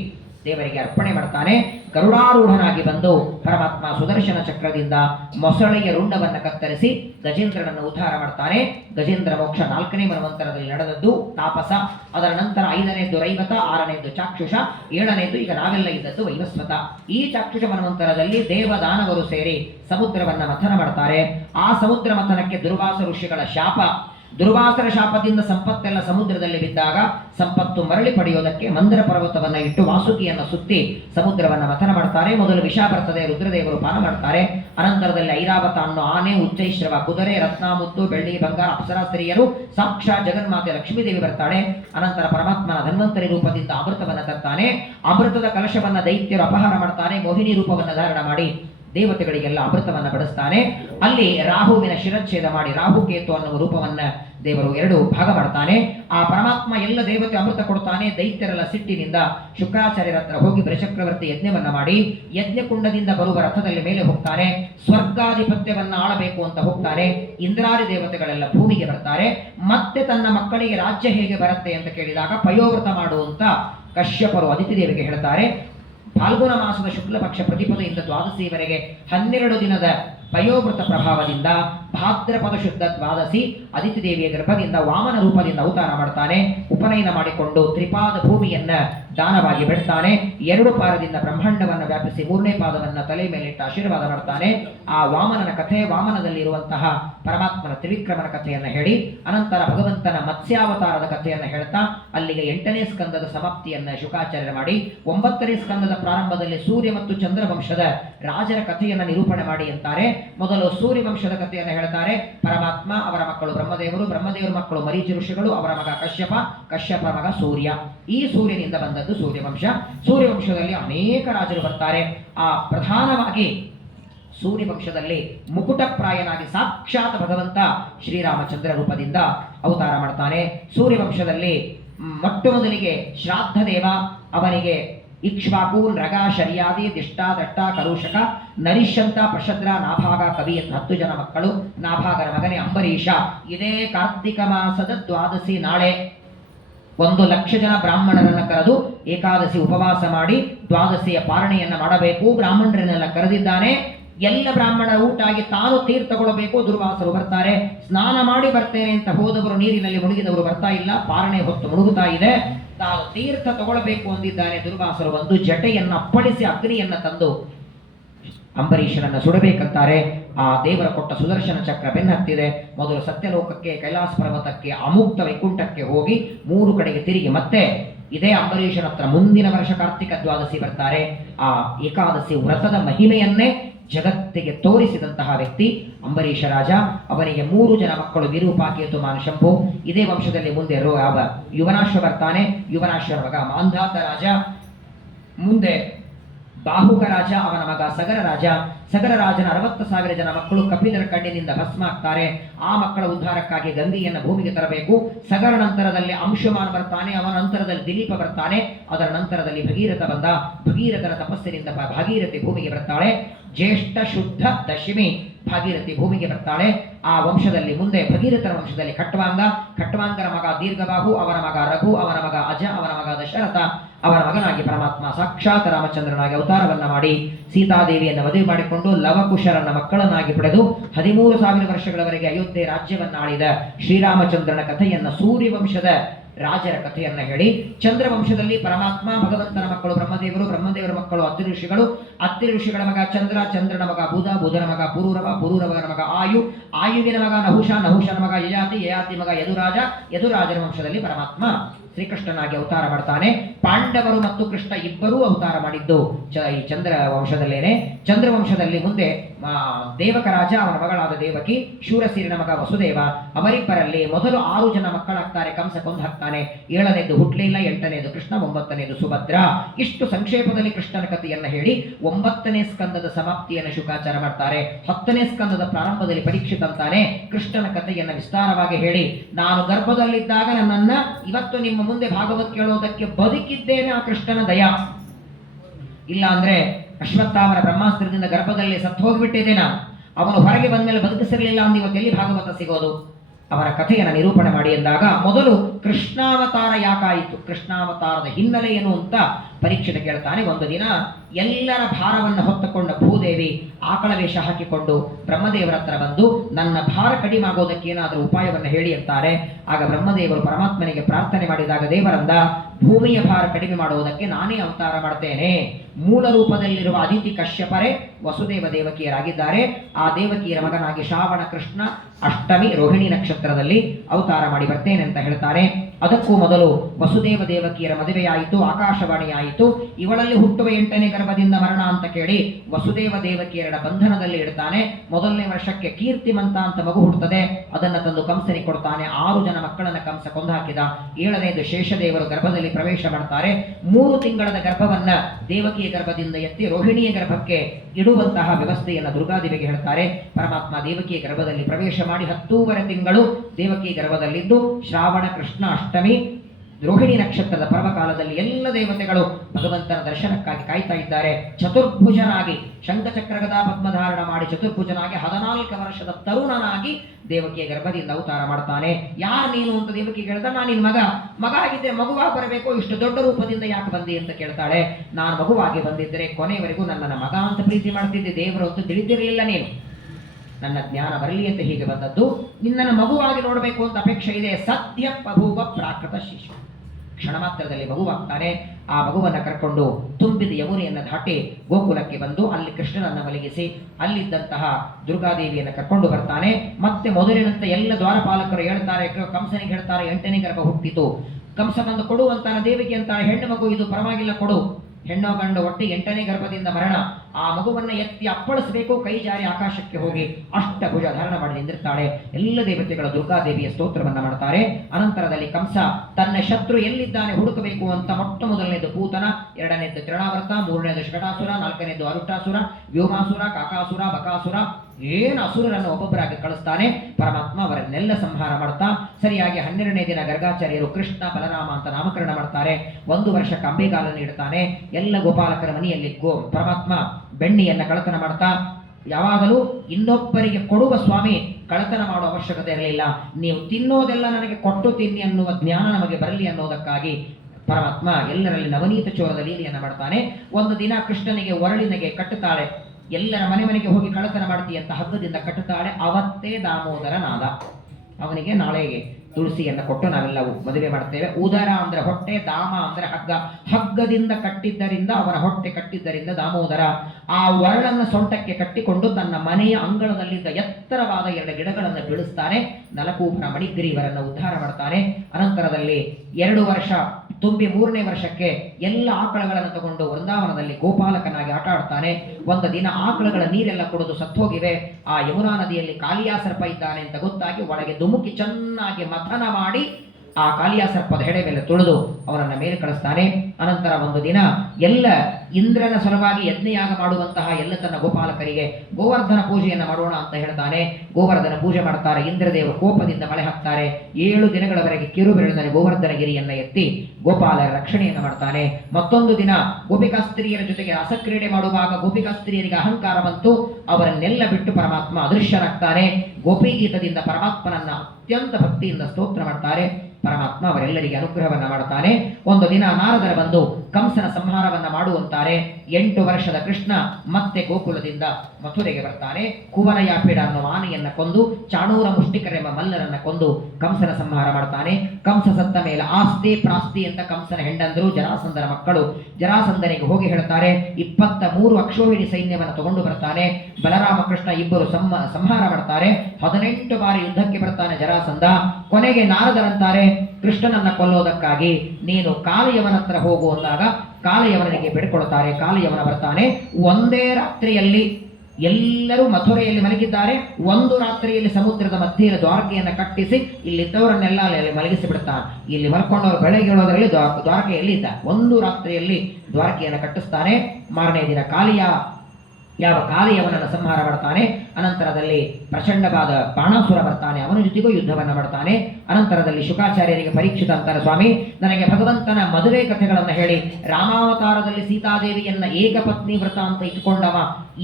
ದೇವರಿಗೆ ಅರ್ಪಣೆ ಮಾಡ್ತಾನೆ. ಗರುಡಾರೂಢನಾಗಿ ಬಂದು ಪರಮಾತ್ಮ ಸುದರ್ಶನ ಚಕ್ರದಿಂದ ಮೊಸಳೆಯ ರುಂಡವನ್ನು ಕತ್ತರಿಸಿ ಗಜೇಂದ್ರನನ್ನು ಉದ್ಧಾರ ಮಾಡ್ತಾನೆ. ಗಜೇಂದ್ರ ಮೋಕ್ಷ 4ನೇ ಮನ್ವಂತರದಲ್ಲಿ ನಡೆದದ್ದು ತಾಪಸ. ಅದರ ನಂತರ 5ನೇದು ರೈವತ, 6ನೇದು ಚಾಕ್ಷುಷ, 7ನೇದು ಈಗ ನಾವೆಲ್ಲ ಇದ್ದದ್ದು ವೈವಸ್ವತ. ಈ ಚಾಕ್ಷುಷ ಮನ್ವಂತರದಲ್ಲಿ ದೇವದಾನವರು ಸೇರಿ ಸಮುದ್ರವನ್ನ ಮಥನ ಮಾಡ್ತಾರೆ. ಆ ಸಮುದ್ರ ಮಥನಕ್ಕೆ ದುರ್ವಾಸ ಋಷಿಗಳ ಶಾಪ. ದುರ್ವಾಸರ ಶಾಪದಿಂದ ಸಂಪತ್ತೆಲ್ಲ ಸಮುದ್ರದಲ್ಲಿ ಬಿದ್ದಾಗ ಸಂಪತ್ತು ಮರಳಿ ಪಡೆಯೋದಕ್ಕೆ ಮಂದರ ಪರ್ವತವನ್ನ ಇಟ್ಟು ವಾಸುಕಿಯನ್ನು ಸುತ್ತಿ ಸಮುದ್ರವನ್ನ ಮಥನ ಮಾಡ್ತಾರೆ. ಮೊದಲು ವಿಷ ಬರ್ತದೆ, ರುದ್ರದೇವರು ಪಾನ ಮಾಡ್ತಾರೆ. ಅನಂತರದಲ್ಲಿ ಐರಾವತ ಅನ್ನೋ ಆನೆ, ಉಚ್ಚೈಶ್ರವ ಕುದುರೆ, ರತ್ನಾಮುತ್ತು, ಬೆಳ್ಳಿ ಬಂಗಾರ, ಅಪ್ಸರಾ ಸ್ತ್ರೀಯರು, ಸಾಕ್ಷಾತ್ ಜಗನ್ಮಾತೆ ಲಕ್ಷ್ಮೀದೇವಿ ಬರ್ತಾಳೆ. ಅನಂತರ ಪರಮಾತ್ಮನ ಧನ್ವಂತರಿ ರೂಪದಿಂದ ಅಮೃತವನ್ನ ತರ್ತಾನೆ. ಅಮೃತದ ಕಲಶವನ್ನ ದೈತ್ಯರು ಅಪಹಾರ ಮಾಡ್ತಾನೆ. ಮೋಹಿನಿ ರೂಪವನ್ನ ಧಾರಣ ಮಾಡಿ ದೇವತೆಗಳಿಗೆಲ್ಲ ಅಮೃತವನ್ನ ಬಡಿಸ್ತಾನೆ. ಅಲ್ಲಿ ರಾಹುವಿನ ಶಿರಚ್ಛೇದ ಮಾಡಿ ರಾಹುಕೇತು ಅನ್ನುವ ರೂಪವನ್ನ ದೇವರು 2 ಭಾಗ ಮಾಡ್ತಾನೆ. ಆ ಪರಮಾತ್ಮ ಎಲ್ಲ ದೇವತೆ ಅಮೃತ ಕೊಡ್ತಾನೆ. ದೈತ್ಯರೆಲ್ಲ ಸಿಟ್ಟಿನಿಂದ ಶುಕ್ರಾಚಾರ್ಯರ ಹತ್ರ ಹೋಗಿ ಬೃಹಚಕ್ರವರ್ತಿ ಯಜ್ಞವನ್ನ ಮಾಡಿ ಯಜ್ಞಕುಂಡದಿಂದ ಬರುವ ರಥದಲ್ಲಿ ಮೇಲೆ ಹೋಗ್ತಾನೆ. ಸ್ವರ್ಗಾಧಿಪತ್ಯವನ್ನ ಆಳಬೇಕು ಅಂತ ಹೋಗ್ತಾನೆ. ಇಂದ್ರಾದಿ ದೇವತೆಗಳೆಲ್ಲ ಭೂಮಿಗೆ ಬರ್ತಾರೆ. ಮತ್ತೆ ತನ್ನ ಮಕ್ಕಳಿಗೆ ರಾಜ್ಯ ಹೇಗೆ ಬರುತ್ತೆ ಅಂತ ಕೇಳಿದಾಗ ಪಯೋವ್ರತ ಮಾಡುವಂತ ಕಶ್ಯಪರು ಅದಿತಿ ದೇವಿಗೆ ಹೇಳ್ತಾರೆ. ಫಾಲ್ಗುಣ ಮಾಸದ ಶುಕ್ಲ ಪಕ್ಷ ಪ್ರತಿಪದೆಯಿಂದ ದ್ವಾದಶಿಯವರೆಗೆ 12 ದಿನದ ಪಯೋವೃತ ಪ್ರಭಾವದಿಂದ ಭಾದ್ರಪದ ಶುದ್ಧ ದ್ವಾದಶಿ ಅದಿತಿ ದೇವಿಯ ಗರ್ಭದಿಂದ ವಾಮನ ರೂಪದಿಂದ ಅವತಾರ ಮಾಡ್ತಾನೆ. ಉಪನಯನ ಮಾಡಿಕೊಂಡು ತ್ರಿಪಾದ ಭೂಮಿಯನ್ನ ದಾನವಾಗಿ ಬಿಡ್ತಾನೆ. 2 ಪಾದದಿಂದ ಬ್ರಹ್ಮಾಂಡವನ್ನ ವ್ಯಾಪಿಸಿ 3ನೇ ಪಾದವನ್ನ ತಲೆ ಮೇಲಿಟ್ಟು ಆಶೀರ್ವಾದ ಮಾಡ್ತಾನೆ. ಆ ವಾಮನನ ಕಥೆ, ವಾಮನದಲ್ಲಿರುವಂತಹ ಪರಮಾತ್ಮನ ತ್ರಿವಿಕ್ರಮನ ಕಥೆಯನ್ನ ಹೇಳಿ ಅನಂತರ ಭಗವಂತನ ಮತ್ಸ್ಯಾವತಾರದ ಕಥೆಯನ್ನ ಹೇಳ್ತಾ ಅಲ್ಲಿಗೆ 8ನೇ ಸ್ಕಂದದ ಸಮಾಪ್ತಿಯನ್ನ ಶುಕಾಚಾರ್ಯ ಮಾಡಿ 9ನೇ ಸ್ಕಂದದ ಪ್ರಾರಂಭದಲ್ಲಿ ಸೂರ್ಯ ಮತ್ತು ಚಂದ್ರ ವಂಶದ ರಾಜರ ಕಥೆಯನ್ನ ನಿರೂಪಣೆ ಮಾಡಿ ಅಂತಾರೆ. ಮೊದಲು ಸೂರ್ಯ ವಂಶದ ಕಥೆಯನ್ನು ಹೇಳ್ತಾರೆ. ಪರಮಾತ್ಮ, ಅವರ ಮಕ್ಕಳು ಬ್ರಹ್ಮದೇವರು, ಬ್ರಹ್ಮದೇವರ ಮಕ್ಕಳು ಮರೀಚಿ ಋಷಿಗಳು, ಅವರ ಮಗ ಕಶ್ಯಪ, ಕಶ್ಯಪ ಮಗ ಸೂರ್ಯ. ಈ ಸೂರ್ಯನಿಂದ ಬಂದದ್ದು ಸೂರ್ಯವಂಶ. ಸೂರ್ಯವಂಶದಲ್ಲಿ ಅನೇಕ ರಾಜರು ಬರ್ತಾರೆ. ಆ ಪ್ರಧಾನವಾಗಿ ಸೂರ್ಯವಂಶದಲ್ಲಿ ಮುಕುಟಪ್ರಾಯನಾಗಿ ಸಾಕ್ಷಾತ್ ಭಗವಂತ ಶ್ರೀರಾಮಚಂದ್ರ ರೂಪದಿಂದ ಅವತಾರ ಮಾಡ್ತಾನೆ. ಸೂರ್ಯವಂಶದಲ್ಲಿ ಮೊಟ್ಟ ಮೊದಲಿಗೆ ಶ್ರಾದ್ದ ದೇವ, ಅವನಿಗೆ ಇಕ್ಷ್ವಾಕು, ನೃಗ, ಶರ್ಯಾದಿ, ದಿಷ್ಟ, ದಟ್ಟ, ಕಲುಷಕ, ನರಿಷ್ಯಂತ, ಪ್ರಶದ್ರ, ನಾಭಾಗ, ಕವಿ ಅಂತ 10 ಜನ ಮಕ್ಕಳು. ನಾಭಾಗರ ಮಗನೇ ಅಂಬರೀಷ. ಇದೇ ಕಾರ್ತಿಕ ಮಾಸದ ದ್ವಾದಶಿ ನಾಳೆ 1,00,000 ಜನ ಬ್ರಾಹ್ಮಣರನ್ನ ಕರೆದು ಏಕಾದಶಿ ಉಪವಾಸ ಮಾಡಿ ದ್ವಾದಶಿಯ ಪಾರಣೆಯನ್ನ ಮಾಡಬೇಕು. ಬ್ರಾಹ್ಮಣರನ್ನೆಲ್ಲ ಕರೆದಿದ್ದಾನೆ. ಎಲ್ಲ ಬ್ರಾಹ್ಮಣರ ಊಟ ಆಗಿ ತಾನು ತೀರ್ಥ ತಗೊಳ್ಳಬೇಕು. ದುರ್ವಾಸರು ಬರ್ತಾರೆ. ಸ್ನಾನ ಮಾಡಿ ಬರ್ತೇನೆ ಅಂತ ಹೋದವರು ನೀರಿನಲ್ಲಿ ಮುಳುಗಿದವರು ಬರ್ತಾ ಇಲ್ಲ. ಪಾರಣೆ ಹೊತ್ತು ಮುಳುಗುತ್ತಾ ಇದೆ. ತಾನು ತೀರ್ಥ ತಗೊಳ್ಳಬೇಕು ಅಂದಿದ್ದಾನೆ. ದುರ್ವಾಸರು ಒಂದು ಜಟೆಯನ್ನ ಅಪ್ಪಳಿಸಿ ಅಗ್ನಿಯನ್ನ ತಂದು ಅಂಬರೀಷನನ್ನ ಸುಡಬೇಕಂತಾರೆ. ಆ ದೇವರ ಕೊಟ್ಟ ಸುದರ್ಶನ ಚಕ್ರ ಬೆನ್ನತ್ತಿದೆ. ಮೊದಲು ಸತ್ಯಲೋಕಕ್ಕೆ, ಕೈಲಾಸ ಪರ್ವತಕ್ಕೆ, ಅಮುಕ್ತ ವೈಕುಂಠಕ್ಕೆ ಹೋಗಿ 3 ಕಡೆಗೆ ತಿರುಗಿ ಮತ್ತೆ ಇದೇ ಅಂಬರೀಷನ ಹತ್ರ ಮುಂದಿನ ವರ್ಷ ಕಾರ್ತಿಕ ದ್ವಾದಶಿ ಬರ್ತಾರೆ. ಆ ಏಕಾದಶಿ ವ್ರತದ ಮಹಿಮೆಯನ್ನೇ ಜಗತ್ತಿಗೆ ತೋರಿಸಿದಂತಹ ವ್ಯಕ್ತಿ ಅಂಬರೀಷ ರಾಜ. ಅವನಿಗೆ 3 ಜನ ಮಕ್ಕಳು, ವಿರೂಪ, ಕೇತುಮಾನ, ಶಂಭು. ಇದೇ ವಂಶದಲ್ಲಿ ಮುಂದೆ ಯುವನಾಶ್ವ ಬರ್ತಾನೆ. ಯುವನಾಶ್ವರ ಮಗ ಮಾಂಧಾತ ರಾಜ. ಮುಂದೆ ಬಾಹುಕ ರಾಜ, ಅವನ ಮಗ ಸಗರ ರಾಜ. ಸಗರ ರಾಜನ 60,000 ಜನ ಮಕ್ಕಳು ಕಪಿಲರ ಕಣ್ಣಿನಿಂದ ಭಸ್ಮ ಆಗ್ತಾರೆ. ಆ ಮಕ್ಕಳ ಉದ್ಧಾರಕ್ಕಾಗಿ ಗಂಗೆಯನ್ನು ಭೂಮಿಗೆ ತರಬೇಕು. ಸಗರ ನಂತರದಲ್ಲಿ ಅಂಶುಮಾನ್ ಬರ್ತಾನೆ. ಅವನ ನಂತರದಲ್ಲಿ ದಿಲೀಪ ಬರ್ತಾನೆ. ಅದರ ನಂತರದಲ್ಲಿ ಭಗೀರಥ ಬಂದ. ಭಗೀರಥನ ತಪಸ್ಸಿನಿಂದ ಭಾಗೀರಥಿ ಭೂಮಿಗೆ ಬರ್ತಾಳೆ. ಜ್ಯೇಷ್ಠ ಶುದ್ಧ ದಶಮಿ ಭಾಗೀರಥಿ ಭೂಮಿಗೆ ಬರ್ತಾಳೆ. ಆ ವಂಶದಲ್ಲಿ ಮುಂದೆ ಭಗೀರಥನ ವಂಶದಲ್ಲಿ ಖಟ್ವಾಂಗ, ಖಟ್ವಾಂಗರ ಮಗ ದೀರ್ಘಬಾಹು, ಅವನ ಮಗ ರಘು, ಅವನ ಮಗ ಅಜ, ಅವನ ಮಗ ದಶರಥ. ಅವನ ಮಗನಾಗಿ ಪರಮಾತ್ಮ ಸಾಕ್ಷಾತ್ ರಾಮಚಂದ್ರನಾಗಿ ಅವತಾರವನ್ನ ಮಾಡಿ ಸೀತಾದೇವಿಯನ್ನು ಮದುವೆ ಮಾಡಿಕೊಂಡು ಲವಕುಶರನ್ನ ಮಕ್ಕಳನ್ನಾಗಿ ಪಡೆದು 13,000 ವರ್ಷಗಳವರೆಗೆ ಅಯೋಧ್ಯೆ ರಾಜ್ಯವನ್ನ ಆಳಿದ ಶ್ರೀರಾಮಚಂದ್ರನ ಕಥೆಯನ್ನ ಸೂರ್ಯವಂಶದ ರಾಜರ ಕಥೆಯನ್ನ ಹೇಳಿ ಚಂದ್ರವಂಶದಲ್ಲಿ ಪರಮಾತ್ಮ ಭಗವಂತನ ಮಕ್ಕಳು ಬ್ರಹ್ಮದೇವರು, ಬ್ರಹ್ಮದೇವರ ಮಕ್ಕಳು ಅತ್ರಿ ಋಷಿಗಳು, ಅತ್ರಿ ಋಷಿಗಳ ಮಗ ಚಂದ್ರ, ಚಂದ್ರನ ಮಗ ಬುಧ, ಬುಧನ ಮಗ ಪುರೂರವ, ಪುರೂರವನ ಮಗ ಆಯು, ಆಯುವಿನ ಮಗ ನಹುಷ, ನಹುಷನ ಮಗ ಯಯಾತಿ, ಯಯಾತಿ ಮಗ ಯದುರಾಜ, ಯದುರಾಜನ ವಂಶದಲ್ಲಿ ಪರಮಾತ್ಮ ಶ್ರೀಕೃಷ್ಣನಾಗಿ ಅವತಾರ ಮಾಡ್ತಾನೆ. ಪಾಂಡವರು ಮತ್ತು ಕೃಷ್ಣ ಇಬ್ಬರೂ ಅವತಾರ ಮಾಡಿದ್ದು ಈ ಚಂದ್ರ ವಂಶದಲ್ಲೇನೆ. ಚಂದ್ರವಂಶದಲ್ಲಿ ಮುಂದೆ ದೇವಕ ರಾಜ, ಅವನ ಮಗಳಾದ ದೇವಕಿ, ಶೂರಸೀರನ ಮಗ ವಸುದೇವ, ಅವರಿಬ್ಬರಲ್ಲಿ ಮೊದಲು 6 ಜನ ಮಕ್ಕಳಾಗ್ತಾರೆ. ಕಂಸ ಕೊಂದು ಹಾಕ್ತಾನೆ. 7ನೇದು ಹುಟ್ಲಿಲ್ಲ, 8ನೇದು ಕೃಷ್ಣ, 9ನೇದು ಸುಭದ್ರ. ಇಷ್ಟು ಸಂಕ್ಷೇಪದಲ್ಲಿ ಕೃಷ್ಣನ ಕಥೆಯನ್ನ ಹೇಳಿ 9ನೇ ಸ್ಕಂದದ ಸಮಾಪ್ತಿಯನ್ನು ಶುಕಾಚಾರ ಮಾಡ್ತಾರೆ. 10ನೇ ಸ್ಕಂದದ ಪ್ರಾರಂಭದಲ್ಲಿ ಪರೀಕ್ಷಿತ ಅಂತಾನೆ ಕೃಷ್ಣನ ಕಥೆಯನ್ನ ವಿಸ್ತಾರವಾಗಿ ಹೇಳಿ, ನಾನು ಗರ್ಭದಲ್ಲಿದ್ದಾಗ ನನ್ನನ್ನ ಇವತ್ತು ನಿಮ್ಮ ಮುಂದೆ ಭಾಗವತ್ ಕೇಳೋದಕ್ಕೆ ಬದುಕಿದ್ದೇನೆ ಆ ಕೃಷ್ಣನ ದಯಾ. ಇಲ್ಲ ಅಂದ್ರೆ ಅಶ್ವತ್ಥಾಮನ ಬ್ರಹ್ಮಾಸ್ತ್ರದಿಂದ ಗರ್ಭದಲ್ಲಿ ಸತ್ತು ಹೋಗಿಬಿಟ್ಟಿದ್ದೇನ, ಅವನು ಹೊರಗೆ ಬಂದ ಮೇಲೆ ಬದುಕಿಸಿರಲಿಲ್ಲ ಅಂದ್ರೆ ಇವತ್ತು ಎಲ್ಲಿ ಭಾಗವತ ಸಿಗೋದು? ಅವರ ಕಥೆಯನ್ನು ನಿರೂಪಣೆ ಮಾಡಿ ಎಂದಾಗ ಮೊದಲು ಕೃಷ್ಣಾವತಾರ ಯಾಕಾಯಿತು, ಕೃಷ್ಣಾವತಾರದ ಹಿನ್ನೆಲೆ ಏನು ಅಂತ ಪರೀಕ್ಷಿತ ಕೇಳ್ತಾನೆ. ಒಂದು ದಿನ ಎಲ್ಲರ ಭಾರವನ್ನು ಹೊತ್ತುಕೊಂಡ ಭೂದೇವಿ ಆಕಳ ವೇಷ ಹಾಕಿಕೊಂಡು ಬ್ರಹ್ಮದೇವರ ಹತ್ರ ಬಂದು ನನ್ನ ಭಾರ ಕಡಿಮೆ ಆಗೋದಕ್ಕೆ ಏನಾದರೂ ಉಪಾಯವನ್ನು ಹೇಳಿ ಅಂತಾರೆ. ಆಗ ಬ್ರಹ್ಮದೇವರು ಪರಮಾತ್ಮನಿಗೆ ಪ್ರಾರ್ಥನೆ ಮಾಡಿದಾಗ ದೇವರಂದ, ಭೂಮಿಯ ಭಾರ ಕಡಿಮೆ ಮಾಡುವುದಕ್ಕೆ ನಾನೇ ಅವತಾರ ಮಾಡ್ತೇನೆ. ಮೂಲ ರೂಪದಲ್ಲಿರುವ ಅದಿತಿ ಕಶ್ಯಪರೇ ವಸುದೇವ ದೇವಕಿಯರಾಗಿದ್ದಾರೆ. ಆ ದೇವಕಿಯರ ಮಗನಾಗಿ ಶ್ರಾವಣ ಕೃಷ್ಣ ಅಷ್ಟಮಿ ರೋಹಿಣಿ ನಕ್ಷತ್ರದಲ್ಲಿ ಅವತಾರ ಮಾಡಿ ಬರ್ತೇನೆ ಅಂತ ಹೇಳ್ತಾರೆ. ಅದಕ್ಕೂ ಮೊದಲು ವಸುದೇವ ದೇವಕಿಯರ ಮದುವೆಯಾಯಿತು, ಆಕಾಶವಾಣಿಯಾಯಿತು. ಇವಳಲ್ಲಿ ಹುಟ್ಟುವ 8ನೇ ಗರ್ಭದಿಂದ ಮರಣ ಅಂತ ಕೇಳಿ ವಸುದೇವ ದೇವಕಿಯರ ಬಂಧನದಲ್ಲಿ ಇಡ್ತಾನೆ. ಮೊದಲನೇ ವರ್ಷಕ್ಕೆ ಕೀರ್ತಿಮಂತ ಅಂತ ಮಗು ಹುಟ್ಟುತ್ತದೆ. ಅದನ್ನು ತಂದು ಕಂಸನಿಗೆ ಕೊಡ್ತಾನೆ. 6 ಜನ ಮಕ್ಕಳನ್ನ ಕಂಸ ಕೊಂದು ಹಾಕಿದ. 7ನೇದು ಶೇಷದೇವರು ಗರ್ಭದಲ್ಲಿ ಪ್ರವೇಶ ಮಾಡ್ತಾರೆ. 3 ತಿಂಗಳ ಗರ್ಭವನ್ನ ದೇವಕಿಯ ಗರ್ಭದಿಂದ ಎತ್ತಿ ರೋಹಿಣಿಯ ಗರ್ಭಕ್ಕೆ ಇಡುವಂತಹ ವ್ಯವಸ್ಥೆಯನ್ನು ದುರ್ಗಾದೇವಿಗೆ ಹೇಳ್ತಾರೆ. ಪರಮಾತ್ಮ ದೇವಕಿಯ ಗರ್ಭದಲ್ಲಿ ಪ್ರವೇಶ ಮಾಡಿ 10 ತಿಂಗಳು ದೇವಕಿಯ ಗರ್ಭದಲ್ಲಿದ್ದು ಶ್ರಾವಣ ಕೃಷ್ಣ ಅಷ್ಟಮಿ ರೋಹಿಣಿ ನಕ್ಷತ್ರದ ಪರ್ವಕಾಲದಲ್ಲಿ ಎಲ್ಲ ದೇವತೆಗಳು ಭಗವಂತನ ದರ್ಶನಕ್ಕಾಗಿ ಕಾಯ್ತಾ ಇದ್ದಾರೆ. ಚತುರ್ಭುಜನಾಗಿ ಶಂಖಚಕ್ರ ಗದಾ ಪದ್ಮಧಾರಣ ಮಾಡಿ ಚತುರ್ಭುಜನಾಗಿ 14 ವರ್ಷದ ತರುಣನಾಗಿ ದೇವಕಿಯ ಗರ್ಭದಿಂದ ಅವತಾರ ಮಾಡ್ತಾನೆ. ಯಾರು ನೀನು ಅಂತ ದೇವಕಿ ಹೇಳ್ತಾ, ನಾನು ನಿನ್ನ ಮಗ ಆಗಿದ್ದರೆ ಮಗುವಾಗಿ ಬರಬೇಕು, ಇಷ್ಟು ದೊಡ್ಡ ರೂಪದಿಂದ ಯಾಕೆ ಬಂದಿ ಅಂತ ಕೇಳ್ತಾಳೆ. ನಾನು ಮಗುವಾಗಿ ಬಂದಿದ್ದರೆ ಕೊನೆಯವರೆಗೂ ನನ್ನನ್ನು ಮಗ ಅಂತ ಪ್ರೀತಿ ಮಾಡ್ತಿದ್ದೆ, ದೇವರು ಅಂತ ತಿಳಿದಿರಲಿಲ್ಲ, ನೀನು ನನ್ನ ಜ್ಞಾನ ಬರಲಿ ಅಂತ ಹೀಗೆ ಬಂದದ್ದು. ನಿನ್ನನ್ನು ಮಗುವಾಗಿ ನೋಡಬೇಕು ಅಂತ ಅಪೇಕ್ಷೆ ಇದೆ. ಸತ್ಯ ಬಭೂವ ಪ್ರಾಕೃತ ಶಿಶು. ಕ್ಷಣ ಮಾತ್ರದಲ್ಲಿ ಮಗುವಾಗ್ತಾನೆ. ಆ ಮಗುವನ್ನು ಕರ್ಕೊಂಡು ತುಂಬಿದ ಯಮುನೆಯನ್ನು ದಾಟಿ ಗೋಕುಲಕ್ಕೆ ಬಂದು ಅಲ್ಲಿ ಕೃಷ್ಣನನ್ನು ಮಲಗಿಸಿ ಅಲ್ಲಿದ್ದಂತಹ ದುರ್ಗಾದೇವಿಯನ್ನು ಕರ್ಕೊಂಡು ಬರ್ತಾನೆ. ಮತ್ತೆ ಮೊದಲಿನಂತೆ ಎಲ್ಲ ದ್ವಾರಪಾಲಕರು ಹೇಳ್ತಾರೆ, ಕಂಸನಿಗೆ ಹೇಳ್ತಾರೆ 8ನೇ ಗರ್ಭ ಹುಟ್ಟಿತು. ಕಂಸ ಬಂದು ಕೊಡು ಅಂತಾನೆ. ದೇವಿಗೆ ಅಂತಾನೆ, ಹೆಣ್ಣು ಮಗು ಇದು, ಪರವಾಗಿಲ್ಲ ಕೊಡು. ಹೆಣ್ಣು ಗಂಡು ಒಟ್ಟಿಗೆ 8ನೇ ಗರ್ಭದಿಂದ ಮರಣ. ಆ ಮಗುವನ್ನ ಎತ್ತಿ ಅಪ್ಪಳಿಸಬೇಕು, ಕೈ ಜಾರಿ ಆಕಾಶಕ್ಕೆ ಹೋಗಿ ಅಷ್ಟಭುಜ ಧಾರಣ ಮಾಡಿ ನಿಂದಿರ್ತಾಳೆ. ಎಲ್ಲ ದೇವತೆಗಳ ದುರ್ಗಾದೇವಿಯ ಸ್ತೋತ್ರವನ್ನ ಮಾಡ್ತಾರೆ. ಅನಂತರದಲ್ಲಿ ಕಂಸ ತನ್ನ ಶತ್ರು ಎಲ್ಲಿದ್ದಾನೆ ಹುಡುಕಬೇಕು ಅಂತ ಮೊಟ್ಟ ಮೊದಲನೇದು ಪೂತನ, 2ನೇದು ತ್ರಿಣಾವರ್ತ, 3ನೇದು ಶಕಟಾಸುರ, 4ನೇದು ಅರುಷ್ಟಾಸುರ, ವ್ಯೋಮಾಸುರ, ಕಾಕಾಸುರ, ಬಕಾಸುರ, ಏನು ಅಸುರರನ್ನು ಒಬ್ಬೊಬ್ಬರಾಗಿ ಕಳಿಸ್ತಾನೆ. ಪರಮಾತ್ಮ ಅವರನ್ನೆಲ್ಲ ಸಂಹಾರ ಮಾಡ್ತಾ ಸರಿಯಾಗಿ 12ನೇ ದಿನ ಗರ್ಗಾಚಾರ್ಯರು ಕೃಷ್ಣ ಬಲರಾಮ ಅಂತ ನಾಮಕರಣ ಮಾಡ್ತಾರೆ. 1 ವರ್ಷಕ್ಕೆ ಅಂಬೆಗಾಲನ್ನು ಇಡ್ತಾನೆ. ಎಲ್ಲ ಗೋಪಾಲಕರ ಮನೆಯಲ್ಲಿ ಪರಮಾತ್ಮ ಬೆಣ್ಣಿಯನ್ನ ಕಳತನ ಮಾಡ್ತಾ, ಯಾವಾಗಲೂ ಇನ್ನೊಬ್ಬರಿಗೆ ಕೊಡುವ ಸ್ವಾಮಿ ಕಳತನ ಮಾಡುವ ಅವಶ್ಯಕತೆ ಇರಲಿಲ್ಲ, ನೀವು ತಿನ್ನೋದೆಲ್ಲ ನನಗೆ ಕೊಟ್ಟು ತಿನ್ನಿ ಅನ್ನುವ ಜ್ಞಾನ ನಮಗೆ ಬರಲಿ ಅನ್ನೋದಕ್ಕಾಗಿ ಪರಮಾತ್ಮ ಎಲ್ಲರಲ್ಲಿ ನವನೀತ ಚೋರದ ಲೀಲೆಯನ್ನು ಮಾಡ್ತಾನೆ. ಒಂದು ದಿನ ಕೃಷ್ಣನಿಗೆ ಒರಳಿನಗೆ ಕಟ್ಟುತ್ತಾಳೆ. ಎಲ್ಲರ ಮನೆಗೆ ಹೋಗಿ ಕಳತನ ಮಾಡ್ತೀಯ ಅಂತ ಹಗ್ಗದಿಂದ ಕಟ್ಟುತ್ತಾಳೆ. ಅವತ್ತೇ ದಾಮೋದರ ನಾದ. ಅವನಿಗೆ ನಾಳೆಗೆ ತುಳಸಿಯನ್ನು ಕೊಟ್ಟು ನಾವೆಲ್ಲವೂ ಮದುವೆ ಮಾಡ್ತೇವೆ. ಉದರ ಅಂದ್ರೆ ಹೊಟ್ಟೆ, ದಾಮ ಅಂದ್ರೆ ಹಗ್ಗ. ಹಗ್ಗದಿಂದ ಕಟ್ಟಿದ್ದರಿಂದ ಅವರ ಹೊಟ್ಟೆ ಕಟ್ಟಿದ್ದರಿಂದ ದಾಮೋದರ. ಆ ಒರಳನ್ನು ಸೊಂಟಕ್ಕೆ ಕಟ್ಟಿಕೊಂಡು ತನ್ನ ಮನೆಯ ಅಂಗಳದಲ್ಲಿದ್ದ ಎತ್ತರವಾದ 2 ಗಿಡಗಳನ್ನು ಬೀಳಿಸ್ತಾನೆ. ನಲಕೂಪರ ಮಣಿಗ್ರೀವರನ್ನು ಉದ್ಧಾರ ಮಾಡ್ತಾನೆ. ಅನಂತರದಲ್ಲಿ 2 ವರ್ಷ ತುಂಬಿ 3ನೇ ವರ್ಷಕ್ಕೆ ಎಲ್ಲ ಆಕಳಗಳನ್ನು ತಗೊಂಡು ವೃಂದಾವನದಲ್ಲಿ ಗೋಪಾಲಕನಾಗಿ ಆಟ ಆಡ್ತಾನೆ. ಒಂದು ದಿನ ಆಕಳಗಳ ನೀರೆಲ್ಲ ಕುಡಿದು ಸತ್ತೋಗಿವೆ. ಆ ಯಮುನಾ ನದಿಯಲ್ಲಿ ಕಾಲಿಯಾ ಸರ್ಪ ಇದ್ದಾನೆ ಅಂತ ಗೊತ್ತಾಗಿ ಒಳಗೆ ಧುಮುಕಿ ಚೆನ್ನಾಗಿ ಮಥನ ಮಾಡಿ ಆ ಕಾಲಿಯಾ ಸರ್ಪದ ಹೆಡೆ ಮೇಲೆ ತುಳಿದು ಅವರನ್ನ ಮೇಲೆ ಕಳಿಸ್ತಾನೆ. ಅನಂತರ ಒಂದು ದಿನ ಎಲ್ಲ ಇಂದ್ರನ ಸಲುವಾಗಿ ಯಜ್ಞಯಾಗ ಮಾಡುವಂತಹ ಎಲ್ಲ ತನ್ನ ಗೋಪಾಲಕರಿಗೆ ಗೋವರ್ಧನ ಪೂಜೆಯನ್ನು ಮಾಡೋಣ ಅಂತ ಹೇಳ್ತಾನೆ. ಗೋವರ್ಧನ ಪೂಜೆ ಮಾಡ್ತಾರೆ. ಇಂದ್ರದೇವರು ಕೋಪದಿಂದ ಮಳೆ ಹಾಕ್ತಾರೆ. 7 ದಿನಗಳವರೆಗೆ ಕಿರುಬೆರಳಿನಲ್ಲಿ ಗೋವರ್ಧನಗಿರಿಯನ್ನ ಎತ್ತಿ ಗೋಪಾಲರ ರಕ್ಷಣೆಯನ್ನು ಮಾಡ್ತಾನೆ. ಮತ್ತೊಂದು ದಿನ ಗೋಪಿಕಾಸ್ತ್ರೀಯರ ಜೊತೆಗೆ ರಸಕ್ರೀಡೆ ಮಾಡುವಾಗ ಗೋಪಿಕಾಸ್ತ್ರೀಯರಿಗೆ ಅಹಂಕಾರ ಬಂತು. ಅವರನ್ನೆಲ್ಲ ಬಿಟ್ಟು ಪರಮಾತ್ಮ ಅದೃಶ್ಯನಾಗ್ತಾನೆ. ಗೋಪಿಗೀತದಿಂದ ಪರಮಾತ್ಮನನ್ನ ಅತ್ಯಂತ ಭಕ್ತಿಯಿಂದ ಸ್ತೋತ್ರ ಮಾಡ್ತಾರೆ. ಪರಮಾತ್ಮ ಅವರೆಲ್ಲರಿಗೆ ಅನುಗ್ರಹವನ್ನ ಮಾಡ್ತಾನೆ. ಒಂದು ದಿನ ನಾರದರ ಬಂದು ಕಂಸನ ಸಂಹಾರವನ್ನ ಮಾಡುವಂತಾರೆ. 8 ವರ್ಷದ ಕೃಷ್ಣ ಮತ್ತೆ ಗೋಕುಲದಿಂದ ಮಥುರೆಗೆ ಬರ್ತಾನೆ. ಕುವಲಯಾಪೀಡ ಅನ್ನುವ ಆನೆಯನ್ನ ಕೊಂದು ಚಾಣೂರ ಮುಷ್ಟಿಕರೆಂಬ ಮಲ್ಲರನ್ನ ಕೊಂದು ಕಂಸನ ಸಂಹಾರ ಮಾಡ್ತಾನೆ. ಕಂಸ ಸತ್ತ ಮೇಲೆ ಆಸ್ತಿ ಪ್ರಾಸ್ತಿ ಅಂತ ಕಂಸನ ಹೆಂಡಂದರು ಜರಾಸಂಧನ ಮಕ್ಕಳು ಜರಾಸಂಧನಿಗೆ ಹೋಗಿ ಹೇಳ್ತಾರೆ. 23 ಅಕ್ಷೋಹಿಣಿ ಸೈನ್ಯವನ್ನು ತಗೊಂಡು ಬರ್ತಾನೆ. ಬಲರಾಮ ಕೃಷ್ಣ ಇಬ್ಬರು ಸಂಹಾರ ಮಾಡ್ತಾರೆ. 18 ಬಾರಿ ಯುದ್ಧಕ್ಕೆ ಬರ್ತಾನೆ ಜರಾಸಂಧ. ಕೊನೆಗೆ ನಾರದರಂತಾರೆ, ಕೃಷ್ಣನನ್ನ ಕೊಲ್ಲೋದಕ್ಕಾಗಿ ನೀನು ಕಾಲಯವನ ಹತ್ರ ಹೋಗು ಅಂದಾಗ ಕಾಲಯವನಿಗೆ ಬೇಡಿಕೊಳ್ಳುತ್ತಾರೆ. ಕಾಲಯವನ ಬರ್ತಾನೆ. ಒಂದೇ ರಾತ್ರಿಯಲ್ಲಿ ಎಲ್ಲರೂ ಮಥುರೆಯಲ್ಲಿ ಮಲಗಿದ್ದಾರೆ. ಒಂದು ರಾತ್ರಿಯಲ್ಲಿ ಸಮುದ್ರದ ಮಧ್ಯೆಯಲ್ಲಿ ದ್ವಾರಕೆಯನ್ನು ಕಟ್ಟಿಸಿ ಇಲ್ಲಿದ್ದವರನ್ನೆಲ್ಲ ಅಲ್ಲಿ ಮಲಗಿಸಿ ಬಿಡ್ತಾನೆ. ಇಲ್ಲಿ ಮಲ್ಕೊಂಡವರು ಬೆಳಗ್ಗೆ ಹೇಳೋದ್ರಲ್ಲಿ ದ್ವಾರಕೆಯಲ್ಲಿ ಇದ್ದ. ಒಂದು ರಾತ್ರಿಯಲ್ಲಿ ದ್ವಾರಕೆಯನ್ನು ಕಟ್ಟಿಸ್ತಾನೆ. ಮಾರನೇ ದಿನ ಕಾಲಿಯವನನ್ನು ಸಂಹಾರ ಮಾಡ್ತಾನೆ. ಅನಂತರದಲ್ಲಿ ಪ್ರಚಂಡವಾದ ಬಾಣಾಸುರ ಬರ್ತಾನೆ. ಅವನ ಜೊತೆಗೂ ಯುದ್ಧವನ್ನು ಮಾಡ್ತಾನೆ. ಅನಂತರದಲ್ಲಿ ಶುಕಾಚಾರ್ಯರಿಗೆ ಪರೀಕ್ಷಿತ ಅಂತಾರೆ, ಸ್ವಾಮಿ ನನಗೆ ಭಗವಂತನ ಮದುವೆ ಕಥೆಗಳನ್ನು ಹೇಳಿ, ರಾಮಾವತಾರದಲ್ಲಿ ಸೀತಾದೇವಿಯನ್ನ ಏಕಪತ್ನಿ ವ್ರತ ಅಂತ ಇಟ್ಕೊಂಡವ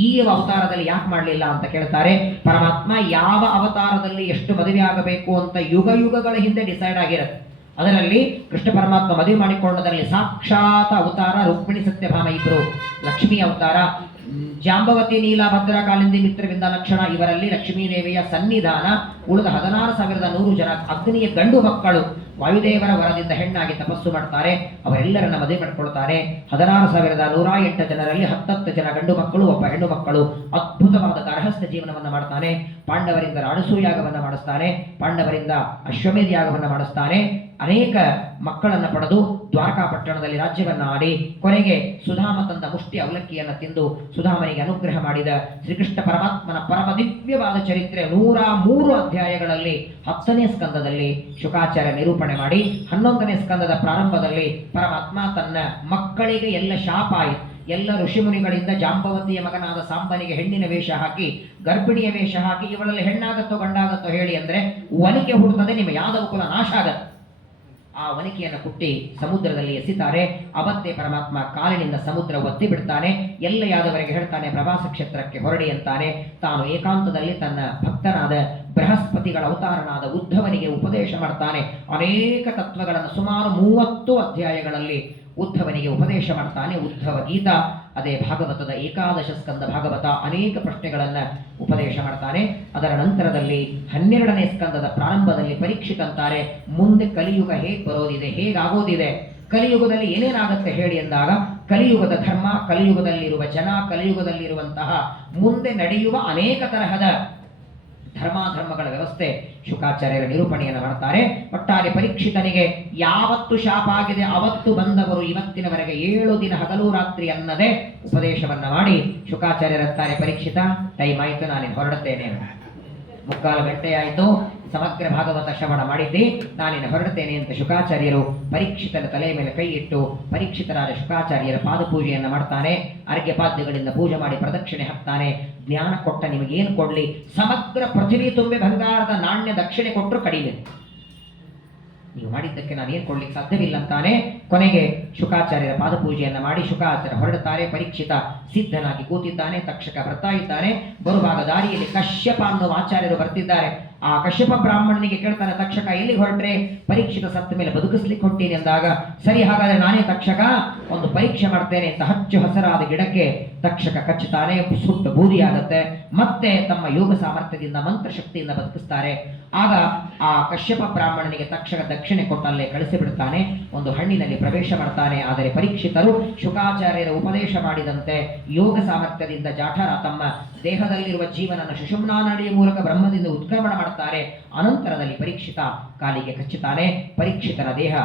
ಈ ಅವತಾರದಲ್ಲಿ ಯಾಕೆ ಮಾಡಲಿಲ್ಲ ಅಂತ ಕೇಳ್ತಾರೆ. ಪರಮಾತ್ಮ ಯಾವ ಅವತಾರದಲ್ಲಿ ಎಷ್ಟು ಮದುವೆ ಆಗಬೇಕು ಅಂತ ಯುಗಗಳ ಹಿಂದೆ ಡಿಸೈಡ್ ಆಗಿರುತ್ತೆ. ಅದರಲ್ಲಿ ಕೃಷ್ಣ ಪರಮಾತ್ಮ ಮದುವೆ ಮಾಡಿಕೊಂಡದರಲ್ಲಿ ಸಾಕ್ಷಾತ್ ಅವತಾರ ರುಕ್ಮಿಣಿ ಸತ್ಯಭಾಮ ಇಬ್ಬರು, ಲಕ್ಷ್ಮೀ ಅವತಾರ, ಜಾಂಬವತಿ ನೀಲಾಭದ್ರ ಕಾಲಿಂದಿ ಮಿತ್ರವಿಂದ ಲಕ್ಷಣ ಇವರಲ್ಲಿ ಲಕ್ಷ್ಮೀದೇವಿಯ ಸನ್ನಿಧಾನ. ಉಳಿದ 16,100 ಜನ ಅಗ್ನಿಯ ಗಂಡು ಮಕ್ಕಳು ವಾಯುದೇವರ ವರದಿಂದ ಹೆಣ್ಣಾಗಿ ತಪಸ್ಸು ಮಾಡ್ತಾರೆ. ಅವರೆಲ್ಲರನ್ನ ಮದುವೆ ಮಾಡಿಕೊಳ್ತಾರೆ. 16,108 ಜನರಲ್ಲಿ 10 ಜನ ಗಂಡು ಮಕ್ಕಳು, ಒಬ್ಬ ಹೆಣ್ಣು ಮಕ್ಕಳು. ಅದ್ಭುತವಾದ ಗಾರ್ಹಸ್ಥ್ಯ ಜೀವನವನ್ನು ಮಾಡ್ತಾನೆ. ಪಾಂಡವರಿಂದ ರಾಣಸೂಯಾಗವನ್ನು ಮಾಡಿಸ್ತಾನೆ. ಪಾಂಡವರಿಂದ ಅಶ್ವಮೇಧ ಯಾಗವನ್ನು ಮಾಡಿಸ್ತಾನೆ. ಅನೇಕ ಮಕ್ಕಳನ್ನು ಪಡೆದು ದ್ವಾರಕಾಪಟ್ಟಣದಲ್ಲಿ ರಾಜ್ಯವನ್ನ ಆಡಿ ಕೊನೆಗೆ ಸುಧಾಮ ತಂದ ಮುಷ್ಟಿ ಅವಲಕ್ಕಿಯನ್ನು ತಿಂದು ಸುಧಾಮನಿಗೆ ಅನುಗ್ರಹ ಮಾಡಿದ ಶ್ರೀಕೃಷ್ಣ ಪರಮಾತ್ಮನ ಪರಮ ದಿವ್ಯವಾದ ಚರಿತ್ರೆ 103 ಅಧ್ಯಾಯಗಳಲ್ಲಿ 10ನೇ ಸ್ಕಂದದಲ್ಲಿ ಶುಕಾಚಾರ್ಯ ನಿರೂಪಣೆ ಮಾಡಿ 11ನೇ ಸ್ಕಂದದ ಪ್ರಾರಂಭದಲ್ಲಿ ಪರಮಾತ್ಮ ತನ್ನ ಮಕ್ಕಳಿಗೆ ಎಲ್ಲ ಶಾಪ ಆಯಿತು. ಎಲ್ಲ ಋಷಿಮುನಿಗಳಿಂದ ಜಾಂಬವತಿಯ ಮಗನಾದ ಸಾಂಬನಿಗೆ ಹೆಣ್ಣಿನ ವೇಷ ಹಾಕಿ, ಗರ್ಭಿಣಿಯ ವೇಷ ಹಾಕಿ, ಇವಳಲ್ಲಿ ಹೆಣ್ಣಾಗತ್ತೋ ಗಂಡಾಗತ್ತೋ ಹೇಳಿ ಅಂದ್ರೆ ಒನಿಕೆ ಹುಡುತ್ತದೆ, ನಿಮ್ಮ ಯಾದವ ಕುಲ ನಾಶ ಆಗತ್ತೆ. ಆ ಒನಿಕೆಯನ್ನು ಕುಟ್ಟಿ ಸಮುದ್ರದಲ್ಲಿ ಎಸಿತಾರೆ. ಅವತ್ತೇ ಪರಮಾತ್ಮ ಕಾಲಿನಿಂದ ಸಮುದ್ರ ಒತ್ತಿ ಬಿಡ್ತಾನೆ. ಎಲ್ಲ ಯಾದವರಿಗೆ ಹೇಳ್ತಾನೆ, ಪ್ರವಾಸ ಕ್ಷೇತ್ರಕ್ಕೆ ಹೊರಡಿ ಅಂತಾನೆ. ತಾನು ಏಕಾಂತದಲ್ಲಿ ತನ್ನ ಭಕ್ತನಾದ ಬೃಹಸ್ಪತಿಗಳ ಅವತಾರನಾದ ಉದ್ಧವನಿಗೆ ಉಪದೇಶ ಮಾಡ್ತಾನೆ. ಅನೇಕ ತತ್ವಗಳನ್ನು ಸುಮಾರು 30 ಅಧ್ಯಾಯಗಳಲ್ಲಿ ಉದ್ಧವನಿಗೆ ಉಪದೇಶ ಮಾಡ್ತಾನೆ. ಉದ್ಧವ ಗೀತಾ, ಅದೇ ಭಾಗವತದ 11 ಸ್ಕಂದ ಭಾಗವತ, ಅನೇಕ ಪ್ರಶ್ನೆಗಳನ್ನು ಉಪದೇಶ ಮಾಡ್ತಾನೆ. ಅದರ ನಂತರದಲ್ಲಿ 12ನೇ ಸ್ಕಂದದ ಪ್ರಾರಂಭದಲ್ಲಿ ಪರೀಕ್ಷಿತಂತಾರೆ, ಮುಂದೆ ಕಲಿಯುಗ ಹೇಗೆ ಬರೋದಿದೆ, ಹೇಗಾಗೋದಿದೆ, ಕಲಿಯುಗದಲ್ಲಿ ಏನೇನಾಗುತ್ತೆ ಹೇಳಿ ಎಂದಾಗ ಕಲಿಯುಗದ ಧರ್ಮ, ಕಲಿಯುಗದಲ್ಲಿರುವ ಜನ, ಕಲಿಯುಗದಲ್ಲಿರುವಂತಹ ಮುಂದೆ ನಡೆಯುವ ಅನೇಕ ತರಹದ ಧರ್ಮಾಧರ್ಮಗಳ ವ್ಯವಸ್ಥೆ ಶುಕಾಚಾರ್ಯರ ನಿರೂಪಣೆಯನ್ನು ಮಾಡ್ತಾರೆ. ಒಟ್ಟಾರೆ ಪರೀಕ್ಷಿತನಿಗೆ ಯಾವತ್ತು ಶಾಪ ಆಗಿದೆ ಅವತ್ತು ಬಂದವರು ಇವತ್ತಿನವರೆಗೆ 7 ದಿನ ಹಗಲು ರಾತ್ರಿ ಅನ್ನದೇ ಉಪದೇಶವನ್ನ ಮಾಡಿ ಶುಕಾಚಾರ್ಯರಂತಾರೆ, ಪರೀಕ್ಷಿತ ಟೈಮ್ ಆಯಿತು, ನಾನೇನು ಹೊರಡುತ್ತೇನೆ. 3/4 ಗಂಟೆ ಆಯಿತು, ಸಮಗ್ರ ಭಾಗವತ ಶ್ರವಣ ಮಾಡಿದ್ದಿ, ನಾನೇನು ಹೊರಡುತ್ತೇನೆ ಅಂತ ಶುಕಾಚಾರ್ಯರು ಪರೀಕ್ಷಿತನ ತಲೆಯ ಮೇಲೆ ಕೈ ಇಟ್ಟು ಪರೀಕ್ಷಿತರಾದ ಶುಕಾಚಾರ್ಯರ ಪಾದಪೂಜೆಯನ್ನು ಮಾಡ್ತಾನೆ. ಅರ್ಘ್ಯಪಾದ್ಯಗಳಿಂದ ಪೂಜೆ ಮಾಡಿ ಪ್ರದಕ್ಷಿಣೆ ಹಾಕ್ತಾನೆ. ಜ್ಞಾನ ಕೊಟ್ಟ ನಿಮಗೇನು ಕೊಡ್ಲಿ, ಸಮಗ್ರ ಪೃಥ್ವಿ ತುಂಬೆ ಬಂಗಾರದ ನಾಣ್ಯ ದಕ್ಷಿಣೆ ಕೊಟ್ಟರು ಕಡಿಮೆ, ನೀವು ಮಾಡಿದ್ದಕ್ಕೆ ನಾನು ಏನು ಕೊಡ್ಲಿಕ್ಕೆ ಸಾಧ್ಯವಿಲ್ಲ ಅಂತಾನೆ. ಕೊನೆಗೆ ಶುಕಾಚಾರ್ಯರ ಪಾದಪೂಜೆಯನ್ನು ಮಾಡಿ ಶುಕಾಚಾರ್ಯ ಹೊರಡುತ್ತಾರೆ. ಪರೀಕ್ಷಿತ ಸಿದ್ಧನಾಗಿ ಕೂತಿದ್ದಾನೆ. ತಕ್ಷಕ ಬರ್ತಾ ಇದ್ದಾನೆ. ಬರುವಾಗ ದಾರಿಯಲ್ಲಿ ಕಶ್ಯಪ ಅನ್ನುವ ಆಚಾರ್ಯರು ಬರ್ತಿದ್ದಾರೆ. ಆ ಕಶ್ಯಪ ಬ್ರಾಹ್ಮಣನಿಗೆ ಕೇಳ್ತಾನೆ, ತಕ್ಷಕ ಎಲ್ಲಿ ಹೊರಟ್ರೆ? ಪರೀಕ್ಷಿತ ಸತ್ತ ಮೇಲೆ ಬದುಕಿಸ್ಲಿಕ್ಕೆ ಹೊಂಟೀನಿ ಅಂದಾಗ, ಸರಿ ಹಾಗಾದ್ರೆ ನಾನೇ ತಕ್ಷಕ ಒಂದು ಪರೀಕ್ಷೆ ಮಾಡ್ತೇನೆ ಅಂತ ಹಚ್ಚು ಹಸರಾದ ಗಿಡಕ್ಕೆ ತಕ್ಷಕ ಕಚ್ಚುತ್ತಾನೆ. ಸುಟ್ಟು ಬೂದಿಯಾಗತ್ತೆ. ಮತ್ತೆ ತಮ್ಮ ಯೋಗ ಸಾಮರ್ಥ್ಯದಿಂದ ಮಂತ್ರಶಕ್ತಿಯಿಂದ ಬದುಕಿಸ್ತಾರೆ. ಆಗ ಆ ಕಶ್ಯಪ ಬ್ರಾಹ್ಮಣನಿಗೆ ತಕ್ಷಕ ದಕ್ಷಿಣೆ ಕೊಟ್ಟಲ್ಲೇ ಕಳಿಸಿಬಿಡ್ತಾನೆ. ಒಂದು ಹಣ್ಣಿನಲ್ಲಿ ಪ್ರವೇಶ ಮಾಡ್ತಾನೆ. ಆದರೆ ಪರೀಕ್ಷಿತರು ಶುಕಾಚಾರ್ಯರ ಉಪದೇಶ ಮಾಡಿದಂತೆ ಯೋಗ ಸಾಮರ್ಥ್ಯದಿಂದ ಜಾಠರ ತಮ್ಮ ದೇಹದಲ್ಲಿರುವ ಜೀವನನ ಸುಷುಮ್ನಾ ನಾಡಿಯ ಮೂಲಕ ಬ್ರಹ್ಮದಿಂದ ಉತ್ಕ್ರಮಣ ಮಾಡ್ತಾರೆ. ಅನಂತರದಲ್ಲಿ ಪರೀಕ್ಷಿತ ಕಾಲಿಗೆ ಕಚ್ಚುತ್ತಾನೆ. ಪರೀಕ್ಷಿತನ ದೇಹ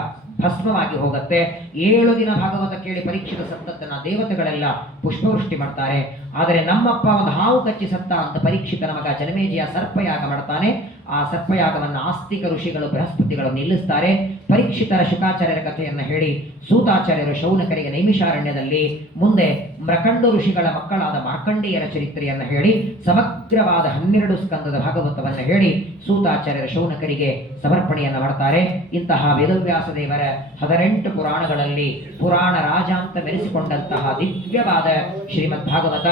ಭಸ್ಮವಾಗಿ ಹೋಗುತ್ತೆ. 7 ದಿನ ಭಾಗವತ ಕೇಳಿ ಪರೀಕ್ಷಿತ ಸತ್ತದ್ದನ್ನ ದೇವತೆಗಳೆಲ್ಲ ಪುಷ್ಪವೃಷ್ಟಿ ಮಾಡ್ತಾರೆ. ಆದರೆ ನಮ್ಮಪ್ಪ ಒಂದು ಹಾವು ಕಚ್ಚಿ ಸತ್ತ ಅಂತ ಪರೀಕ್ಷಿತನ ಮಗ ಜನಮೇಜಯ ಸರ್ಪಯಾಗ ಮಾಡ್ತಾನೆ. ಆ ಸರ್ಪಯಾಗವನ್ನು ಆಸ್ತಿಕ ಋಷಿಗಳು ಬೃಹಸ್ಪತಿಗಳು ನಿಲ್ಲಿಸ್ತಾರೆ. ಪರೀಕ್ಷಿತರ ಶುಕಾಚಾರ್ಯರ ಕಥೆಯನ್ನು ಹೇಳಿ ಸೂತಾಚಾರ್ಯರು ಶೌನಕರಿಗೆ ನೈಮಿಷಾರಣ್ಯದಲ್ಲಿ ಮುಂದೆ ಮೃಕಂಡು ಋಷಿಗಳ ಮಕ್ಕಳಾದ ಮಾರ್ಕಂಡೇಯರ ಚರಿತ್ರೆಯನ್ನು ಹೇಳಿ ಸಮಗ್ರವಾದ 12 ಸ್ಕಂದದ ಭಾಗವತವನ್ನು ಹೇಳಿ ಸೂತಾಚಾರ್ಯರ ಶೌನಕರಿಗೆ ಸಮರ್ಪಣೆಯನ್ನು ಮಾಡ್ತಾರೆ. ಇಂತಹ ವೇದವ್ಯಾಸ ದೇವರ 18 ಪುರಾಣಗಳಲ್ಲಿ ಪುರಾಣ ರಾಜ ಅಂತ ಮೆರೆಸಿಕೊಂಡಂತಹ ದಿವ್ಯವಾದ ಶ್ರೀಮದ್ ಭಾಗವತ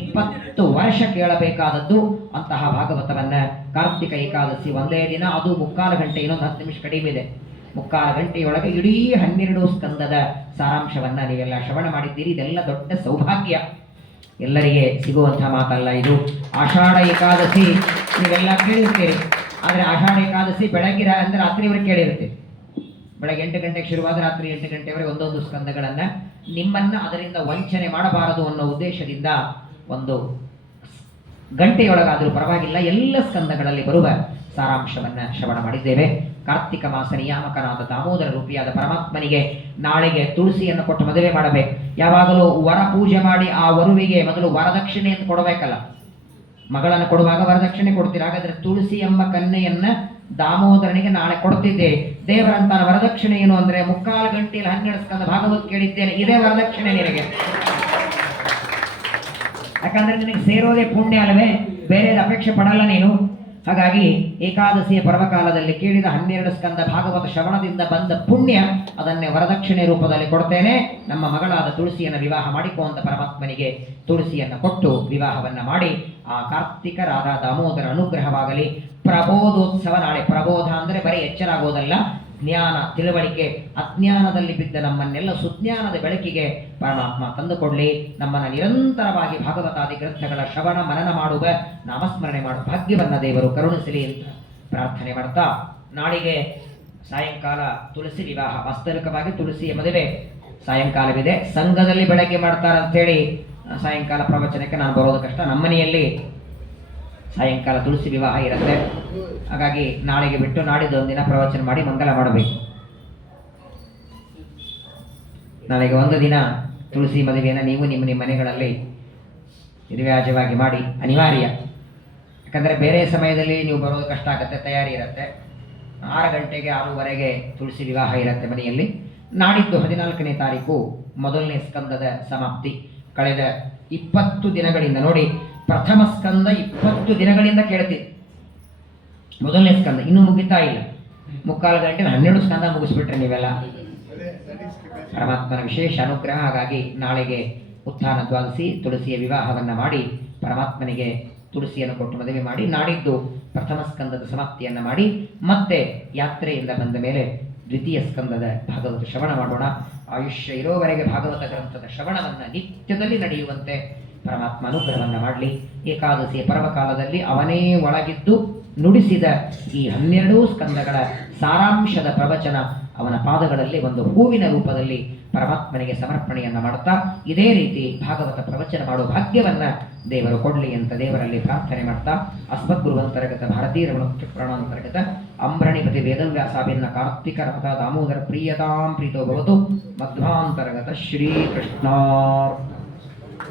20 ವರ್ಷ ಕೇಳಬೇಕಾದದ್ದು. ಅಂತಹ ಭಾಗವತವನ್ನ ಕಾರ್ತಿಕ ಏಕಾದಶಿ ಒಂದೇ ದಿನ, ಅದು 3/4 ಗಂಟೆ, ಇನ್ನೊಂದು 10 ನಿಮಿಷ ಕಡಿಮೆ ಇದೆ. ಮುಕ್ಕಾಲು ಗಂಟೆಯೊಳಗೆ ಇಡೀ 12 ಸ್ಕಂದದ ಸಾರಾಂಶವನ್ನ ನೀವೆಲ್ಲ ಶ್ರವಣ ಮಾಡಿದ್ದೀರಿ. ಇದೆಲ್ಲ ದೊಡ್ಡ ಸೌಭಾಗ್ಯ, ಎಲ್ಲರಿಗೆ ಸಿಗುವಂತಹ ಮಾತಲ್ಲ ಇದು. ಆಷಾಢ ಏಕಾದಶಿ ನೀವೆಲ್ಲ ಕೇಳಿರ್ತೀರಿ, ಆದರೆ ಆಷಾಢ ಏಕಾದಶಿ ಬೆಳಗ್ಗೆ ಅಂದ್ರೆ ರಾತ್ರಿವರೆಗೆ ಕೇಳಿರ್ತೀರಿ. ಬೆಳಗ್ಗೆ 8 ಗಂಟೆಗೆ ಶುರುವಾದ ರಾತ್ರಿ 8 ಗಂಟೆವರೆಗೆ ಒಂದೊಂದು ಸ್ಕಂದಗಳನ್ನು, ನಿಮ್ಮನ್ನು ಅದರಿಂದ ವಂಚನೆ ಮಾಡಬಾರದು ಅನ್ನೋ ಉದ್ದೇಶದಿಂದ ಒಂದು ಗಂಟೆಯೊಳಗಾದರೂ ಪರವಾಗಿಲ್ಲ ಎಲ್ಲ ಸ್ಕಂದಗಳಲ್ಲಿ ಬರುವ ಸಾರಾಂಶವನ್ನು ಶ್ರವಣ ಮಾಡಿದ್ದೇವೆ. ಕಾರ್ತಿಕ ಮಾಸ ನಿಯಾಮಕನಾದ ದಾಮೋದರ ರೂಪಿಯಾದ ಪರಮಾತ್ಮನಿಗೆ ನಾಳೆಗೆ ತುಳಸಿಯನ್ನು ಕೊಟ್ಟು ಮದುವೆ ಮಾಡಬೇಕು. ಯಾವಾಗಲೂ ವರ ಪೂಜೆ ಮಾಡಿ ಆ ವರುವಿಗೆ ಮೊದಲು ವರದಕ್ಷಿಣೆಯನ್ನು ಕೊಡಬೇಕಲ್ಲ. ಮಗಳನ್ನು ಕೊಡುವಾಗ ವರದಕ್ಷಿಣೆ ಕೊಡ್ತೀರ, ಹಾಗಾದ್ರೆ ತುಳಸಿ ಎಂಬ ಕನ್ಯೆಯನ್ನ ದಾಮೋದರನಿಗೆ ನಾಳೆ ಕೊಡ್ತಿದ್ದೆ. ದೇವರಂತಾನ ವರದಕ್ಷಿಣೆ ಏನು ಅಂದ್ರೆ, ಮುಕ್ಕಾಲು ಗಂಟೆಯಲ್ಲಿ 12 ಸ್ಕಂದ ಭಾಗವತ್ ಕೇಳಿದ್ದೇನೆ, ಇದೇ ವರದಕ್ಷಿಣೆ ನಿನಗೆ. ಯಾಕಂದ್ರೆ ನಿನಗೆ ಸೇರೋದೇ ಪುಣ್ಯ ಅಲ್ಲವೇ, ಬೇರೆ ಅಪೇಕ್ಷೆ ಪಡಲ್ಲ ನೀನು. ಹಾಗಾಗಿ ಏಕಾದಶಿಯ ಪರ್ವಕಾಲದಲ್ಲಿ ಕೇಳಿದ 12 ಸ್ಕಂದ ಭಾಗವತ ಶ್ರವಣದಿಂದ ಬಂದ ಪುಣ್ಯ ಅದನ್ನೇ ವರದಕ್ಷಿಣೆ ರೂಪದಲ್ಲಿ ಕೊಡ್ತೇನೆ, ನಮ್ಮ ಮಗಳಾದ ತುಳಸಿಯನ್ನು ವಿವಾಹ ಮಾಡಿಕೋ ಅಂತ ಪರಮಾತ್ಮನಿಗೆ ತುಳಸಿಯನ್ನು ಕೊಟ್ಟು ವಿವಾಹವನ್ನ ಮಾಡಿ ಆ ಕಾರ್ತಿಕ ರಾಧಾ ದಾಮೋದರ ಅನುಗ್ರಹವಾಗಲಿ. ಪ್ರಬೋಧೋತ್ಸವ ನಾಳೆ. ಪ್ರಬೋಧ ಅಂದರೆ ಬರೀ ಎಚ್ಚರಾಗೋದಲ್ಲ, ಜ್ಞಾನ ತಿಳುವಳಿಕೆ. ಅಜ್ಞಾನದಲ್ಲಿ ಬಿದ್ದ ನಮ್ಮನ್ನೆಲ್ಲ ಸುಜ್ಞಾನದ ಬೆಳಕಿಗೆ ಪರಮಾತ್ಮ ತಂದುಕೊಡ್ಲಿ. ನಮ್ಮನ್ನು ನಿರಂತರವಾಗಿ ಭಾಗವತಾದಿ ಗ್ರಂಥಗಳ ಶ್ರವಣ ಮನನ ಮಾಡುವ, ನಾಮಸ್ಮರಣೆ ಮಾಡುವ ಭಾಗ್ಯವನ್ನ ದೇವರು ಕರುಣಿಸಲಿ ಅಂತ ಪ್ರಾರ್ಥನೆ ಮಾಡ್ತಾ, ನಾಳಿಗೆ ಸಾಯಂಕಾಲ ತುಳಸಿ ವಿವಾಹ. ವಾಸ್ತವಿಕವಾಗಿ ತುಳಸಿಯ ಮದುವೆ ಸಾಯಂಕಾಲವಿದೆ. ಸಂಘದಲ್ಲಿ ಬೆಳಗ್ಗೆ ಮಾಡ್ತಾರಂತೇಳಿ ಸಾಯಂಕಾಲ ಪ್ರವಚನಕ್ಕೆ ನಾನು ಬರೋದು ಕಷ್ಟ. ನಮ್ಮನೆಯಲ್ಲಿ ಸಾಯಂಕಾಲ ತುಳಸಿ ವಿವಾಹ ಇರುತ್ತೆ. ಹಾಗಾಗಿ ನಾಳೆಗೆ ಬಿಟ್ಟು ನಾಡಿದ್ದು ಒಂದಿನ ಪ್ರವಚನ ಮಾಡಿ ಮಂಗಲ ಮಾಡಬೇಕು. ನಾಳೆಗೆ ಒಂದು ದಿನ ತುಳಸಿ ಮದುವೆಯನ್ನು ನೀವು ನಿಮ್ಮ ಮನೆಗಳಲ್ಲಿ ನಿರ್ವ್ಯಾಜವಾಗಿ ಮಾಡಿ, ಅನಿವಾರ್ಯ. ಯಾಕಂದರೆ ಬೇರೆ ಸಮಯದಲ್ಲಿ ನೀವು ಬರೋದು ಕಷ್ಟ ಆಗುತ್ತೆ, ತಯಾರಿ ಇರುತ್ತೆ. 6 ಗಂಟೆಗೆ 6:15 ತುಳಸಿ ವಿವಾಹ ಇರುತ್ತೆ ಮನೆಯಲ್ಲಿ. ನಾಡಿದ್ದು 14ನೇ ತಾರೀಕು ಮೊದಲನೇ ಸ್ಕಂದದ ಸಮಾಪ್ತಿ. ಕಳೆದ 20 ದಿನಗಳಿಂದ ನೋಡಿ, ಪ್ರಥಮ ಸ್ಕಂದ 20 ದಿನಗಳಿಂದ ಕೇಳ್ತೀವಿ. ಮೊದಲನೇ ಸ್ಕಂದ ಇನ್ನೂ ಮುಗಿತಾ ಇಲ್ಲ. ಮುಕ್ಕಾಲು ಗಂಟೆ 12 ಸ್ಕಂದ ಮುಗಿಸ್ಬಿಟ್ರೆ ನೀವೆಲ್ಲ. ಪರಮಾತ್ಮನ ವಿಶೇಷ ಅನುಗ್ರಹ. ಹಾಗಾಗಿ ನಾಳೆಗೆ ಉತ್ಥಾನ ದ್ವಾದಶಿ ತುಳಸಿಯ ವಿವಾಹವನ್ನ ಮಾಡಿ ಪರಮಾತ್ಮನಿಗೆ ತುಳಸಿಯನ್ನು ಕೊಟ್ಟು ಮದುವೆ ಮಾಡಿ, ನಾಡಿದ್ದು ಪ್ರಥಮ ಸ್ಕಂದದ ಸಮಾಪ್ತಿಯನ್ನ ಮಾಡಿ ಮತ್ತೆ ಯಾತ್ರೆಯಿಂದ ಬಂದ ಮೇಲೆ ದ್ವಿತೀಯ ಸ್ಕಂದದ ಭಾಗವತ ಶ್ರವಣ ಮಾಡೋಣ. ಆಯುಷ್ಯ ಇರೋವರೆಗೆ ಭಾಗವತ ಗ್ರಂಥದ ಶ್ರವಣವನ್ನ ನಿತ್ಯದಲ್ಲಿ ನಡೆಯುವಂತೆ ಪರಮಾತ್ಮ ಅನುಗ್ರಹವನ್ನ ಮಾಡಲಿ. ಏಕಾದಶಿಯ ಪರ್ವಕಾಲದಲ್ಲಿ ಅವನೇ ಒಳಗಿದ್ದು ನುಡಿಸಿದ ಈ 12 ಸ್ಕಂದಗಳ ಸಾರಾಂಶದ ಪ್ರವಚನ ಅವನ ಪಾದಗಳಲ್ಲಿ ಒಂದು ಹೂವಿನ ರೂಪದಲ್ಲಿ ಪರಮಾತ್ಮನಿಗೆ ಸಮರ್ಪಣೆಯನ್ನ ಮಾಡುತ್ತಾ, ಇದೇ ರೀತಿ ಭಾಗವತ ಪ್ರವಚನ ಮಾಡುವ ಭಾಗ್ಯವನ್ನ ದೇವರು ಕೊಡಲಿ ಅಂತ ದೇವರಲ್ಲಿ ಪ್ರಾರ್ಥನೆ ಮಾಡ್ತಾ, ಅಸ್ಮದ್ಗುರುವಂತರ್ಗತ ಭಾರತೀಯ ಪ್ರಾಣಾಂತರ್ಗತ ಅಂಬ್ರಣಿಪತಿ ವೇದವ್ಯಾಸಾಭಿನ್ನ ಕಾರ್ತಿಕ ರಾಧಾ ದಾಮೋದರ ಪ್ರಿಯತಾಂ ಪ್ರೀತೋ ಭವತು. ಮಧ್ವಾಂತರ್ಗತ ಶ್ರೀಕೃಷ್ಣ.